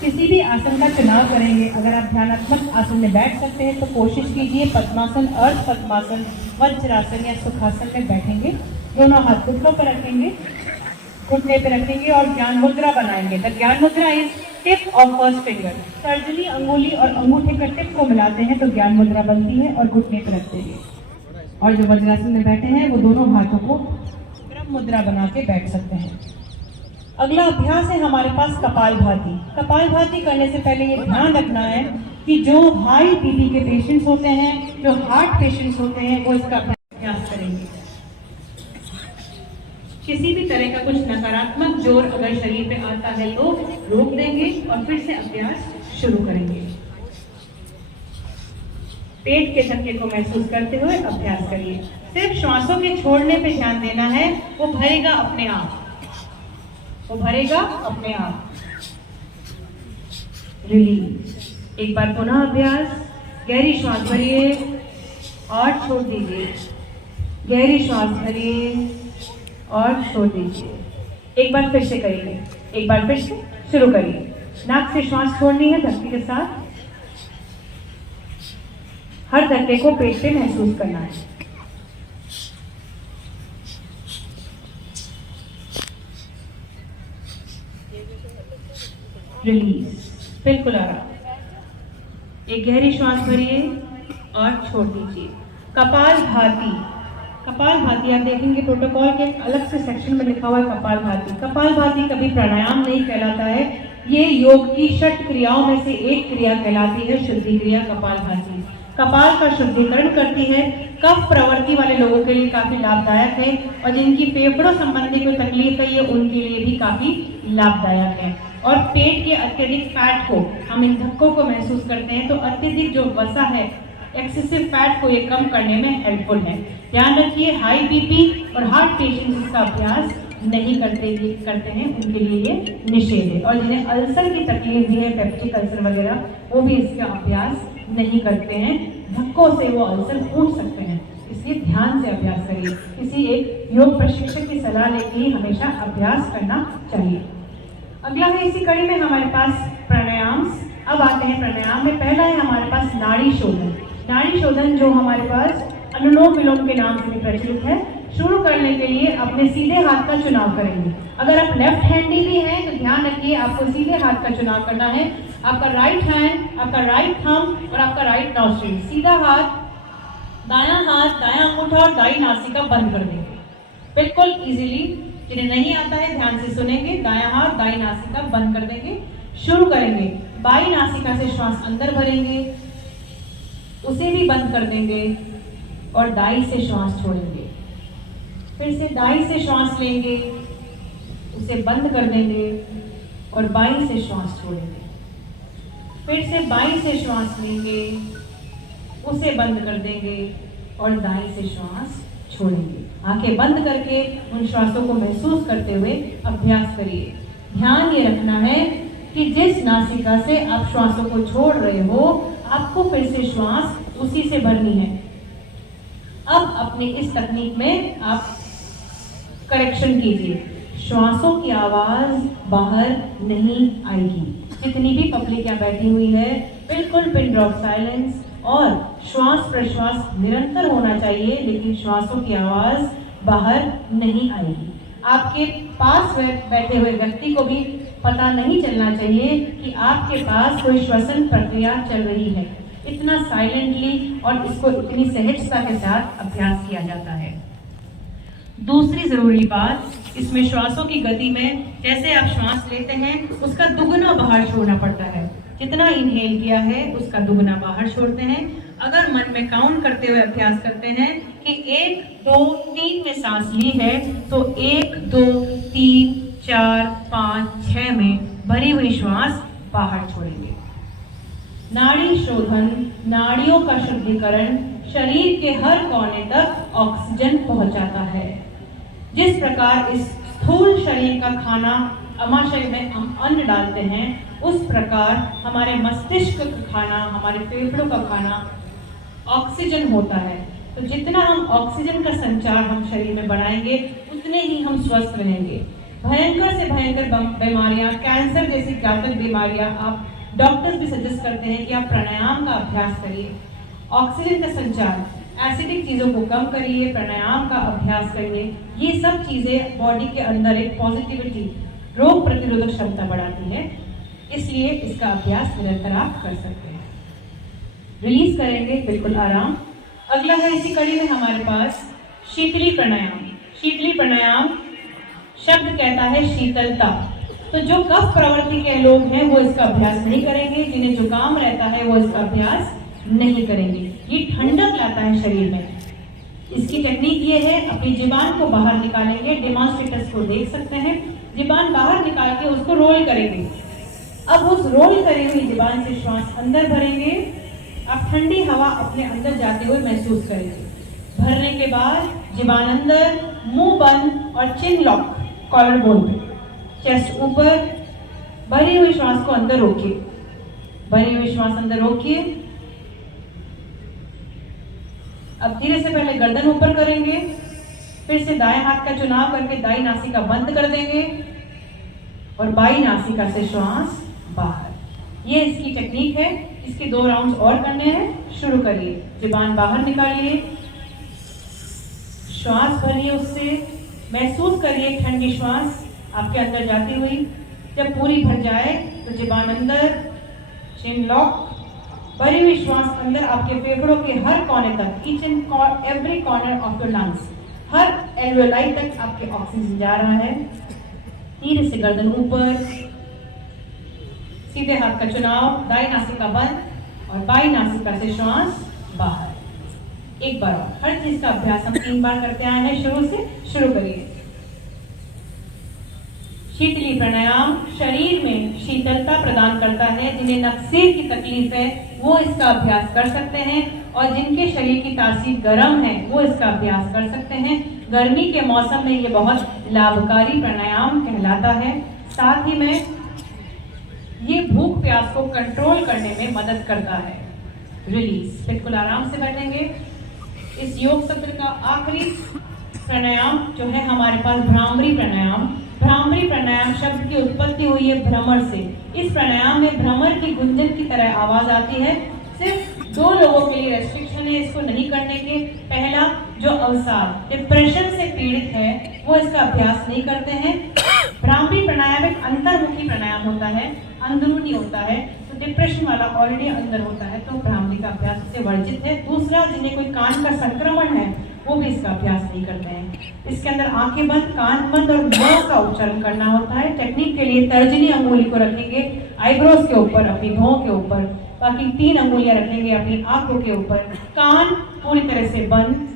किसी भी आसन का चुनाव करेंगे, अगर आप ध्यानात्मक आसन में बैठ सकते हैं तो कोशिश कीजिए पद्मासन, अर्ध पद्मासन, वज्रासन या सुखासन में बैठेंगे। दोनों हाथ घुटनों पर रखेंगे, घुटने पर रखेंगे और ज्ञान मुद्रा बनाएंगे। द ज्ञान मुद्रा is tip of first finger. तर्जनी, अंगुली और अंगूठे का टिप को मिलाते हैं तो ज्ञान मुद्रा बनती है और घुटने पर रखते हैं। और जो वज्रासन में बैठे हैं वो दोनों हाथों को ब्रह्म मुद्रा बना के बैठ सकते हैं। अगला अभ्यास है हमारे पास कपालभाति। कपालभाति करने से पहले ये ध्यान रखना है कि जो हाई बीपी के पेशेंट्स होते हैं, जो हार्ट पेशेंट्स होते हैं, वो इसका अभ्यास करेंगे। किसी भी तरह का कुछ नकारात्मक जोर अगर शरीर पे आता है तो रोक देंगे और फिर से अभ्यास शुरू करेंगे। पेट के धक्के को महसूस करते हुए अभ्यास करिए। सिर्फ श्वासों के छोड़ने पे ध्यान देना है, वो भरेगा अपने आप, वो भरेगा अपने आप। रिलीज। एक बार पुनः अभ्यास। गहरी श्वास भरिए और छोड़ दीजिए, गहरी श्वास भरिए और छोड़ दीजिए। एक बार फिर से करिए, एक बार फिर से शुरू करिए। नाक से श्वास छोड़नी है धक्के के साथ। हर धक्के को पेट से महसूस करना है। रिलीज। बिल्कुल आराम। एक गहरी श्वास भरिए और छोड़ दीजिए। कपालभाति। कपालभाति आप देखेंगे प्रोटोकॉल के अलग से सेक्शन में लिखा हुआ है कपालभाति। कपालभाति कभी प्राणायाम नहीं कहलाता है, ये योग की 6 क्रियाओं में से एक क्रिया कहलाती है, शुद्धि क्रिया कपालभाति। कपाल का शुद्धिकरण करती है, कफ प्रवृत्ति वाले लोगों के लिए काफी लाभदायक है, और जिनकी फेफड़ों संबंधी कोई तकलीफ है ये उनके लिए भी काफी लाभदायक है। और पेट के अत्यधिक फैट को, हम इन धक्कों को महसूस करते हैं तो अत्यधिक जो वसा है, एक्सेसिव फैट को ये कम करने में हेल्पफुल है। ध्यान रखिए, हाई बीपी और हार्ट पेशेंट्स इसका अभ्यास नहीं करते हैं, उनके लिए ये निषेध है। और जिन्हें अल्सर की तकलीफ भी है, पेप्टिक अल्सर वगैरह, वो भी इसका अभ्यास नहीं करते हैं। धक्कों से वो अल्सर फूट सकते हैं, इसलिए ध्यान से अभ्यास करिए। किसी एक योग प्रशिक्षक की सलाह लेके ही हमेशा अभ्यास करना चाहिए। अगला है इसी कड़ी में हमारे पास प्राणायाम। अब आते हैं प्राणायाम में। पहला है हमारे पास नाड़ी शोधन। नाड़ी शोधन जो हमारे पास अनुलोम विलोम के नाम से भी प्रचलित है। शुरू करने के लिए अपने सीधे हाथ का चुनाव करेंगे। अगर आप लेफ्ट हैंडी भी हैं तो ध्यान रखिए आपको सीधे हाथ का चुनाव करना है। आपका राइट हैंड, आपका राइट थंब और आपका राइट नॉस्ट्रिल, सीधा हाथ, दायां अंगूठा और दाई नासिका बंद कर देंगे। बिल्कुल इजीली, जिन्हें नहीं आता है ध्यान से सुनेंगे। दायां हाथ, दाई नासिका बंद कर देंगे। शुरू करेंगे। बाई नासिका से श्वास अंदर भरेंगे, उसे भी बंद कर देंगे और दाई से श्वास छोड़ेंगे। फिर से दाई से श्वास लेंगे, उसे बंद कर देंगे और बाई से श्वास छोड़ेंगे। फिर से बाई से श्वास लेंगे, उसे बंद कर देंगे और दाई से श्वास छोड़ेंगे। आंखें बंद करके उन श्वासों को महसूस करते हुए अभ्यास करिए। ध्यान ये रखना है कि जिस नासिका से आप श्वासों को छोड़ रहे हो, आपको फिर से श्वास उसी से भरनी है। अब अपनी इस तकनीक में आप करेक्शन कीजिए। श्वासों की आवाज बाहर नहीं आएगी। जितनी भी पब्लिक यहाँ बैठी हुई है, बिल्कुल पिन ड्रॉप साइलेंस और श्वास प्रश्वास निरंतर होना चाहिए, लेकिन श्वासों की आवाज बाहर नहीं आएगी। आपके पास बैठे हुए व्यक्ति को भी पता नहीं चलना चाहिए कि आपके पास कोई श्वसन प्रक्रिया चल रही है। इतना साइलेंटली और इसको इतनी सहजता के साथ अभ्यास किया जाता है। दूसरी जरूरी बात, इसमें श्वासों की गति में जैसे आप श्वास लेते हैं उसका दुगना बाहर छोड़ना पड़ता है। जितना इनहेल किया है उसका दुगना बाहर छोड़ते हैं। अगर मन में काउंट करते हुए अभ्यास करते हैं कि 1 2 3 में सांस ली है तो 1 2 3 4 5 6 में भरी हुई श्वास बाहर छोड़ेंगे। नाड़ी शोधन, नाड़ियों का शुद्धिकरण शरीर के हर कोने तक ऑक्सीजन पहुंचाता है। जिस प्रकार इस स्थूल शरीर का खाना अमाशय में हम अन्न डालते हैं, उस प्रकार हमारे मस्तिष्क का खाना, हमारे फेफड़ों का खाना ऑक्सीजन होता है। तो जितना हम ऑक्सीजन का संचार हम शरीर में बढ़ाएंगे, उतने ही हम स्वस्थ रहेंगे। भयंकर से भयंकर बीमारियां, कैंसर जैसी घातक बीमारियां, आप डॉक्टर्स भी सजेस्ट करते हैं कि आप प्राणायाम का अभ्यास करिए। ऑक्सीजन का संचार, एसिडिक चीजों को कम करिए, प्राणायाम का अभ्यास करिए। ये सब चीजें बॉडी के अंदर एक पॉजिटिविटी, रोग प्रतिरोधक क्षमता बढ़ाती है। इसलिए इसका अभ्यास निरंतर आप कर सकते हैं। रिलीज करेंगे बिल्कुल आराम। अगला है इसी कड़ी में हमारे पास शीतली प्राणायाम। शीतली प्राणायाम शब्द कहता है शीतलता। तो जो कफ प्रवृत्ति के लोग हैं वो इसका अभ्यास नहीं करेंगे, जिन्हें जुकाम रहता है वो इसका अभ्यास नहीं करेंगे। ये ठंडक लाता है शरीर में। इसकी टेक्निक ये है, अपनी जीवान को बाहर निकालेंगे। डेमोन्स्ट्रेटर्स को देख सकते हैं। जीवान बाहर निकाल के उसको रोल करेंगे। अब उस रोल करी हुई जीवान से श्वास अंदर भरेंगे। आप ठंडी हवा अपने अंदर जाते हुए महसूस करेंगे। भरने के बाद जीवान अंदर, मुंह बंद और चिन लॉक, कॉलर बोन पे, चेस्ट ऊपर। भरी हुई श्वास को अंदर रोकिए। भरी हुई श्वास अंदर रोकिए। अब धीरे से पहले गर्दन ऊपर करेंगे, फिर से दाएं हाथ का चुनाव करके दाई नासिका बंद कर देंगे और बाई नासिका से श्वास बाहर। ये इसकी टेक्निक है। इसके 2 राउंड्स और करने हैं। शुरू करिए। जुबान बाहर निकालिए, श्वास भरिए, उससे महसूस करिए ठंडी श्वास आपके अंदर जाती हुई। जब पूरी भर जाए तो जुबान अंदर, चिन लॉक। भरी हुई श्वास अंदर आपके फेफड़ों के हर कोने तक, each and every corner of your lungs, her alveoli तक आपके ऑक्सीजन जा रहा है। धीरे से गर्दन ऊपर, सीधे हाथ का चुनाव, दाई नासिका बंद और बाई नासिका से श्वास बाहर। एक बार और, हर चीज का अभ्यास हम 3 बार करते आए हैं। शुरू से शुरू करिए। शीतली प्राणायाम शरीर में शीतलता प्रदान करता है। जिन्हें नक्सीर की तकलीफ है वो इसका अभ्यास कर सकते हैं, और जिनके शरीर की तासीर गर्म है वो इसका अभ्यास कर सकते हैं। गर्मी के मौसम में ये बहुत लाभकारी प्राणायाम कहलाता है। साथ ही में ये भूख प्यास को कंट्रोल करने में मदद करता है। रिलीज। बिल्कुल आराम से बैठेंगे। इस योग सत्र का आखिरी प्राणायाम जो है हमारे पास भ्रामरी प्राणायाम। भ्रामरी प्राणायाम शब्द की उत्पत्ति हुई है भ्रमर से। इस प्राणायाम में भ्रमर की गुंजन की तरह आवाज आती है। सिर्फ 2 लोगों के लिए रेस्ट्रिक्शन ने इसको नहीं करने के पहला जो अवसाद डिप्रेशन से पीड़ित है वो इसका अभ्यास नहीं करते हैं। ब्राह्मी प्राणायाम एक अंतर्मुखी प्राणायाम होता है, अंदरूनी होता है, तो डिप्रेशन वाला ऑलरेडी अंदर होता है तो ब्राह्मी का अभ्यास से वर्जित है। दूसरा, जिन्हें कोई कान का संक्रमण है वो भी इसका अभ्यास नहीं करते हैं। इसके अंदर आंखें बंद, कान बंद और म का उच्चारण करना होता है। टेक्निक के लिए तर्जनी अंगुली को रखेंगे आईब्रोज के ऊपर, अपनी भौं के ऊपर, बाकी 3 अंगुलियां रखेंगे अपनी आंखों के ऊपर। कान पूरी तरह से बंद,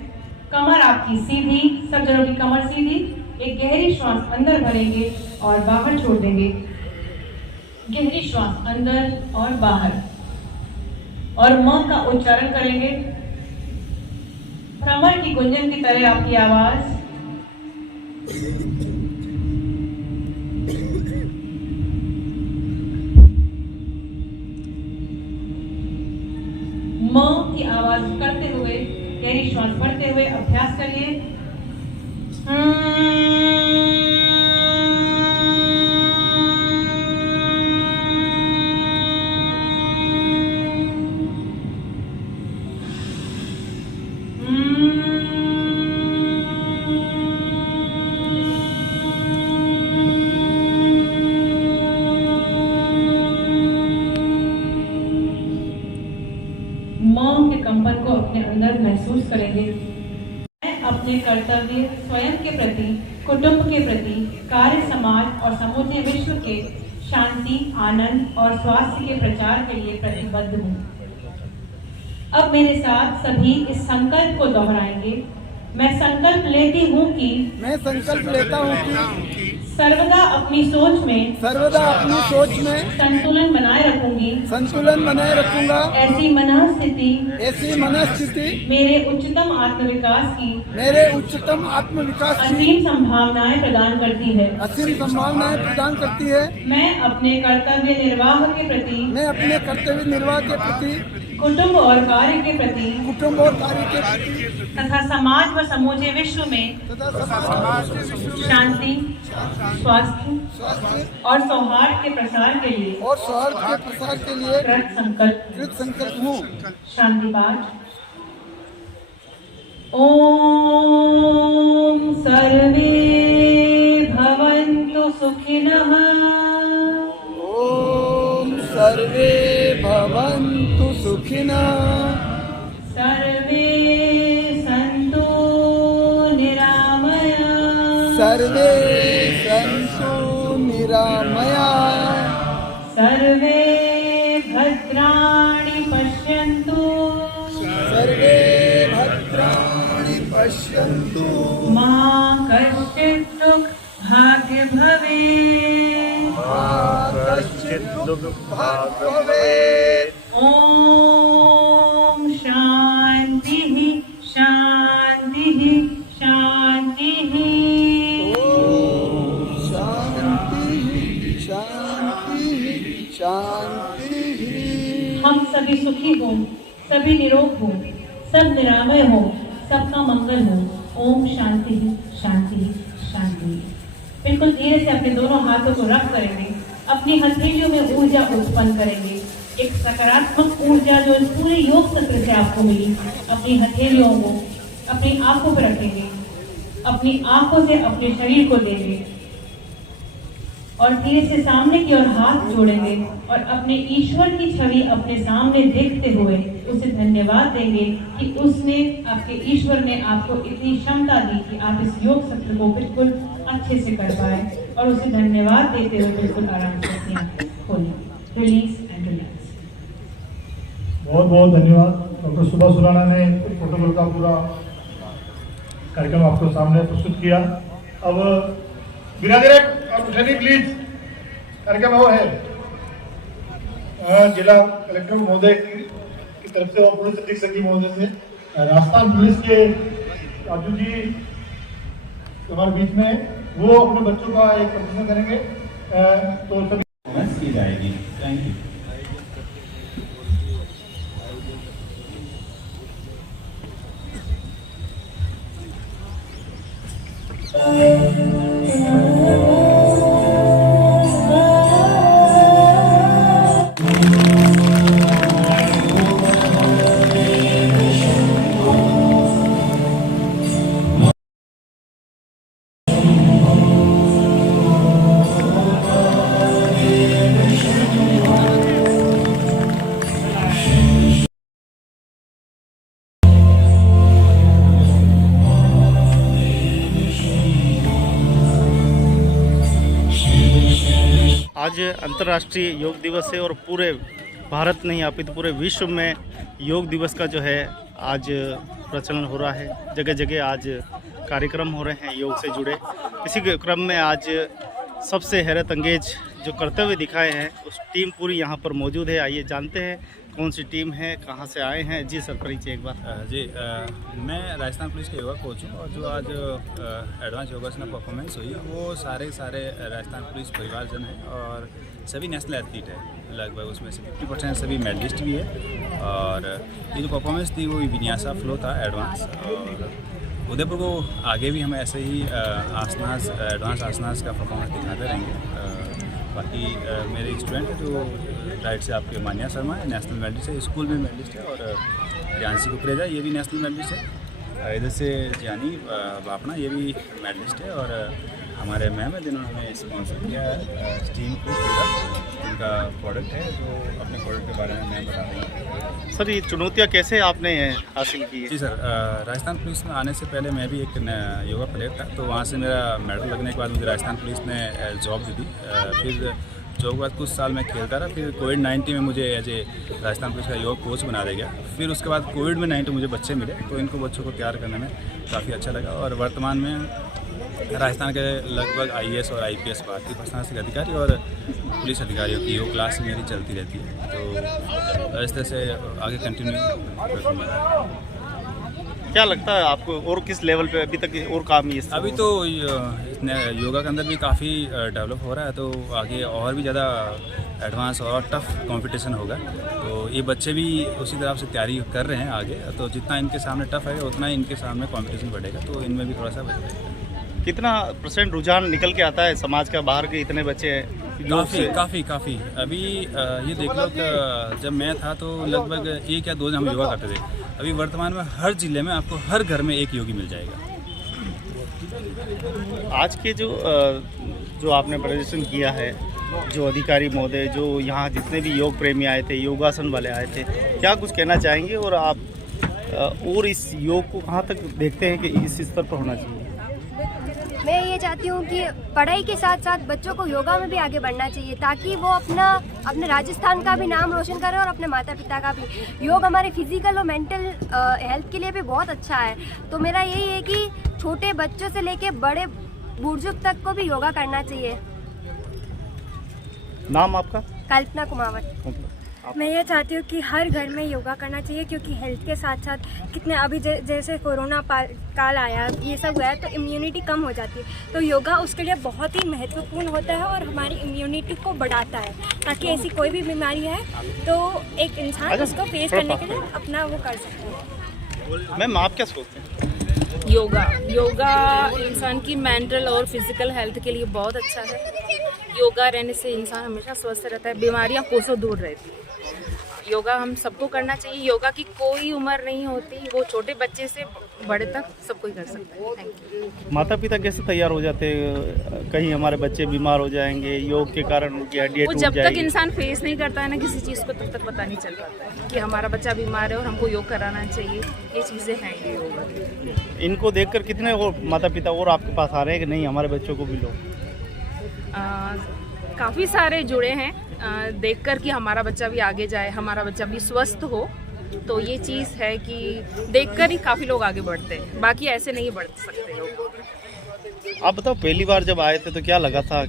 कमर आपकी सीधी, सब जनों की कमर सीधी। एक गहरी श्वास अंदर भरेंगे और बाहर छोड़ देंगे। गहरी श्वास अंदर और बाहर, और म का उच्चारण करेंगे। भ्रमर की गुंजन की तरह आपकी आवाज। म की आवाज करते हुए, गहरी श्वास भरते हुए अभ्यास करिए। म के कंपन को अपने अंदर महसूस करेंगे। मैं अपने कर्तव्य स्वयं के प्रति, कुटुंब के प्रति, कार्य, समाज और समूचे विश्व के शांति, आनंद और स्वास्थ्य के प्रचार के लिए प्रतिबद्ध हूँ। अब मेरे साथ सभी इस संकल्प को दोहराएंगे। मैं संकल्प लेती हूँ कि, मैं संकल्प लेता हूँ कि सर्वदा अपनी सोच में संतुलन बनाए रखूंगी। संतुलन बनाए रखूंगा। ऐसी मनस्थिति मेरे उच्चतम आत्मविकास की असीम संभावनाएं प्रदान करती है। मैं अपने कर्तव्य निर्वाह के प्रति, कुटुंब और कार्य के प्रति तथा समाज व समूचे विश्व में शांति, स्वास्थ्य और सौहार्द के प्रसार के लिए कृत संकल्प हूँ। शांति पाठ। ओम सर्वे भवन्तु सुखिनः। ओम सर्वे भवन्तु सुखिनः। सर्वे सन्तु निरामया। सर्वे सन्तु निरामया। सर्वे भद्राणि पश्यन्तु। सर्वे भद्राणि पश्यन्तु। मा कश्चित् दुःखभाग् भवेत्। मा कश्चित् दुःखभाग् भवेत्। ॐ शान्तिः शान्तिः शान्तिः। ओम शांति शांति शांति। हम सभी सुखी हों, सभी निरोग हों, सब निरामय हो, सबका मंगल हो। ओम शांति शांति शांति। बिल्कुल धीरे से अपने दोनों हाथों को रख करेंगे, अपनी हथेलियों में ऊर्जा उत्पन्न करेंगे। एक सकारात्मक ऊर्जा जो इस पूरे योग सत्र से आपको मिली, अपनी हथेलियों को अपनी आंखों पर रखेंगे, अपनी आंखों से अपने शरीर को देंगे और धीरे से सामने की ओर हाथ जोड़ेंगे और अपने ईश्वर की छवि अपने सामने देखते हुए उसे धन्यवाद देंगे कि उसने, आपके ईश्वर ने आपको इतनी क्षमता दी कि आप इस योग सत्र को बिल्कुल अच्छे से कर पाए, और उसे धन्यवाद देते हुए बिल्कुल आराम से अपनी आंखें खोलें। Release and relax. बहुत बहुत धन्यवाद डॉक्टर सुभा सुराणा ने प्रोटोकॉल का पूरा कार्यक्रम आपको सामने प्रस्तुत किया। अब बिना देर आप उठेंगे प्लीज, कार्यक्रम वो है जिला कलेक्टर महोदय की तरफ से और पुलिस अधीक्षक जी महोदय से, राजस्थान पुलिस के राजू जी हमारे बीच में, वो अपने बच्चों का एक प्रदर्शन करेंगे। तो सभी की जाएगी। Thank you. आज अंतर्राष्ट्रीय योग दिवस है और पूरे भारत नहीं अपितु पूरे विश्व में योग दिवस का जो है आज प्रचलन हो रहा है। जगह जगह आज कार्यक्रम हो रहे हैं योग से जुड़े। इसी के क्रम में आज सबसे हैरत अंगेज जो कर्तव्य दिखाए हैं उस टीम पूरी यहाँ पर मौजूद है। आइए जानते हैं कौन सी टीम है, कहाँ से आए हैं। जी सर, परिचय एक बार। जी मैं राजस्थान पुलिस के योगा कोच हूँ और जो आज एडवांस योगासन परफॉर्मेंस हुई वो सारे राजस्थान पुलिस परिवारजन हैं और सभी नेशनल एथलीट है। लगभग उसमें से 50% सभी मेडलिस्ट भी है। और ये जो परफॉर्मेंस थी वो विन्यासा फ्लो था एडवांस। और उदयपुर को आगे भी हम ऐसे ही आसनास एडवांस आसनास का परफॉर्मेंस दिखाते रहेंगे। बाकी मेरे स्टूडेंट है जो राइट से आपके मान्या शर्मा है, नेशनल मेडलिस्ट है, स्कूल में मेडलिस्ट है। और रियांशी कुकरेजा ये भी नेशनल मेडलिस्ट है। इधर से जानी बापना ये भी मेडलिस्ट है। और हमारे मैम है जिन्होंने हमें स्पॉन्सर किया है स्टीम को इनका प्रोडक्ट है, जो अपने प्रोडक्ट के बारे में मैं बता दूँगा। सर ये चुनौतियाँ कैसे आपने हासिल की है? जी सर, राजस्थान पुलिस में आने से पहले मैं भी एक योगा प्लेयर था, तो वहाँ से मेरा मेडल लगने के बाद मुझे राजस्थान पुलिस ने जॉब दी थी। फिर जॉब के बाद कुछ साल मैं खेलता रहा। फिर कोविड-19 में मुझे एज ए राजस्थान पुलिस का योग कोच बना दिया गया। फिर उसके बाद कोविड में 19 मुझे बच्चे मिले, तो इनको बच्चों को तैयार करने में काफ़ी अच्छा लगा। और वर्तमान में राजस्थान के लगभग IAS और IPS भारतीय प्रशासनिक अधिकारी और पुलिस अधिकारियों की योग क्लास मेरी चलती रहती है। तो इस तरह से आगे कंटिन्यू करूँगा। क्या लगता है आपको और किस लेवल पे अभी तक और काम है? अभी तो योगा के अंदर भी काफ़ी डेवलप हो रहा है, तो आगे और भी ज़्यादा एडवांस और टफ कंपटीशन होगा। तो ये बच्चे भी उसी तरह से तैयारी कर रहे हैं आगे। तो जितना इनके सामने टफ है उतना ही इनके सामने कंपटीशन बढ़ेगा, तो इनमें भी थोड़ा सा बढ़ेगा। कितना % रुझान निकल के आता है समाज का? बाहर के इतने बच्चे काफ़ी अभी ये देख लो कि जब मैं था तो लगभग 1 या 2 दिन हम योगा करते थे। अभी वर्तमान में हर जिले में आपको हर घर में एक योगी मिल जाएगा। आज के जो आपने प्रदर्शन किया है, जो अधिकारी महोदय, जो यहाँ जितने भी योग प्रेमी आए थे, योगासन वाले आए थे, क्या कुछ कहना चाहेंगे? और आप और इस योग को कहाँ तक देखते हैं कि इस स्तर पर होना चाहिए? मैं ये चाहती हूँ कि पढ़ाई के साथ साथ बच्चों को योगा में भी आगे बढ़ना चाहिए, ताकि वो अपने राजस्थान का भी नाम रोशन करें और अपने माता पिता का भी। योग हमारे फिजिकल और मेंटल हेल्थ के लिए भी बहुत अच्छा है। तो मेरा यही है कि छोटे बच्चों से लेके बड़े बुजुर्ग तक को भी योगा करना चाहिए। नाम आपका? कल्पना कुमावत। मैं ये चाहती हूँ कि हर घर में योगा करना चाहिए, क्योंकि हेल्थ के साथ साथ कितने अभी जैसे कोरोना काल आया, ये सब हुआ है, तो इम्यूनिटी कम हो जाती है। तो योगा उसके लिए बहुत ही महत्वपूर्ण होता है और हमारी इम्यूनिटी को बढ़ाता है, ताकि ऐसी कोई भी बीमारी है तो एक इंसान उसको फेस करने के लिए अपना वो कर सकता है। मैम आप क्या सोचते हैं? योगा इंसान की मेंटल और फिजिकल हेल्थ के लिए बहुत अच्छा है। योगा रहने से इंसान हमेशा स्वस्थ रहता है, बीमारियां कोसों दूर रहती है। योगा हम सबको करना चाहिए। योगा की कोई उम्र नहीं होती, वो छोटे बच्चे से बड़े तक सब कोई कर सकता है। Thank you. माता पिता कैसे तैयार हो जाते हैं? कहीं हमारे बच्चे बीमार हो जाएंगे, योग के कारण उनकी हड्डियां टूट जाएंगी। जब तक इंसान फेस नहीं करता है ना किसी चीज़ को, तब तक पता नहीं चल पाता है कि हमारा बच्चा बीमार है और हमको योग कराना चाहिए। ये चीज़ें हैं ये योगा। इनको देखकर कितने और माता पिता और आपके पास आ रहे हैं कि नहीं हमारे बच्चों को भी लो? काफ़ी सारे जुड़े हैं देखकर कि हमारा बच्चा भी आगे जाए, हमारा बच्चा भी स्वस्थ हो। तो ये चीज़ है कि देखकर ही काफ़ी लोग आगे बढ़ते हैं, बाकी ऐसे नहीं बढ़ सकते लोग। आप बताओ, पहली बार जब आए थे तो क्या लगा था?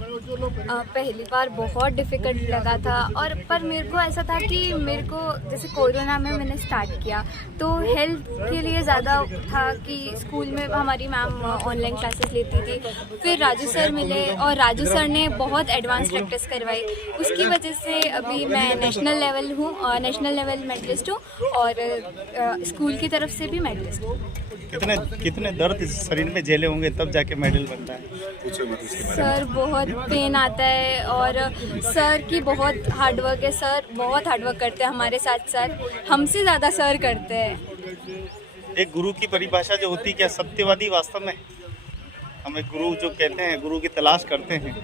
पहली बार बहुत डिफ़िकल्ट लगा था, और पर मेरे को ऐसा था कि मेरे को जैसे कोरोना में मैंने स्टार्ट किया तो हेल्थ के लिए ज़्यादा था कि स्कूल में हमारी मैम ऑनलाइन क्लासेस लेती थी। फिर राजू सर मिले और राजू सर ने बहुत एडवांस प्रैक्टिस करवाई। उसकी वजह से अभी मैं नेशनल लेवल हूँ और नेशनल लेवल मेडलिस्ट हूँ और स्कूल की तरफ से भी मेडलिस्ट हूँ। कितने दर्द शरीर में झेले होंगे तब जाके मेडल बनता है? सर बहुत पेन आता है और सर की बहुत हार्डवर्क है। सर बहुत हार्डवर्क करते हैं हमारे साथ साथ, हमसे ज़्यादा सर करते हैं। एक गुरु की परिभाषा जो होती है, क्या सत्यवादी वास्तव में हमें गुरु जो कहते हैं, गुरु की तलाश करते हैं,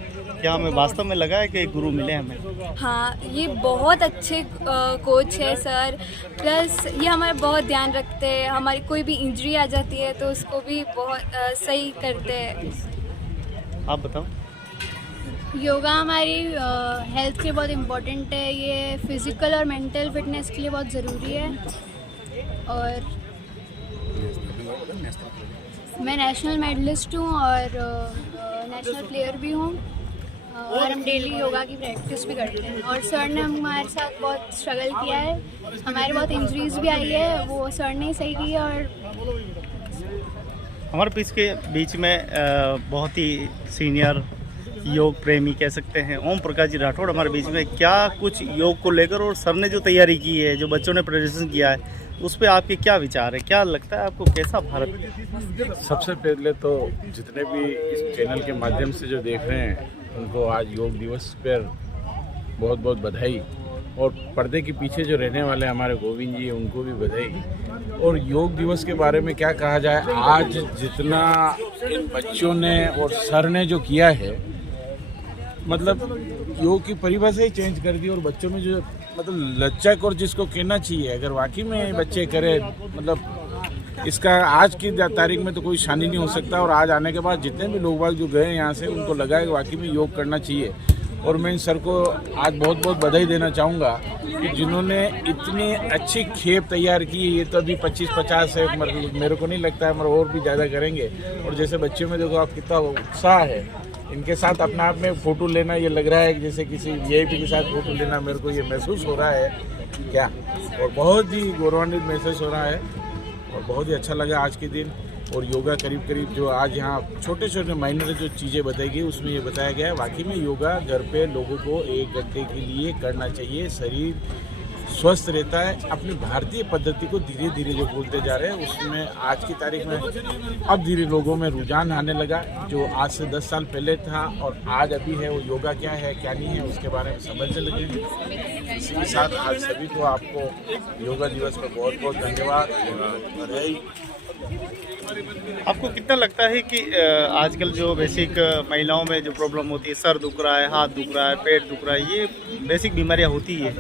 क्या हमें वास्तव में लगा है कि एक गुरु मिले हमें? हाँ, ये बहुत अच्छे कोच है सर। प्लस ये हमारा बहुत ध्यान रखते हैं, हमारी कोई भी इंजरी आ जाती है तो उसको भी बहुत सही करते हैं। आप बताओ। योगा हमारी हेल्थ के लिए बहुत इम्पोर्टेंट है। ये फिज़िकल और मेंटल फिटनेस के लिए बहुत ज़रूरी है। और मैं नेशनल मेडलिस्ट हूँ और नेशनल प्लेयर भी हूँ और हम डेली योगा की प्रैक्टिस भी करते हैं। और सर ने हमारे साथ बहुत स्ट्रगल किया है, हमारे बहुत इंजरीज भी आई है, वो सर ने सही की। और हमारे बीच में बहुत ही सीनियर योग प्रेमी कह सकते हैं ओम प्रकाश जी राठौड़ हमारे बीच में। क्या कुछ योग को लेकर और सर ने जो तैयारी की है, जो बच्चों ने प्रदर्शन किया है, उस पर आपके क्या विचार है? क्या लगता है आपको, कैसा भारत? सबसे पहले तो जितने भी इस चैनल के माध्यम से जो देख रहे हैं उनको आज योग दिवस पर बहुत बहुत बधाई। और पर्दे के पीछे जो रहने वाले हमारे गोविंद जी उनको भी बधाई। और योग दिवस के बारे में क्या कहा जाए, आज जितना इन बच्चों ने और सर ने जो किया है, मतलब योग की परिभाषा ही चेंज कर दी। और बच्चों में जो मतलब लचक और जिसको कहना चाहिए, अगर वाकई में बच्चे करें, मतलब इसका आज की तारीख में तो कोई शानी नहीं हो सकता। और आज आने के बाद जितने भी लोग जो गए यहाँ से, उनको लगा कि वाकई में योग करना चाहिए। और मैं इन सर को आज बहुत बहुत बधाई देना चाहूँगा कि जिन्होंने इतनी अच्छी खेप तैयार की। ये तो अभी 25-50 है, मेरे को नहीं लगता है मगर और भी ज़्यादा करेंगे। और जैसे बच्चों में देखो आप कितना उत्साह है, इनके साथ अपने आप में फ़ोटो लेना ये लग रहा है कि जैसे किसी VIP के साथ फ़ोटो लेना मेरे को ये महसूस हो रहा है क्या। और बहुत ही गौरवान्वित महसूस हो रहा है और बहुत ही अच्छा लगा आज के दिन। और योगा करीब जो आज यहाँ छोटे छोटे माइनर जो चीज़ें बताई गई उसमें ये बताया गया है वाकई में योगा घर पे लोगों को 1 घंटे के लिए करना चाहिए। शरीर स्वस्थ रहता है। अपनी भारतीय पद्धति को धीरे धीरे जो बोलते जा रहे हैं उसमें आज की तारीख में अब धीरे लोगों में रुझान आने लगा, जो आज से 10 साल पहले था और आज अभी है। वो योगा क्या है क्या नहीं है उसके बारे में समझने लगे। इसी के साथ आज सभी को आपको योगा दिवस पर बहुत बहुत धन्यवाद, बधाई। आपको कितना लगता है कि आजकल जो बेसिक महिलाओं में जो प्रॉब्लम होती है, सर दुख रहा है, हाथ दुख रहा है, पेट दुख रहा है, ये बेसिक बीमारियां होती है,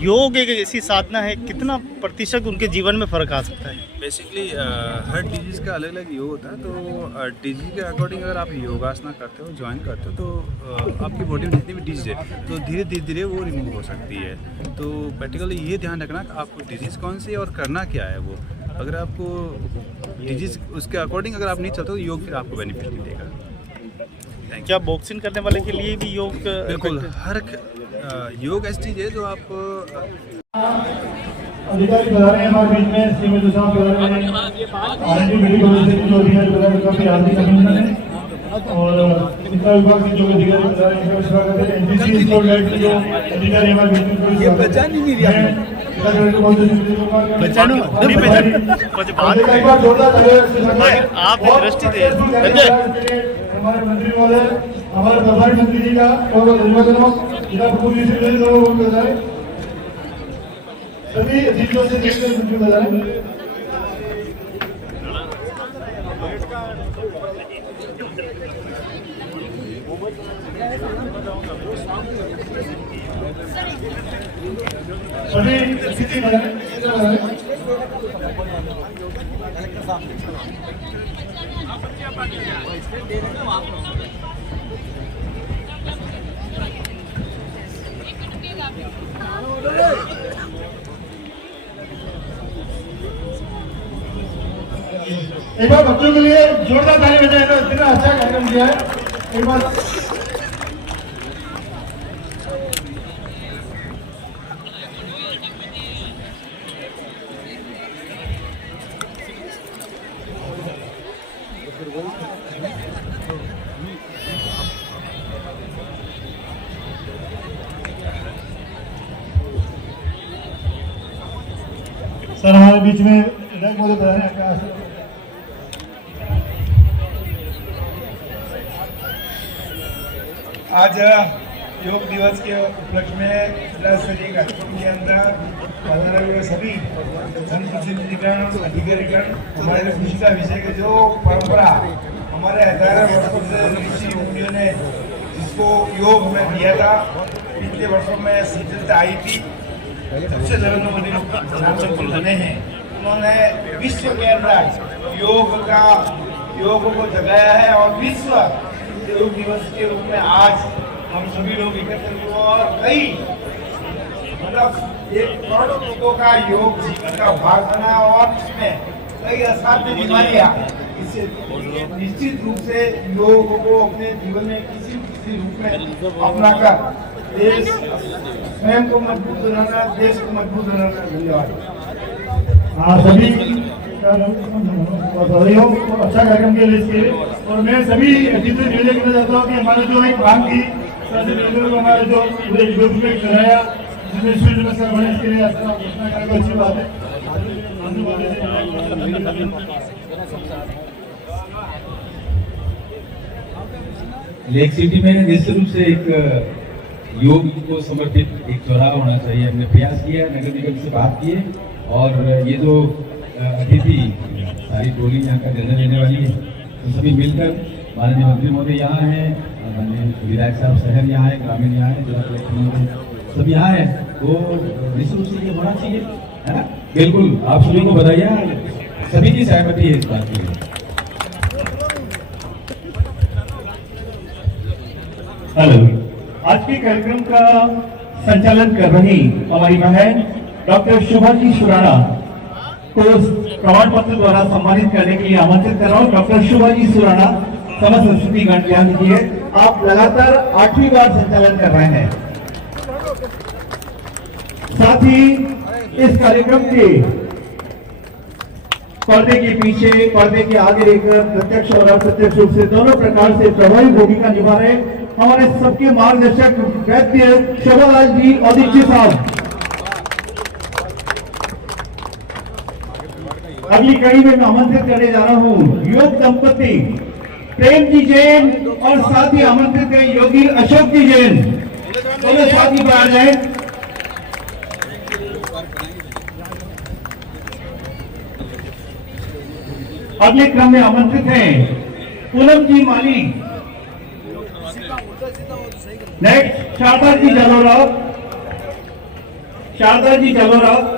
योग एक ऐसी साधना है, कितना प्रतिशत उनके जीवन में फ़र्क आ सकता है? बेसिकली हर डिजीज़ का अलग अलग योग होता है। तो डिजीज़ के अकॉर्डिंग अगर आप योगासना करते हो, ज्वाइन करते हो, तो आपकी बॉडी में जितनी भी डिजीज़ है तो धीरे धीरे वो रिमूव हो सकती है। तो प्रैक्टिकली ये ध्यान रखना कि आपको डिजीज़ कौन सी है और करना क्या है। वो अगर आपको डिजीज़ उसके अकॉर्डिंग अगर आप नहीं चलते तो योग फिर आपको बेनिफिट नहीं देगा। क्या बॉक्सिंग करने वाले के लिए भी योग? बिल्कुल, हर योग ऐसी चीज़ है जो आप अधिकारी बता रहे हैं हमारे बीच में, श्रीमती साहब बता रहे हैं RND मेडिकल कॉलेज के जो अधिकारी बता रहे हैं काफी हार्दिक अभिनंदन है। और शिक्षा विभाग के जो अधिकारी बता रहे हैं स्वागत है। NCC स्टूडेंट के जो अधिकारी हमारे बीच में, ये पहचान ही नहीं रहा आप दृष्टि दे हमारे मंत्री महोदय, हमारे प्रभारी मंत्री जी का सभी चीजों से देखकर बता रहे हैं। सभी स्थिति बता रहे हैं। एक बार बच्चों के लिए जोरदार ताली बजाएं, तो इतना अच्छा कार्यक्रम किया है। एक बार सर हमारे बीच में विधायक महोदय बता रहे हैं। आज योग दिवस के उपलक्ष्य में जिला स्तरीय कार्यक्रम के अंदर पधारे हुए सभी जनप्रतिनिधिगण, अधिकारीगण, हमारे लिए खुशी का विषय के जो परंपरा हमारे हजारों वर्षों से ऋषि मुनियों ने जिसको योग में दिया था, पिछले वर्षों में शिथिलता आई थी, सबसे नरेंद्र मोदी बने हैं। उन्होंने विश्व के अंदर योग को जगाया है और विश्व योग दिवस के रूप में आज हम सभी लोग एकत्रित हुए और कई मतलब 1 करोड़ लोगों का योग जीवन का भाग बना और इसमें कई असाध्य बीमारियां इससे निश्चित रूप से लोगों को अपने जीवन में किसी रूप में अपनाकर देश स्वयं को मजबूत बनाना, देश को मजबूत बनाना। धन्यवाद। सभी बधाई हो अच्छा कार्यक्रम के लिए इसके लिए। और मैं सभी अतिथि से निवेदन करना चाहता हूँ कि हमारे जो एक काम की हमारे जो पूरे ग्रुप में कराया जिसमें सूर्य नमस्कार बने इसके लिए घोषणा करना अच्छी बात है। लेक सिटी में निश्चित रूप से एक योग को समर्पित एक चौराहा होना चाहिए। हमने प्रयास किया, नगर निगम से बात किए और ये जो अतिथि सारी टोली यहाँ का निर्णय लेने वाली है तो सभी मिलकर माननीय मंत्री महोदय यहाँ हैं, माननीय विधायक साहब शहर यहाँ है, ग्रामीण यहाँ है, जिला कलेक्टर महोदय सब यहाँ है, तो निश्चित रूप से ये होना चाहिए, है ना। बिल्कुल आप सभी को बधाइयाँ, सभी की सहमति है इस बात के लिए। हेलो, आज के कार्यक्रम का संचालन कर रही हमारी बहन डॉक्टर शुभा जी सुराणा को प्रमाण पत्र द्वारा सम्मानित करने के लिए आमंत्रित कर रहा हूँ। डॉक्टर शुभा जी सुराणा समस्त संस्कृति गण ध्यान दीजिए, आप लगातार 8वीं बार संचालन कर रहे हैं। साथ ही इस कार्यक्रम के पर्दे के पीछे, पर्दे के आगे रहकर प्रत्यक्ष और अप्रत्यक्ष रूप से दोनों प्रकार से प्रभावी भूमिका निभा रहे हमारे सबके मार्गदर्शक वैद्य शोभालाल जी औदिच्य साहब। अगली कड़ी में मैं आमंत्रित करने जा रहा हूँ योग दंपति प्रेम जी जैन और साथ ही आमंत्रित हैं योगी अशोक जी जैन, दोनों साथ ही बाहर जाए। अगले क्रम में आमंत्रित हैं पूनम जी माली, नेक्स्ट शारदा जी जलोराव, शारदा जी जलोराव।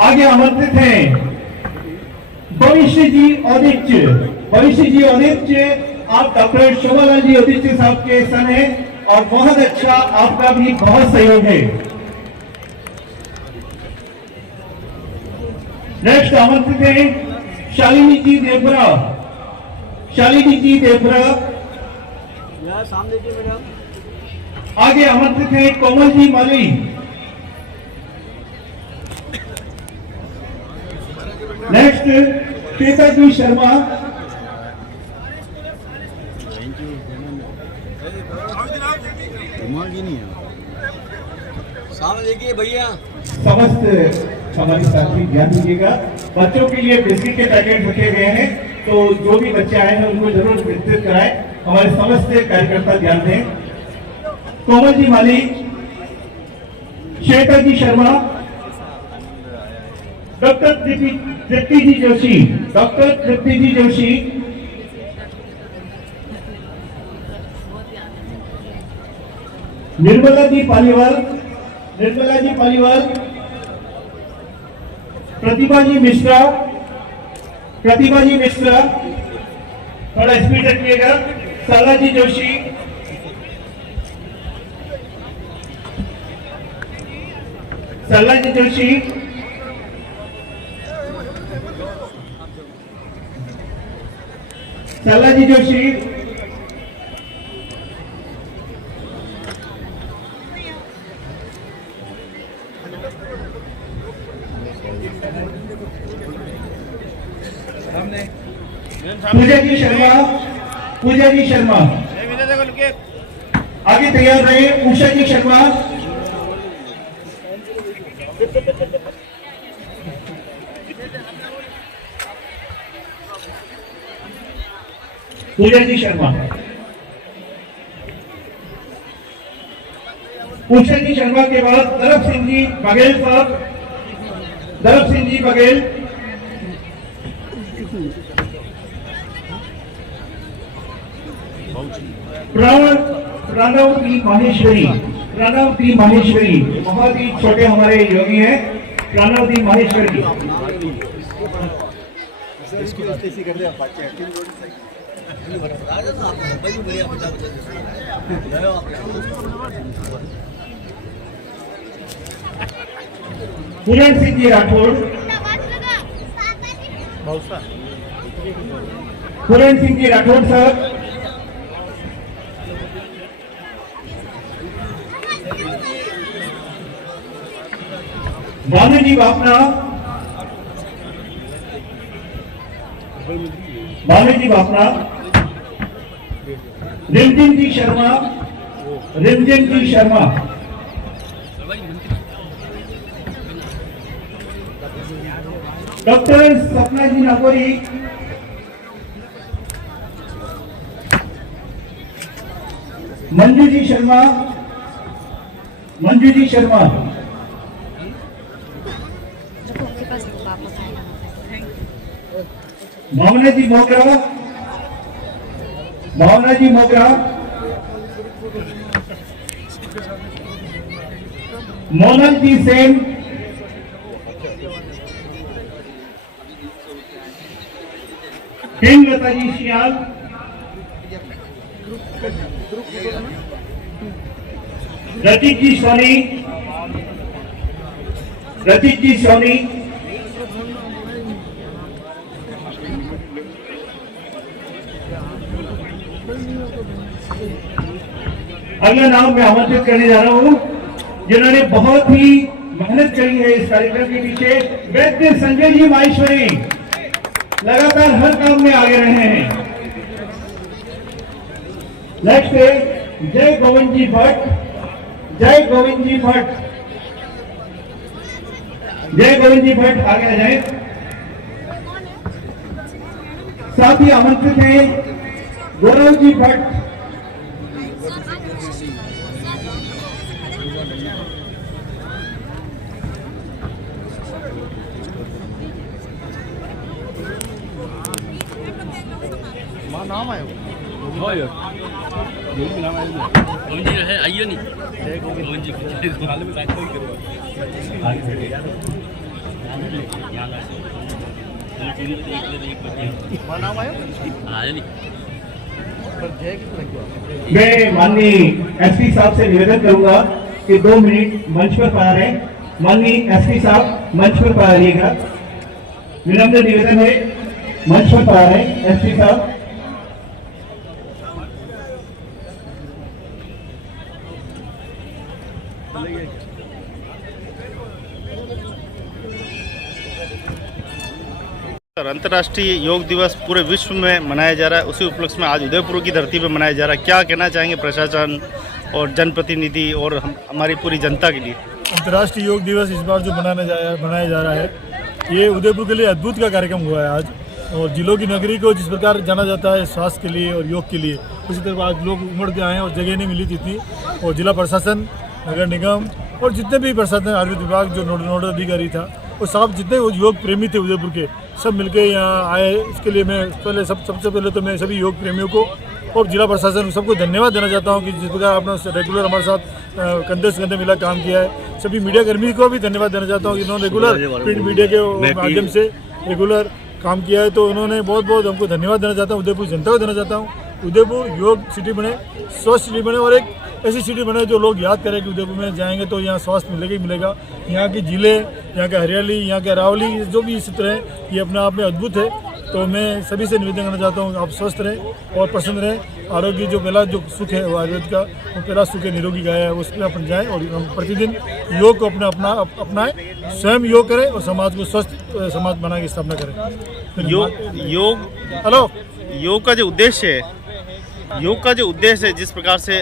आगे आमंत्रित हैं भविष्य जी औदिच्य, भविष्य जी औदिच्य आप डॉक्टर शोभालाल जी औदिच्य साहब के सन हैं और बहुत अच्छा, आपका भी बहुत सहयोग है। नेक्स्ट आमंत्रित हैं शालिनी जी देवरा, शालिनी जी देवरा। आगे आमंत्रित हैं कोमल जी माली, नेक्स्ट श्वेता जी शर्मा, देखिए भैया समस्त हमारे साथी ध्यान दीजिएगा। बच्चों के लिए बिस्किट के पैकेट रखे गए हैं, तो जो भी बच्चे आए हैं उनको जरूर वितरित कराएं। हमारे समस्त कार्यकर्ता ध्यान दें। कोमल जी माली, श्वेता जी शर्मा, डॉक्टर तृप्ति जी जोशी, डॉक्टर तृप्ति जी जोशी, निर्मला जी पालीवाल, निर्मला जी पालीवाल, प्रतिभा जी मिश्रा, प्रतिभा जी मिश्रा, थोड़ा स्पीड रखिएगा। सरला जी जोशी, सरला जी जोशी, सरला जी जोशी, पूजा जी शर्मा, पूजा जी शर्मा, आगे तैयार रहे। उषा जी शर्मा, पूजा जी शर्मा, उषा जी शर्मा के बाद दरब सिंह जी बघेल साहब, दरब सिंह जी बघेल, प्रणव की माहेश्वरी, प्रणव की माहेश्वरी बहुत ही छोटे हमारे योगी हैं। प्रणव की माहेश्वरी, पूरन सिंह जी राठौड़, पूरन सिंह जी राठौड़ साहब, भानु जी बापना, भानु जी बापना, रिमझिम जी शर्मा, रिमझिम जी शर्मा, डॉक्टर सपना जी नागौरी, मंजू जी शर्मा, मंजू जी शर्मा, भावना जी मोगरा, भावना जी मोगरा, मोनल जी सेन, हेमलता जी शियाल, रचित जी सोनी, रचित जी सोनी, अगला नाम मैं आमंत्रित करने जा रहा हूं जिन्होंने बहुत ही मेहनत करी है इस कार्यक्रम के पीछे, वैद्य संजय जी माहेश्वरी लगातार हर काम में आगे रहे हैं। नेक्स्ट है जय गोविंद जी भट्ट, जय गोविंद जी भट्ट, जय गोविंद जी भट्ट आगे आ जाए। साथ ही आमंत्रित हैं गौरव जी भट्ट, नाम आए है आइए नहीं गोविंद जी नाम आए मैं माननीय एसपी साहब से निवेदन करूंगा कि 2 मिनट मंच पर पधारे। माननीय एसपी साहब मंच पर पधारिएगा, विनम्र निवेदन है, मंच पर पधारे एसपी साहब। अंतर्राष्ट्रीय योग दिवस पूरे विश्व में मनाया जा रहा है, उसी उपलक्ष्य में आज उदयपुर की धरती पर मनाया जा रहा है। क्या कहना चाहेंगे प्रशासन और जनप्रतिनिधि और हमारी पूरी जनता के लिए? अंतर्राष्ट्रीय योग दिवस इस बार जो मनाया जा रहा है, ये उदयपुर के लिए अद्भुत का कार्यक्रम हुआ है आज। और जिलों की नगरी को जिस प्रकार जाना जाता है स्वास्थ्य के लिए और योग के लिए, उसी तरह आज लोग उमड़ के आए हैं और जगह नहीं मिली थी इतनी। और जिला प्रशासन, नगर निगम और जितने भी प्रशासन आयुर्वेद विभाग जो नोडल अधिकारी था, वो सब जितने योग प्रेमी थे उदयपुर के, सब मिलके यहाँ आए। इसके लिए मैं सबसे पहले तो मैं सभी योग प्रेमियों को और जिला प्रशासन सबको धन्यवाद देना चाहता हूँ कि जिस प्रकार आपने रेगुलर हमारे साथ कंधे से कंधे मिला काम किया है। सभी मीडिया कर्मी को भी धन्यवाद देना चाहता हूँ कि इन्होंने रेगुलर प्रिंट मीडिया के माध्यम से रेगुलर काम किया है, तो उन्होंने बहुत बहुत हमको धन्यवाद देना चाहता हूँ। उदयपुर जनता को देना चाहता हूँ। उदयपुर योग सिटी बने, स्वस्थ सिटी बने और एक ऐसी सिटी बने जो लोग याद करें कि उदयपुर में जाएंगे तो यहाँ स्वास्थ्य मिलेगा ही मिलेगा। यहाँ की जिले, यहाँ का हरियाली, यहाँ के अरावली जो भी चित्र है, ये अपने आप में अद्भुत है। तो मैं सभी से निवेदन करना चाहता हूँ आप स्वस्थ रहें और प्रसन्न रहें। आरोग्य जो पहला जो सुख है वो आयुर्वेद का, वो पहला सुख है निरोगी गाय है, उस पर अपन जाएँ और हम प्रतिदिन योग को अपनाएं, स्वयं योग करें और समाज को स्वस्थ समाज बनाने की स्थापना करें। योग का जो उद्देश्य है, योग का जो उद्देश्य है, जिस प्रकार से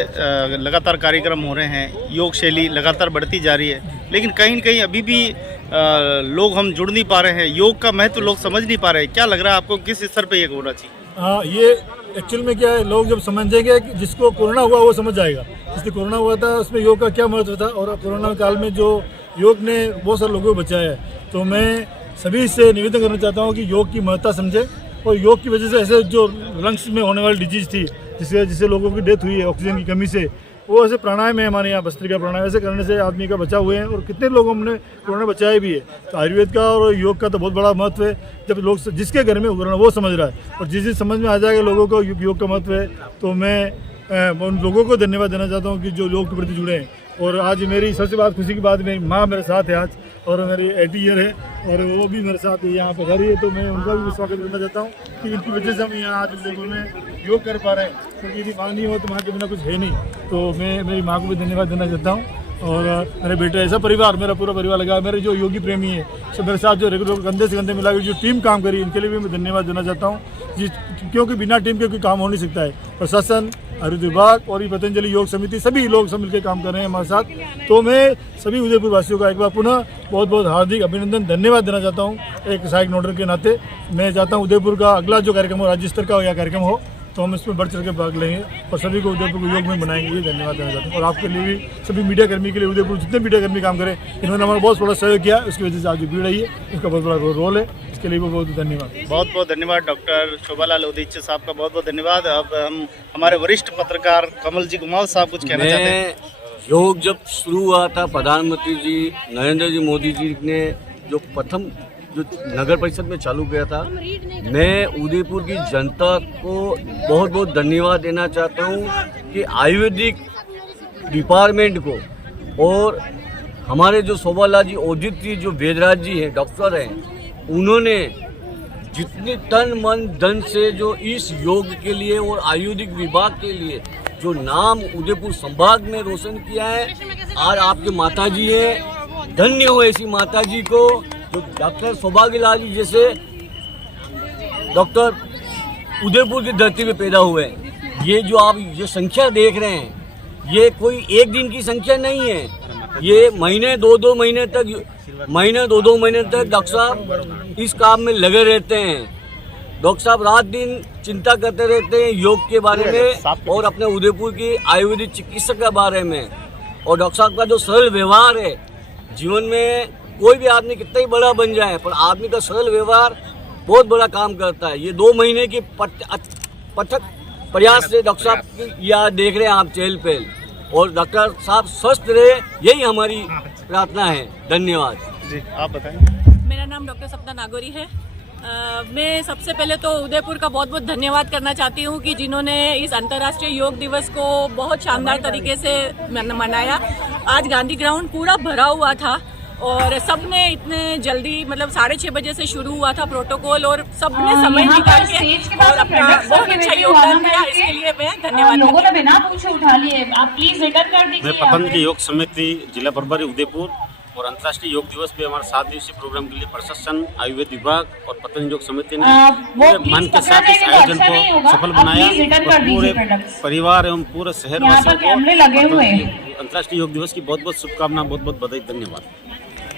लगातार कार्यक्रम हो रहे हैं, योग शैली लगातार बढ़ती जा रही है, लेकिन कहीं न कहीं अभी भी लोग हम जुड़ नहीं पा रहे हैं। योग का महत्व लोग समझ नहीं पा रहे हैं। क्या लग रहा है आपको, किस स्तर पे ये होना चाहिए? हाँ, ये एक्चुअल में क्या है, लोग जब समझेंगे कि जिसको कोरोना हुआ वो समझ जाएगा। जिससे कोरोना हुआ था उसमें योग का क्या महत्व था और कोरोना काल में जो योग ने बहुत सारे लोगों को बचाया है। तो मैं सभी से निवेदन करना चाहता हूँ कि योग की महत्ता समझे और योग की वजह से ऐसे जो लंग्स में होने वाली डिजीज थी, जिससे लोगों की डेथ हुई है ऑक्सीजन की कमी से, वो ऐसे प्राणायाम है हमारे यहाँ भस्त्रिका प्राणायाम, ऐसे करने से आदमी का बचाव हुए हैं और कितने लोगों हमने कोरोना बचाया भी है। तो आयुर्वेद का और योग का तो बहुत बड़ा महत्व है। जब लोग जिसके घर में कोरोना वो समझ रहा है और जिस दिन समझ में आ जाएगा लोगों को योग का महत्व है, तो मैं उन लोगों को धन्यवाद देना चाहता हूँ कि जो योग के प्रति जुड़े हैं। और आज मेरी सबसे बात खुशी की बात, मेरी माँ मेरे साथ है आज और मेरी 80 ईयर है और वो भी मेरे साथ यहाँ पर खड़ी है, तो मैं उनका भी स्वागत करना चाहता हूँ कि इनकी वजह से हम यहाँ आज लोगों में योग कर पा रहे हैं। क्योंकि यदि माँ नहीं हो तो माँ के बिना कुछ है नहीं, तो मैं मेरी माँ को भी धन्यवाद देना चाहता हूँ। और मेरे बेटे ऐसा परिवार, मेरा पूरा परिवार लगा, मेरे जो योगी प्रेमी है सब मेरे साथ जो रेगुलर कंधे से कंधे मिला जो टीम काम करी, इनके लिए भी मैं धन्यवाद देना चाहता हूँ। क्योंकि बिना टीम के कोई काम हो नहीं सकता है। प्रशासन, आयुर्वेद विभाग और ये पतंजलि योग समिति सभी लोग सब मिलकर काम कर रहे हैं हमारे साथ। तो मैं सभी उदयपुर वासियों का एक बार पुनः बहुत बहुत हार्दिक अभिनंदन धन्यवाद देना चाहता हूँ। एक सहायक नोडर के नाते मैं चाहता हूँ उदयपुर का अगला जो कार्यक्रम हो, राज्य स्तर का यह कार्यक्रम हो, तो हम इसमें बढ़ चढ़ के भाग लेंगे और सभी को उदयपुर को योग में बनाएंगे। ये धन्यवाद देना चाहता हूँ। और आपके लिए भी, सभी मीडिया कर्मी के लिए, उदयपुर जितने मीडिया कर्मी काम करें, इन्होंने हमारा बहुत बड़ा सहयोग किया, उसकी वजह से आज जो भीड़ आई है इसका बहुत बड़ा रोल है। इसके लिए बहुत धन्यवाद। बहुत बहुत धन्यवाद डॉक्टर शोभालाल उदीच्य साहब का बहुत बहुत धन्यवाद। अब हम हमारे वरिष्ठ पत्रकार कमल जी कुमार साहब कुछ कहना चाहते हैं। योग जब शुरू हुआ था, प्रधानमंत्री जी नरेंद्र जी मोदी जी ने जो प्रथम जो नगर परिषद में चालू किया था, मैं उदयपुर की जनता को बहुत बहुत धन्यवाद देना चाहता हूँ कि आयुर्वेदिक डिपार्टमेंट को और हमारे जो शोभालाल जी औदित जी जो वेदराज जी हैं, डॉक्टर हैं, उन्होंने जितने तन मन धन से जो इस योग के लिए और आयुर्वेदिक विभाग के लिए जो नाम उदयपुर संभाग में रोशन किया है, आज आपके माता जी हैं, धन्य हो ऐसी माता जी को जो डॉक्टर सौभाग्यलाल जी जैसे डॉक्टर उदयपुर की धरती पे पैदा हुए। ये जो आप ये संख्या देख रहे हैं, ये कोई एक दिन की संख्या नहीं है, ये महीने दो महीने तक डॉक्टर साहब इस काम में लगे रहते हैं। डॉक्टर साहब रात दिन चिंता करते रहते हैं योग के बारे में और अपने उदयपुर की आयुर्वेदिक चिकित्सक के बारे में। और डॉक्टर साहब का जो सरल व्यवहार है, जीवन में कोई भी आदमी कितना ही बड़ा बन जाए पर आदमी का सरल व्यवहार बहुत बड़ा काम करता है। ये 2 महीने के पथक प्रयास से डॉक्टर साहब या देख रहे हैं आप चहल पहल, और डॉक्टर साहब स्वस्थ रहे, यही हमारी प्रार्थना है। धन्यवाद जी। आप बताएं। मेरा नाम डॉक्टर सपना नागौरी है। मैं सबसे पहले तो उदयपुर का बहुत बहुत धन्यवाद करना चाहती हूँ कि जिन्होंने इस अंतर्राष्ट्रीय योग दिवस को बहुत शानदार तरीके से मनाया। आज गांधी ग्राउंड पूरा भरा हुआ था और सबने इतने जल्दी, मतलब 6:30 बजे से शुरू हुआ था प्रोटोकॉल, और सबने समय निकाल के और अपना बहुत अच्छा योगदान दिया। इसके लिए मैं धन्यवाद। लोगों ने बिना पूछे उठा लिए, आप प्लीज रिटर्न कर दीजिए। मैं पतंजलि योग समिति जिला प्रभारी उदयपुर और अंतर्राष्ट्रीय योग दिवस पे हमारे 7 दिवसीय प्रोग्राम के लिए प्रशासन, आयुर्वेद विभाग और पतंजलि योग समिति ने मन के साथ इस आयोजन को सफल बनाया और पूरे परिवार एवं पूरे शहर वासियों को अंतर्राष्ट्रीय योग दिवस की बहुत बहुत शुभकामनाएं, बहुत बहुत बधाई, धन्यवाद।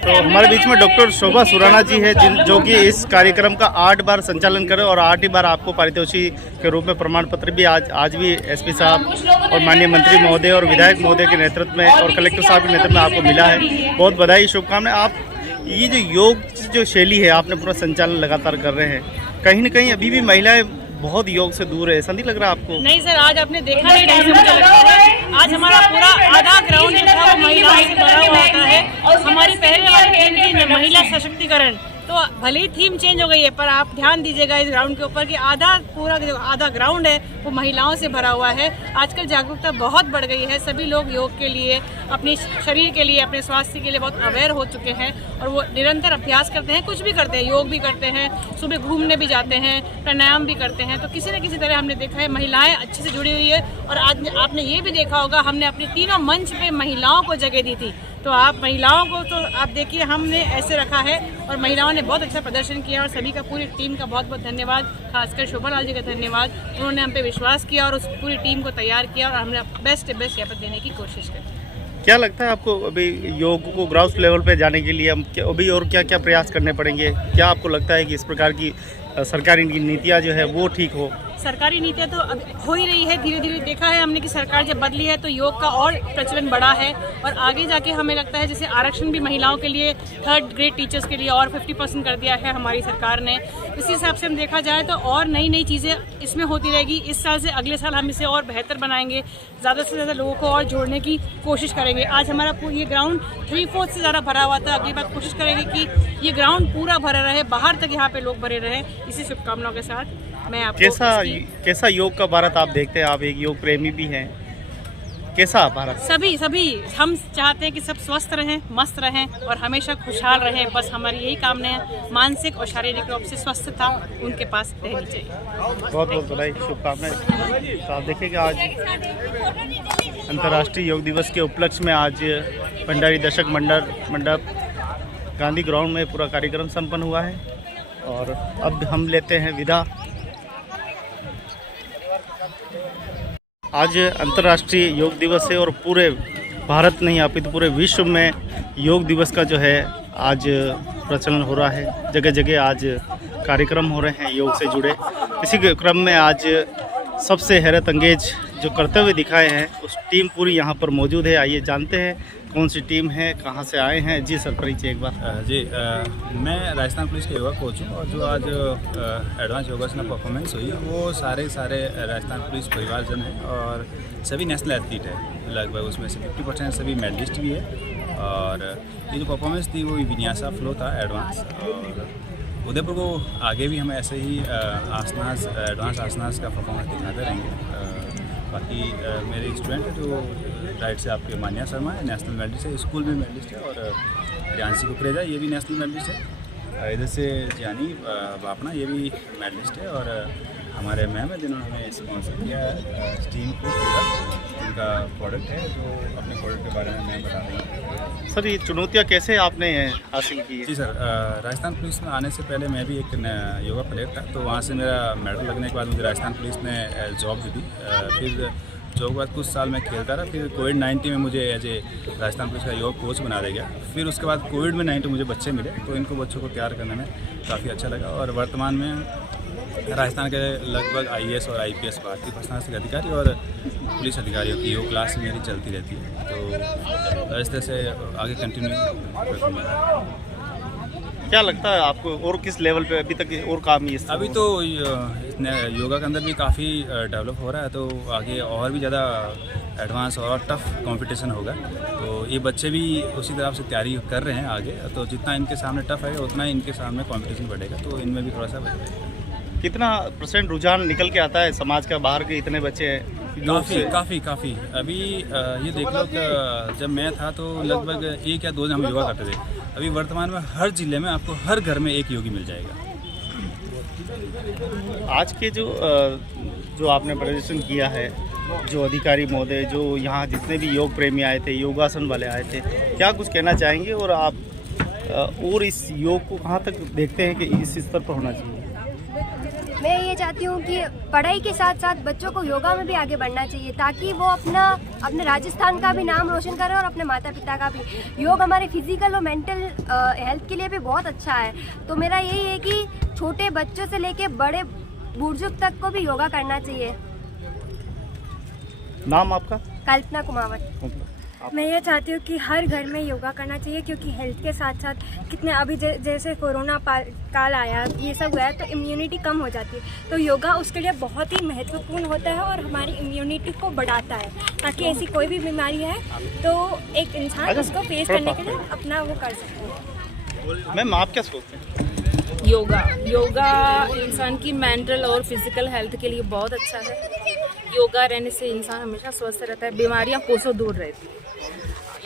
तो हमारे बीच में डॉक्टर शोभा सुराना जी है जो कि इस कार्यक्रम का 8 बार संचालन करे और 8 ही बार आपको पारितोषिक के रूप में प्रमाण पत्र भी आज भी एसपी साहब और माननीय मंत्री महोदय और विधायक महोदय के नेतृत्व में और कलेक्टर साहब के नेतृत्व में आपको मिला है। बहुत बधाई, शुभकामनाएं। आप ये जो योग जो शैली है आपने पूरा संचालन लगातार कर रहे हैं, कहीं ना कहीं अभी भी महिलाएं बहुत योग से दूर है, ऐसा नहीं लग रहा आपको? नहीं सर, आज आपने देखा नहीं ढंग से, मुझे लगता है आज हमारा पूरा आधा ग्राउंड जो था वो महिलाओं से भरा हुआ होता है। हमारी पहले वाली थीम महिला सशक्तिकरण, तो भले ही थीम चेंज हो गई है पर आप ध्यान दीजिएगा इस ग्राउंड के ऊपर कि आधा ग्राउंड है वो महिलाओं से भरा हुआ है। आजकल जागरूकता बहुत बढ़ गई है, सभी लोग योग के लिए, अपने शरीर के लिए, अपने स्वास्थ्य के लिए बहुत अवेयर हो चुके हैं और वो निरंतर अभ्यास करते हैं, कुछ भी करते हैं, योग भी करते हैं, सुबह घूमने भी जाते हैं, प्राणायाम भी करते हैं। तो किसी न किसी तरह हमने देखा है महिलाएं अच्छे से जुड़ी हुई है। और आज आपने ये भी देखा होगा हमने अपने तीनों मंच पे महिलाओं को जगह दी थी, तो आप महिलाओं को तो आप देखिए हमने ऐसे रखा है और महिलाओं ने बहुत अच्छा प्रदर्शन किया और सभी का, पूरी टीम का बहुत बहुत धन्यवाद, खासकर शोभालाल जी का धन्यवाद। उन्होंने हम पे विश्वास किया और उस पूरी टीम को तैयार किया और हमने बेस्ट यहाँ पर देने की कोशिश करी। क्या लगता है आपको अभी योग को ग्राउंड लेवल पे जाने के लिए हम अभी और क्या क्या प्रयास करने पड़ेंगे? क्या आपको लगता है कि इस प्रकार की सरकारी नीतियाँ जो है वो ठीक हो? सरकारी नीतियाँ तो अब हो ही रही है, धीरे धीरे देखा है हमने कि सरकार जब बदली है तो योग का और प्रचलन बढ़ा है और आगे जाके हमें लगता है जैसे आरक्षण भी महिलाओं के लिए 3rd ग्रेड टीचर्स के लिए और 50% कर दिया है हमारी सरकार ने। इसी हिसाब से हम देखा जाए तो और नई नई चीज़ें इसमें होती रहेगी। इस साल से अगले साल हम इसे और बेहतर बनाएंगे, ज़्यादा से ज़्यादा लोगों को और जोड़ने की कोशिश करेंगे। आज हमारा ये ग्राउंड 3/4 से ज़्यादा भरा हुआ था, अगली बार कोशिश करेंगे कि ये ग्राउंड पूरा भरा रहे, बाहर तक यहाँ पे लोग भरे रहे। इसी शुभकामनाओं के साथ मैं आपको कैसा योग का भारत आप देखते हैं? आप एक योग प्रेमी भी हैं, कैसा भारत? सभी हम चाहते हैं कि सब स्वस्थ रहें, मस्त रहें और हमेशा खुशहाल रहें। बस हमारी यही कामना है, मानसिक और शारीरिक रूप से स्वस्थता उनके पास रहनी चाहिए। बहुत बहुत बधाई, शुभकामनाएं। तो आप देखिएगा आज अंतर्राष्ट्रीय योग दिवस के उपलक्ष्य में आज भंडारी दर्शक मंडप गांधी ग्राउंड में पूरा कार्यक्रम संपन्न हुआ है और अब हम लेते हैं विदा। आज अंतर्राष्ट्रीय योग दिवस है और पूरे भारत नहीं अपितु पूरे विश्व में योग दिवस का जो है आज प्रचलन हो रहा है। जगह जगह आज कार्यक्रम हो रहे हैं योग से जुड़े। इसी के क्रम में आज सबसे हैरत अंगेज जो करते हुए दिखाए हैं उस टीम पूरी यहाँ पर मौजूद है। आइए जानते हैं कौन सी टीम है, कहाँ से आए हैं। जी सर, परिचय एक बार। मैं राजस्थान पुलिस के योगा कोच हूँ और जो आज एडवांस योगासन परफॉर्मेंस हुई वो सारे राजस्थान पुलिस परिवारजन हैं और सभी नेशनल एथलीट है। लगभग उसमें से 50% सभी मेडलिस्ट भी है और ये जो परफॉर्मेंस थी वो विन्यासा फ्लो था एडवांस। और उदयपुर को आगे भी हम ऐसे ही आसनास एडवांस आसनास का परफॉर्मेंस दिखाते रहेंगे। बाकी मेरे स्टूडेंट है जो राइट से आपके मान्या शर्मा है, नेशनल मेडलिस्ट है, स्कूल में मेडलिस्ट है, और रियांशी कुकरेजा ये भी नेशनल मेडलिस्ट है। इधर से जानी बापना ये भी मेडलिस्ट है और हमारे मैम है जिन्होंने हमें स्पॉन्सर किया है स्टीम को उनका प्रोडक्ट है जो अपने प्रोडक्ट के बारे में मैं बता रही हूँ। सर ये चुनौतियाँ कैसे आपने हासिल की? जी सर, राजस्थान पुलिस में आने से पहले मैं भी एक योगा प्लेयर था, तो वहाँ से मेरा मेडल लगने के बाद मुझे राजस्थान पुलिस ने जॉब दी थी। फिर जॉब के बाद कुछ साल मैं खेलता रहा, फिर कोविड-19 में मुझे एज ए राजस्थान पुलिस का योग कोच बना दिया गया। फिर उसके बाद कोविड-19 मुझे बच्चे मिले तो इनको बच्चों को तैयार करने में काफ़ी अच्छा लगा और वर्तमान में राजस्थान के लगभग IAS और IPS भारतीय प्रशासनिक अधिकारी और पुलिस अधिकारियों की योग क्लास मेरी चलती रहती है, तो इस तरह से आगे कंटिन्यू रखूँगा। क्या लगता है आपको और किस लेवल पे अभी तक और काम है? अभी तो योगा के अंदर भी काफ़ी डेवलप हो रहा है, तो आगे और भी ज़्यादा एडवांस और टफ कंपटीशन होगा, तो ये बच्चे भी उसी तरह से तैयारी कर रहे हैं आगे। तो जितना इनके सामने टफ है उतना ही इनके सामने कंपटीशन बढ़ेगा, तो इनमें भी थोड़ा सा बढ़ेगा। कितना % रुझान निकल के आता है समाज का? बाहर के इतने बच्चे हैं काफ़ी। अभी ये देख लो कि जब मैं था तो लगभग 1 या 2 दिन हम योगा करते थे। अभी वर्तमान में हर जिले में आपको हर घर में एक योगी मिल जाएगा। आज के जो आपने प्रदर्शन किया है, जो अधिकारी महोदय, जो यहाँ जितने भी योग प्रेमी आए थे, योगासन वाले आए थे, क्या कुछ कहना चाहेंगे? और आप और इस योग को कहाँ तक देखते हैं कि इस स्तर पर होना चाहिए? मैं ये चाहती हूँ कि पढ़ाई के साथ साथ बच्चों को योगा में भी आगे बढ़ना चाहिए, ताकि वो अपने राजस्थान का भी नाम रोशन करें और अपने माता पिता का भी। योग हमारे फिजिकल और मेंटल हेल्थ के लिए भी बहुत अच्छा है, तो मेरा यही है कि छोटे बच्चों से लेके बड़े बुजुर्ग तक को भी योगा करना चाहिए। नाम आपका? कल्पना कुमावत। मैं ये चाहती हूँ कि हर घर में योगा करना चाहिए, क्योंकि हेल्थ के साथ साथ कितने अभी जैसे कोरोना काल आया, ये सब हुआ है, तो इम्यूनिटी कम हो जाती है, तो योगा उसके लिए बहुत ही महत्वपूर्ण होता है और हमारी इम्यूनिटी को बढ़ाता है, ताकि ऐसी कोई भी बीमारी है तो एक इंसान उसको फेस करने के लिए अपना वो कर सकते हैं। मैम आप क्या सोचते हैं? योगा इंसान की मेंटल और फिजिकल हेल्थ के लिए बहुत अच्छा है। योगा रहने से इंसान हमेशा स्वस्थ रहता है, बीमारियां कोसों दूर रहती है।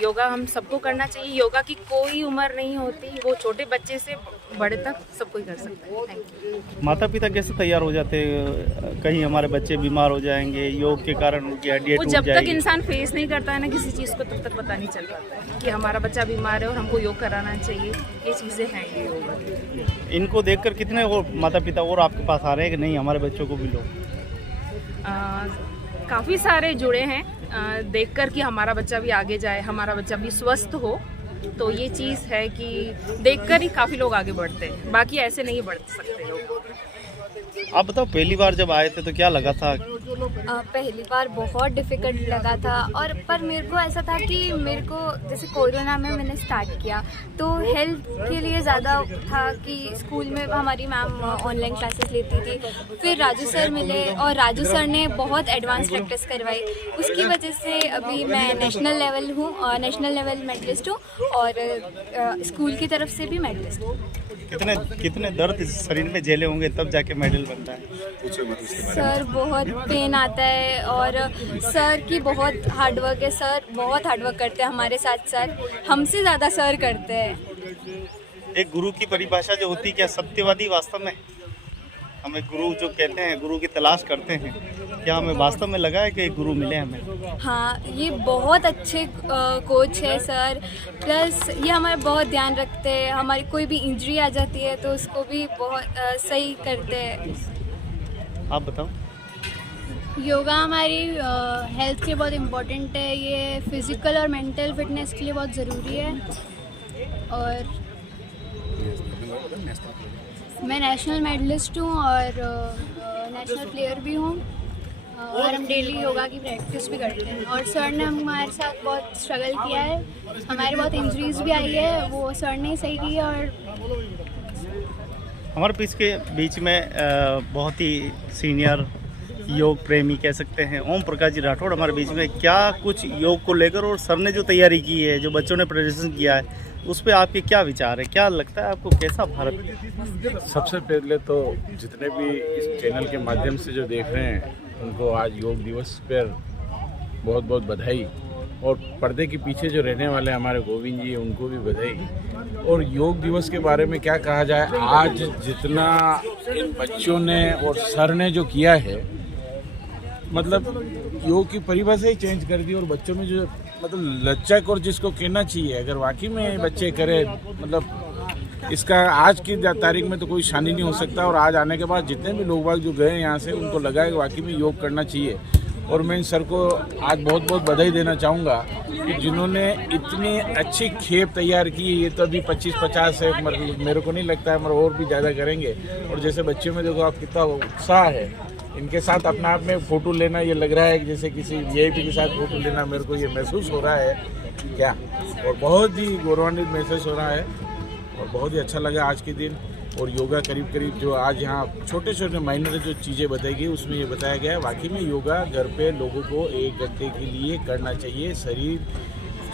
योगा हम सबको करना चाहिए। योगा की कोई उम्र नहीं होती, वो छोटे बच्चे से बड़े तक सब कोई कर सकता है। Thank you. माता पिता कैसे तैयार हो जाते हैं? कहीं हमारे बच्चे बीमार हो जाएंगे योग के कारण, उनकी हड्डियां टूट जाएंगी। जब तक इंसान फेस नहीं करता है ना किसी चीज़ को, तब तक पता नहीं चल पाता है कि हमारा बच्चा बीमार है और हमको योग कराना चाहिए। ये चीज़ें हैं ये योगा। इनको देखकर कितने और माता पिता और आपके पास आ रहे हैं कि नहीं हमारे बच्चों को भी लो? काफ़ी सारे जुड़े हैं देखकर कि हमारा बच्चा भी आगे जाए, हमारा बच्चा भी स्वस्थ हो, तो ये चीज़ है कि देखकर ही काफ़ी लोग आगे बढ़ते हैं, बाकी ऐसे नहीं बढ़ सकते लोग। आप बताओ, पहली बार जब आए थे तो क्या लगा था? पहली बार बहुत डिफ़िकल्ट लगा था, और पर मेरे को ऐसा था कि मेरे को जैसे कोरोना में मैंने स्टार्ट किया तो हेल्थ के लिए ज़्यादा था कि स्कूल में हमारी मैम ऑनलाइन क्लासेस लेती थी। फिर राजू सर मिले और राजू सर ने बहुत एडवांस प्रैक्टिस करवाई, उसकी वजह से अभी मैं नेशनल लेवल हूँ और नेशनल लेवल मेडलिस्ट हूँ और स्कूल की तरफ से भी मेडलिस्ट हूँ। कितने दर्द शरीर में झेले होंगे तब जाके मेडल बनता है? सर बहुत पेन आता है और सर की बहुत हार्डवर्क है, सर बहुत हार्डवर्क करते हैं हमारे साथ, सर हमसे ज़्यादा सर करते हैं। एक गुरु की परिभाषा जो होती है, क्या सत्यवादी वास्तव में हमें गुरु जो कहते हैं, गुरु की तलाश करते हैं, क्या हमें वास्तव में लगा है कि एक गुरु मिले हमें? हाँ, ये बहुत अच्छे कोच है सर, प्लस ये हमारा बहुत ध्यान रखते हैं, हमारी कोई भी इंजरी आ जाती है तो उसको भी बहुत सही करते हैं। आप बताओ। योगा हमारी हेल्थ के लिए बहुत इम्पोर्टेंट है, ये फिज़िकल और मेंटल फिटनेस के लिए बहुत ज़रूरी है। और मैं नेशनल मेडलिस्ट हूँ और नेशनल प्लेयर भी हूँ, और हम डेली योगा की प्रैक्टिस भी करते हैं। और सर ने हमारे साथ बहुत स्ट्रगल किया है, हमारे बहुत इंजरीज भी आई है, वो सर ने सही की। और हमारे बीच में बहुत ही सीनियर योग प्रेमी कह सकते हैं ओम प्रकाश जी राठौड़ हमारे बीच में। क्या कुछ योग को लेकर और सर ने जो तैयारी की है, जो बच्चों ने प्रदर्शन किया है, उस पर आपके क्या विचार है? क्या लगता है आपको, कैसा भारत? सबसे पहले तो जितने भी इस चैनल के माध्यम से जो देख रहे हैं उनको आज योग दिवस पर बहुत बहुत बधाई, और पर्दे के पीछे जो रहने वाले हमारे गोविंद जी उनको भी बधाई। और योग दिवस के बारे में क्या कहा जाए, आज जितना इन बच्चों ने और सर ने जो किया है, मतलब योग की परिभाषा ही चेंज कर दी। और बच्चों में जो मतलब लचक और जिसको कहना चाहिए, अगर वाकई में बच्चे करें, मतलब इसका आज की तारीख में तो कोई शानी नहीं हो सकता। और आज आने के बाद जितने भी लोग बाग जो गए यहाँ से, उनको लगा कि वाकई में योग करना चाहिए। और मैं इन सर को आज बहुत बहुत बधाई देना चाहूँगा कि जिन्होंने इतनी अच्छी खेप तैयार की। ये तो अभी 25-50 है, मतलब मेरे को नहीं लगता है मतलब और भी ज़्यादा करेंगे। और जैसे बच्चों में देखो आप कितना उत्साह है, इनके साथ अपने आप में फ़ोटो लेना, ये लग रहा है कि जैसे किसी VIP के साथ फ़ोटो लेना, मेरे को ये महसूस हो रहा है क्या, और बहुत ही गौरवान्वित महसूस हो रहा है और बहुत ही अच्छा लगा आज के दिन। और योगा करीब करीब जो आज यहाँ छोटे छोटे माइनर जो चीज़ें बताई गई, उसमें ये बताया गया है वाकई में योगा घर पे लोगों को 1 घंटे के लिए करना चाहिए। शरीर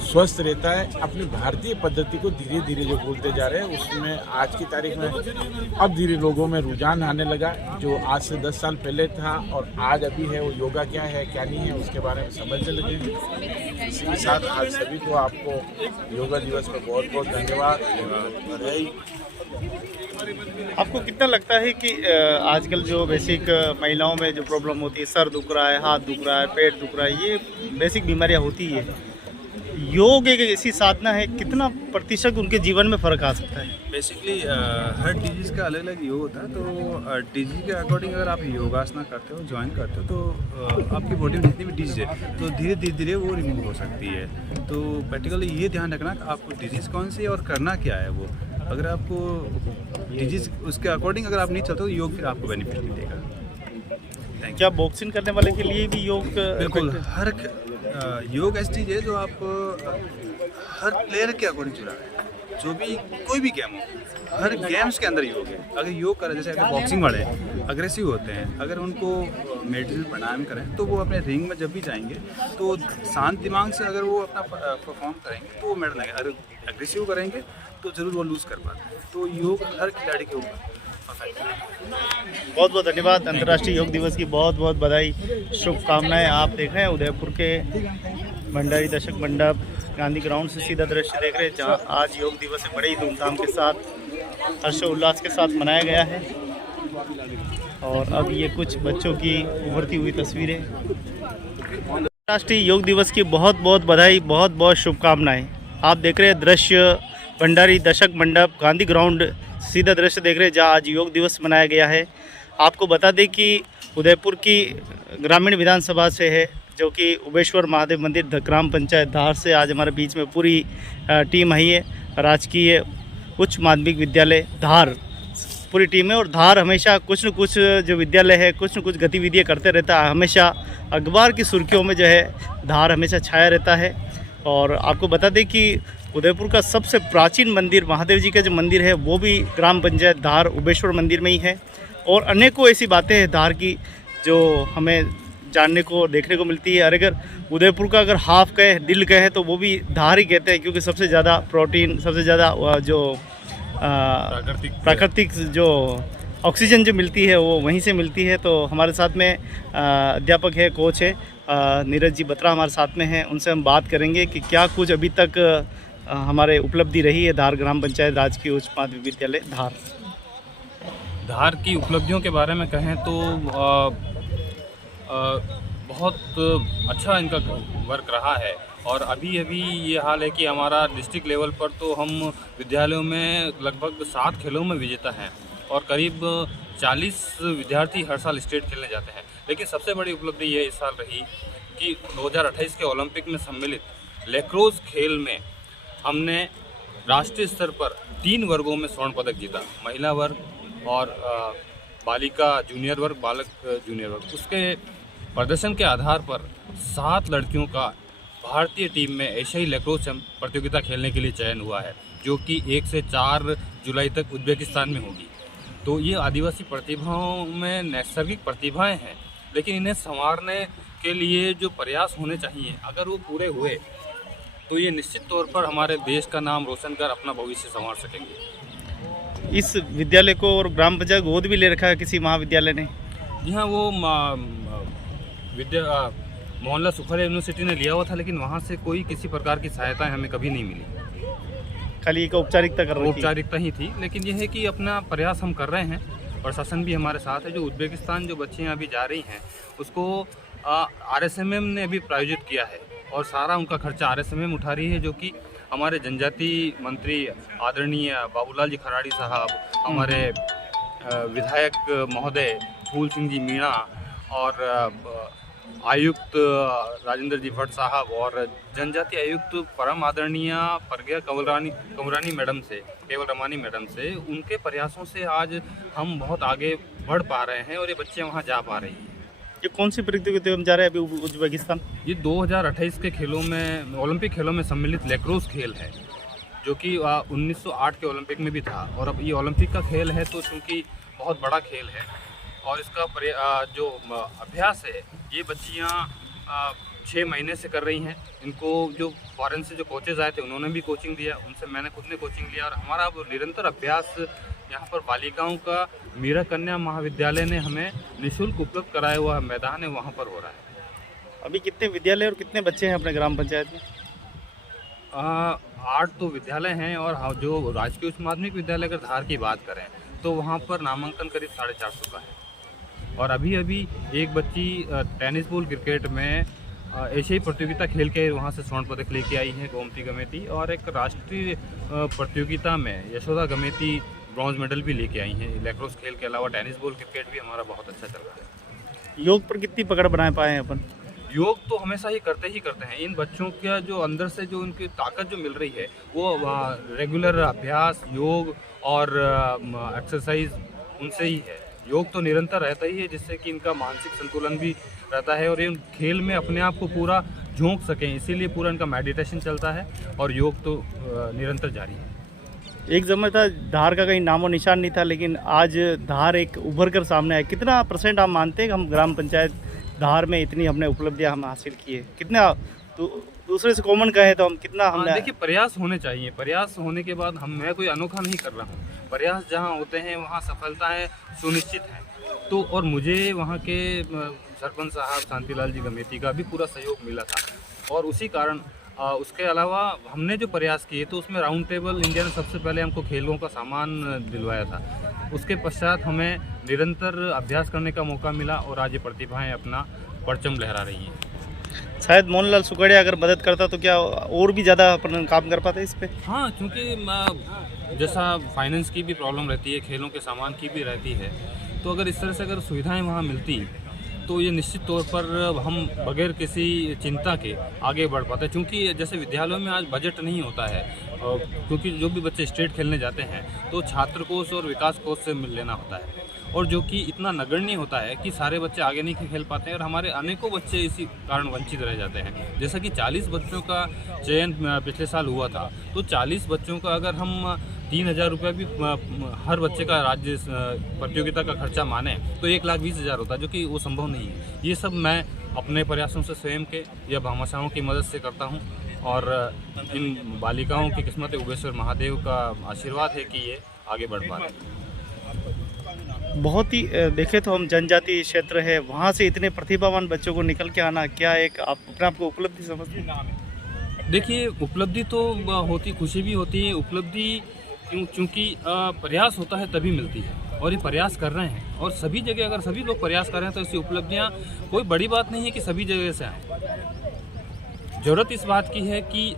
स्वस्थ रहता है। अपनी भारतीय पद्धति को धीरे धीरे जो बोलते जा रहे हैं, उसमें आज की तारीख में अब धीरे लोगों में रुझान आने लगा, जो आज से 10 साल पहले था और आज अभी है। वो योगा क्या है क्या नहीं है उसके बारे में समझने लगे। इसी के साथ आज सभी को आपको योगा दिवस पर बहुत बहुत धन्यवाद, बधाई। आपको कितना लगता है कि आजकल जो बेसिक महिलाओं में जो प्रॉब्लम होती है, सर दुख रहा है, हाथ दुख रहा है, पेट दुख रहा है, ये बेसिक बीमारियां होती है, योग एक ऐसी साधना है, कितना प्रतिशत उनके जीवन में फ़र्क आ सकता है? बेसिकली हर डिजीज़ का अलग अलग योग होता है। तो डिजीज़ के अकॉर्डिंग अगर आप योगासना करते हो, ज्वाइन करते हो, तो आपकी बॉडी में जितनी भी डिजीज़ है तो धीरे धीरे वो रिमूव हो सकती है। तो प्रैक्टिकली ये ध्यान रखना कि आपको डिजीज़ कौन सी है और करना क्या है। वो अगर आपको डिजीज़ उसके अकॉर्डिंग अगर आप नहीं चलते तो योग फिर आपको बेनिफिट नहीं देगा। क्या बॉक्सिंग करने वाले के लिए भी योग? बिल्कुल, हर योग ऐसी चीज़ है जो आप हर प्लेयर के अकॉर्डिंग चुना है। जो भी कोई भी गेम हो, हर गेम्स के अंदर योग है। अगर योग करें, जैसे अगर बॉक्सिंग वाले अग्रेसिव होते हैं, अगर उनको मेडिटेशन प्राणायाम करें तो वो अपने रिंग में जब भी जाएंगे तो शांत दिमाग से अगर वो अपना परफॉर्म करेंगे तो वो मेडल लेंगे। अगर एग्रेसिव करेंगे तो ज़रूर वो लूज़ कर पाते हैं। तो योग हर खिलाड़ी के ऊपर। बहुत बहुत धन्यवाद। अंतर्राष्ट्रीय योग दिवस की बहुत बहुत बधाई, शुभकामनाएं। आप देख रहे हैं उदयपुर के भंडारी दशक मंडप गांधी ग्राउंड से सीधा दृश्य देख रहे हैं, जहां आज योग दिवस बड़े ही धूमधाम के साथ हर्षोल्लास के साथ मनाया गया है। और अब ये कुछ बच्चों की उभरती हुई तस्वीरें। अंतर्राष्ट्रीय योग दिवस की बहुत बहुत बधाई, बहुत बहुत शुभकामनाएं। आप देख रहे हैं दृश्य भंडारी दशक मंडप गांधी ग्राउंड, सीधा दृश्य देख रहे हैं जहाँ आज योग दिवस मनाया गया है। आपको बता दें कि उदयपुर की ग्रामीण विधानसभा से है, जो कि उबेश्वर महादेव मंदिर ग्राम पंचायत धार से आज हमारे बीच में पूरी टीम आई है। राजकीय उच्च माध्यमिक विद्यालय धार पूरी टीम है। और धार हमेशा कुछ न कुछ जो विद्यालय है कुछ न कुछ गतिविधियाँ करते रहता है, हमेशा अखबार की सुर्खियों में जो है धार हमेशा छाया रहता है। और आपको बता दें कि उदयपुर का सबसे प्राचीन मंदिर महादेव जी का जो मंदिर है वो भी ग्राम पंचायत धार उबेश्वर मंदिर में ही है। और अनेकों ऐसी बातें हैं धार की जो हमें जानने को देखने को मिलती है। और अगर उदयपुर का अगर हाफ कहे दिल कहे तो वो भी धार ही कहते हैं, क्योंकि सबसे ज़्यादा प्रोटीन, सबसे ज़्यादा जो प्राकृतिक जो ऑक्सीजन जो मिलती है वो वहीं से मिलती है। तो हमारे साथ में अध्यापक है, कोच है नीरज जी बत्रा हमारे साथ में हैं, उनसे हम बात करेंगे कि क्या कुछ अभी तक हमारे उपलब्धि रही है धार ग्राम पंचायत राजकीय उच्च माध्यमिक विद्यालय धार। धार की उपलब्धियों के बारे में कहें तो बहुत अच्छा इनका वर्क रहा है। और अभी ये हाल है कि हमारा डिस्ट्रिक्ट लेवल पर तो हम विद्यालयों में लगभग 7 खेलों में विजेता हैं और करीब 40 विद्यार्थी हर साल स्टेट खेलने जाते हैं। लेकिन सबसे बड़ी उपलब्धि ये इस साल रही कि 2028 के ओलंपिक में सम्मिलित लैक्रोस खेल में हमने राष्ट्रीय स्तर पर 3 वर्गों में स्वर्ण पदक जीता, महिला वर्ग और बालिका जूनियर वर्ग, बालक जूनियर वर्ग। उसके प्रदर्शन के आधार पर 7 लड़कियों का भारतीय टीम में एशियाई लैक्रोस प्रतियोगिता खेलने के लिए चयन हुआ है, जो कि 1 से 4 जुलाई तक उज्बेकिस्तान में होगी। तो ये आदिवासी प्रतिभाओं में नैसर्गिक प्रतिभाएं हैं, लेकिन इन्हें संवारने के लिए जो प्रयास होने चाहिए अगर वो पूरे हुए तो ये निश्चित तौर पर हमारे देश का नाम रोशन कर अपना भविष्य संवार सकेंगे। इस विद्यालय को और ग्राम पंचायत गोद भी ले रखा है किसी महाविद्यालय ने? जी हाँ, वो मोहनलाल सुखाड़िया यूनिवर्सिटी ने लिया हुआ था, लेकिन वहाँ से कोई किसी प्रकार की सहायता हमें कभी नहीं मिली। खाली एक औपचारिकता कर रही थी। औपचारिकता ही थी, लेकिन यह है कि अपना प्रयास हम कर रहे हैं, प्रशासन भी हमारे साथ है। जो उज्बेकिस्तान जो बच्चियाँ अभी जा रही हैं उसको RSMM ने अभी प्रायोजित किया है और सारा उनका खर्चा RSMM उठा रही है, जो कि हमारे जनजाति मंत्री आदरणीय बाबूलाल जी खराड़ी साहब, हमारे विधायक महोदय फूल सिंह जी मीणा और आयुक्त राजेंद्र जी भट्ट साहब और जनजाति आयुक्त परम आदरणीय प्रज्ञा कंवरानी मैडम से, केवल रमानी मैडम से, उनके प्रयासों से आज हम बहुत आगे बढ़ पा रहे हैं और ये बच्चे वहाँ जा पा रही हैं। ये कौन सी प्रतियोगिता में जा रहे हैं अभी उज्बेकिस्तान? ये 2028 के खेलों में, ओलंपिक खेलों में सम्मिलित लैक्रोस खेल है, जो कि 1908 के ओलंपिक में भी था। और अब ये ओलंपिक का खेल है तो चूँकि बहुत बड़ा खेल है और इसका जो अभ्यास है ये बच्चियाँ 6 महीने से कर रही हैं। इनको जो फॉरेन से जो कोचेज़ आए थे उन्होंने भी कोचिंग दिया, उनसे मैंने खुद ने कोचिंग लिया और हमारा अब निरंतर अभ्यास यहाँ पर बालिकाओं का मीरा कन्या महाविद्यालय ने हमें निःशुल्क उपलब्ध कराया हुआ मैदान है, वहाँ पर हो रहा है। अभी कितने विद्यालय और कितने बच्चे हैं अपने ग्राम पंचायत में? 8 तो विद्यालय हैं और जो राजकीय उच्च माध्यमिक विद्यालय अगर धार की बात करें तो वहाँ पर नामांकन करीब 450 का है। और अभी एक बच्ची टेनिस बॉल क्रिकेट में एशियाई प्रतियोगिता खेल के वहाँ से स्वर्ण पदक लेके आई है, गोमती गमेती, और एक राष्ट्रीय प्रतियोगिता में यशोदा गमेती ब्रॉन्ज मेडल भी लेके आई हैं। लैक्रोस खेल के अलावा टेनिस बॉल क्रिकेट भी हमारा बहुत अच्छा चल रहा है। योग पर कितनी पकड़ बना पाए हैं अपन? योग तो हमेशा ही करते हैं। इन बच्चों का जो अंदर से जो उनकी ताकत जो मिल रही है वो रेगुलर अभ्यास, योग और एक्सरसाइज उनसे ही है। योग तो निरंतर रहता ही है, जिससे कि इनका मानसिक संतुलन भी रहता है और ये खेल में अपने आप को पूरा झोंक सकें, इसीलिए पूरा इनका मेडिटेशन चलता है और योग तो निरंतर जारी है। एक समय था धार का कहीं नामो निशान नहीं था, लेकिन आज धार एक उभर कर सामने है। कितना % आप मानते हैं कि हम ग्राम पंचायत धार में इतनी हमने उपलब्धियां हम हासिल की है? कितना दूसरे से कॉमन कहे तो हम कितना हमने? देखिए, प्रयास होने चाहिए। प्रयास होने के बाद मैं कोई अनोखा नहीं कर रहा हूँ। प्रयास जहाँ होते हैं वहाँ सफलताएं सुनिश्चित हैं। तो और मुझे वहाँ के सरपंच साहब शांतिलाल जी गमेती का भी पूरा सहयोग मिला था और उसी कारण उसके अलावा हमने जो प्रयास किए तो उसमें राउंड टेबल इंडिया ने सबसे पहले हमको खेलों का सामान दिलवाया था। उसके पश्चात हमें निरंतर अभ्यास करने का मौका मिला और आज ये प्रतिभाएं अपना परचम लहरा रही हैं। शायद मोहनलाल सुखाड़िया अगर मदद करता तो क्या और भी ज़्यादा अपन काम कर पाते इस पर? हाँ, क्योंकि जैसा फाइनेंस की भी प्रॉब्लम रहती है, खेलों के सामान की भी रहती है, तो अगर इस तरह से अगर सुविधाएं वहाँ मिलती तो ये निश्चित तौर पर हम बगैर किसी चिंता के आगे बढ़ पाते हैं। क्योंकि जैसे विद्यालयों में आज बजट नहीं होता है क्योंकि जो भी बच्चे स्टेट खेलने जाते हैं तो छात्र कोष और विकास कोष से मिल लेना होता है, और जो कि इतना नगण्य होता है कि सारे बच्चे आगे नहीं खेल पाते हैं और हमारे अनेकों बच्चे इसी कारण वंचित रह जाते हैं। जैसा कि 40 बच्चों का चयन पिछले साल हुआ था, तो 40 बच्चों का अगर हम 3,000 रुपये भी हर बच्चे का राज्य प्रतियोगिता का खर्चा माने तो 1,20,000 होता है, जो कि वो संभव नहीं है। ये सब मैं अपने प्रयासों से स्वयं के या भामाशाहों की मदद से करता हूँ, और इन बालिकाओं की किस्मत उगेश्वर महादेव का आशीर्वाद है कि ये आगे बढ़ पा रहे हैं। बहुत ही देखे तो हम जनजाति क्षेत्र है, वहाँ से इतने प्रतिभावान बच्चों को निकल के आना, क्या एक आप अपने आप को उपलब्धि समझते हैं? देखिए, उपलब्धि तो होती, खुशी भी होती है। उपलब्धि क्योंकि प्रयास होता है तभी मिलती है, और ये प्रयास कर रहे हैं, और सभी जगह अगर सभी लोग प्रयास कर रहे हैं तो ऐसी उपलब्धियाँ कोई बड़ी बात नहीं है कि सभी जगह से आएँ। ज़रूरत इस बात की है कि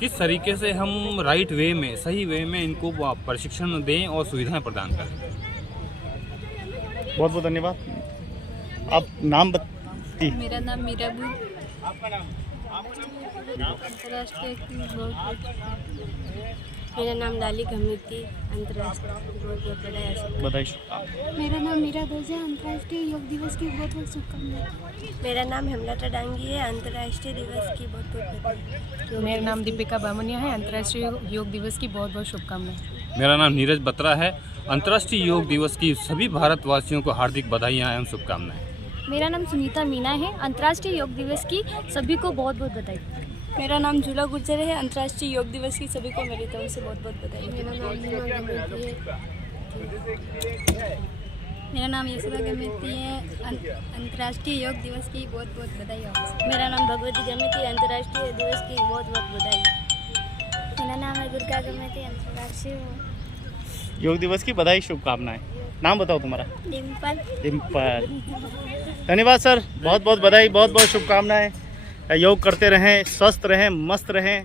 किस तरीके से हम राइट वे में, सही वे में इनको प्रशिक्षण दें और सुविधाएं प्रदान करें। बहुत बहुत धन्यवाद। आप नाम बताइए। मेरा नाम मीराबू। अंतर्राष्ट्रीय मेरा नाम लाली घमीती। अंतर्राष्ट्रीय बधाई। मेरा नाम मीरा दोजे। अंतर्राष्ट्रीय योग दिवस की बहुत बहुत शुभकामनाएं। मेरा नाम हेमलता डांगी है। अंतर्राष्ट्रीय दिवस की बहुत बहुत बधाई। मेरा नाम दीपिका बामनिया है। अंतर्राष्ट्रीय योग दिवस की बहुत बहुत शुभकामनाएं। मेरा नाम नीरज बत्रा है। अंतर्राष्ट्रीय योग दिवस की सभी भारतवासियों को हार्दिक बधाइयाँ एवं शुभकामनाएं। मेरा नाम सुनीता मीना है। अंतर्राष्ट्रीय योग दिवस की सभी को बहुत बहुत बधाई। मेरा नाम झूला गुर्जर है। अंतर्राष्ट्रीय योग दिवस की सभी को मेरी तरफ से बहुत बहुत बधाई। मेरा नाम यशोदा गमेती है। अंतर्राष्ट्रीय योग दिवस की बहुत बहुत बधाई। मेरा नाम भगवती गमेती। अंतर्राष्ट्रीय दिवस की बहुत बहुत बधाई। मेरा नाम है दुर्गा गमेती। अंतर्राष्ट्रीय योग दिवस की बधाई, शुभकामनाएं। नाम बताओ तुम्हारा? डिम्पल। डिम्पल। धन्यवाद सर, बहुत बहुत बधाई, बहुत बहुत शुभकामनाएं। योग करते रहें, स्वस्थ रहें, मस्त रहें।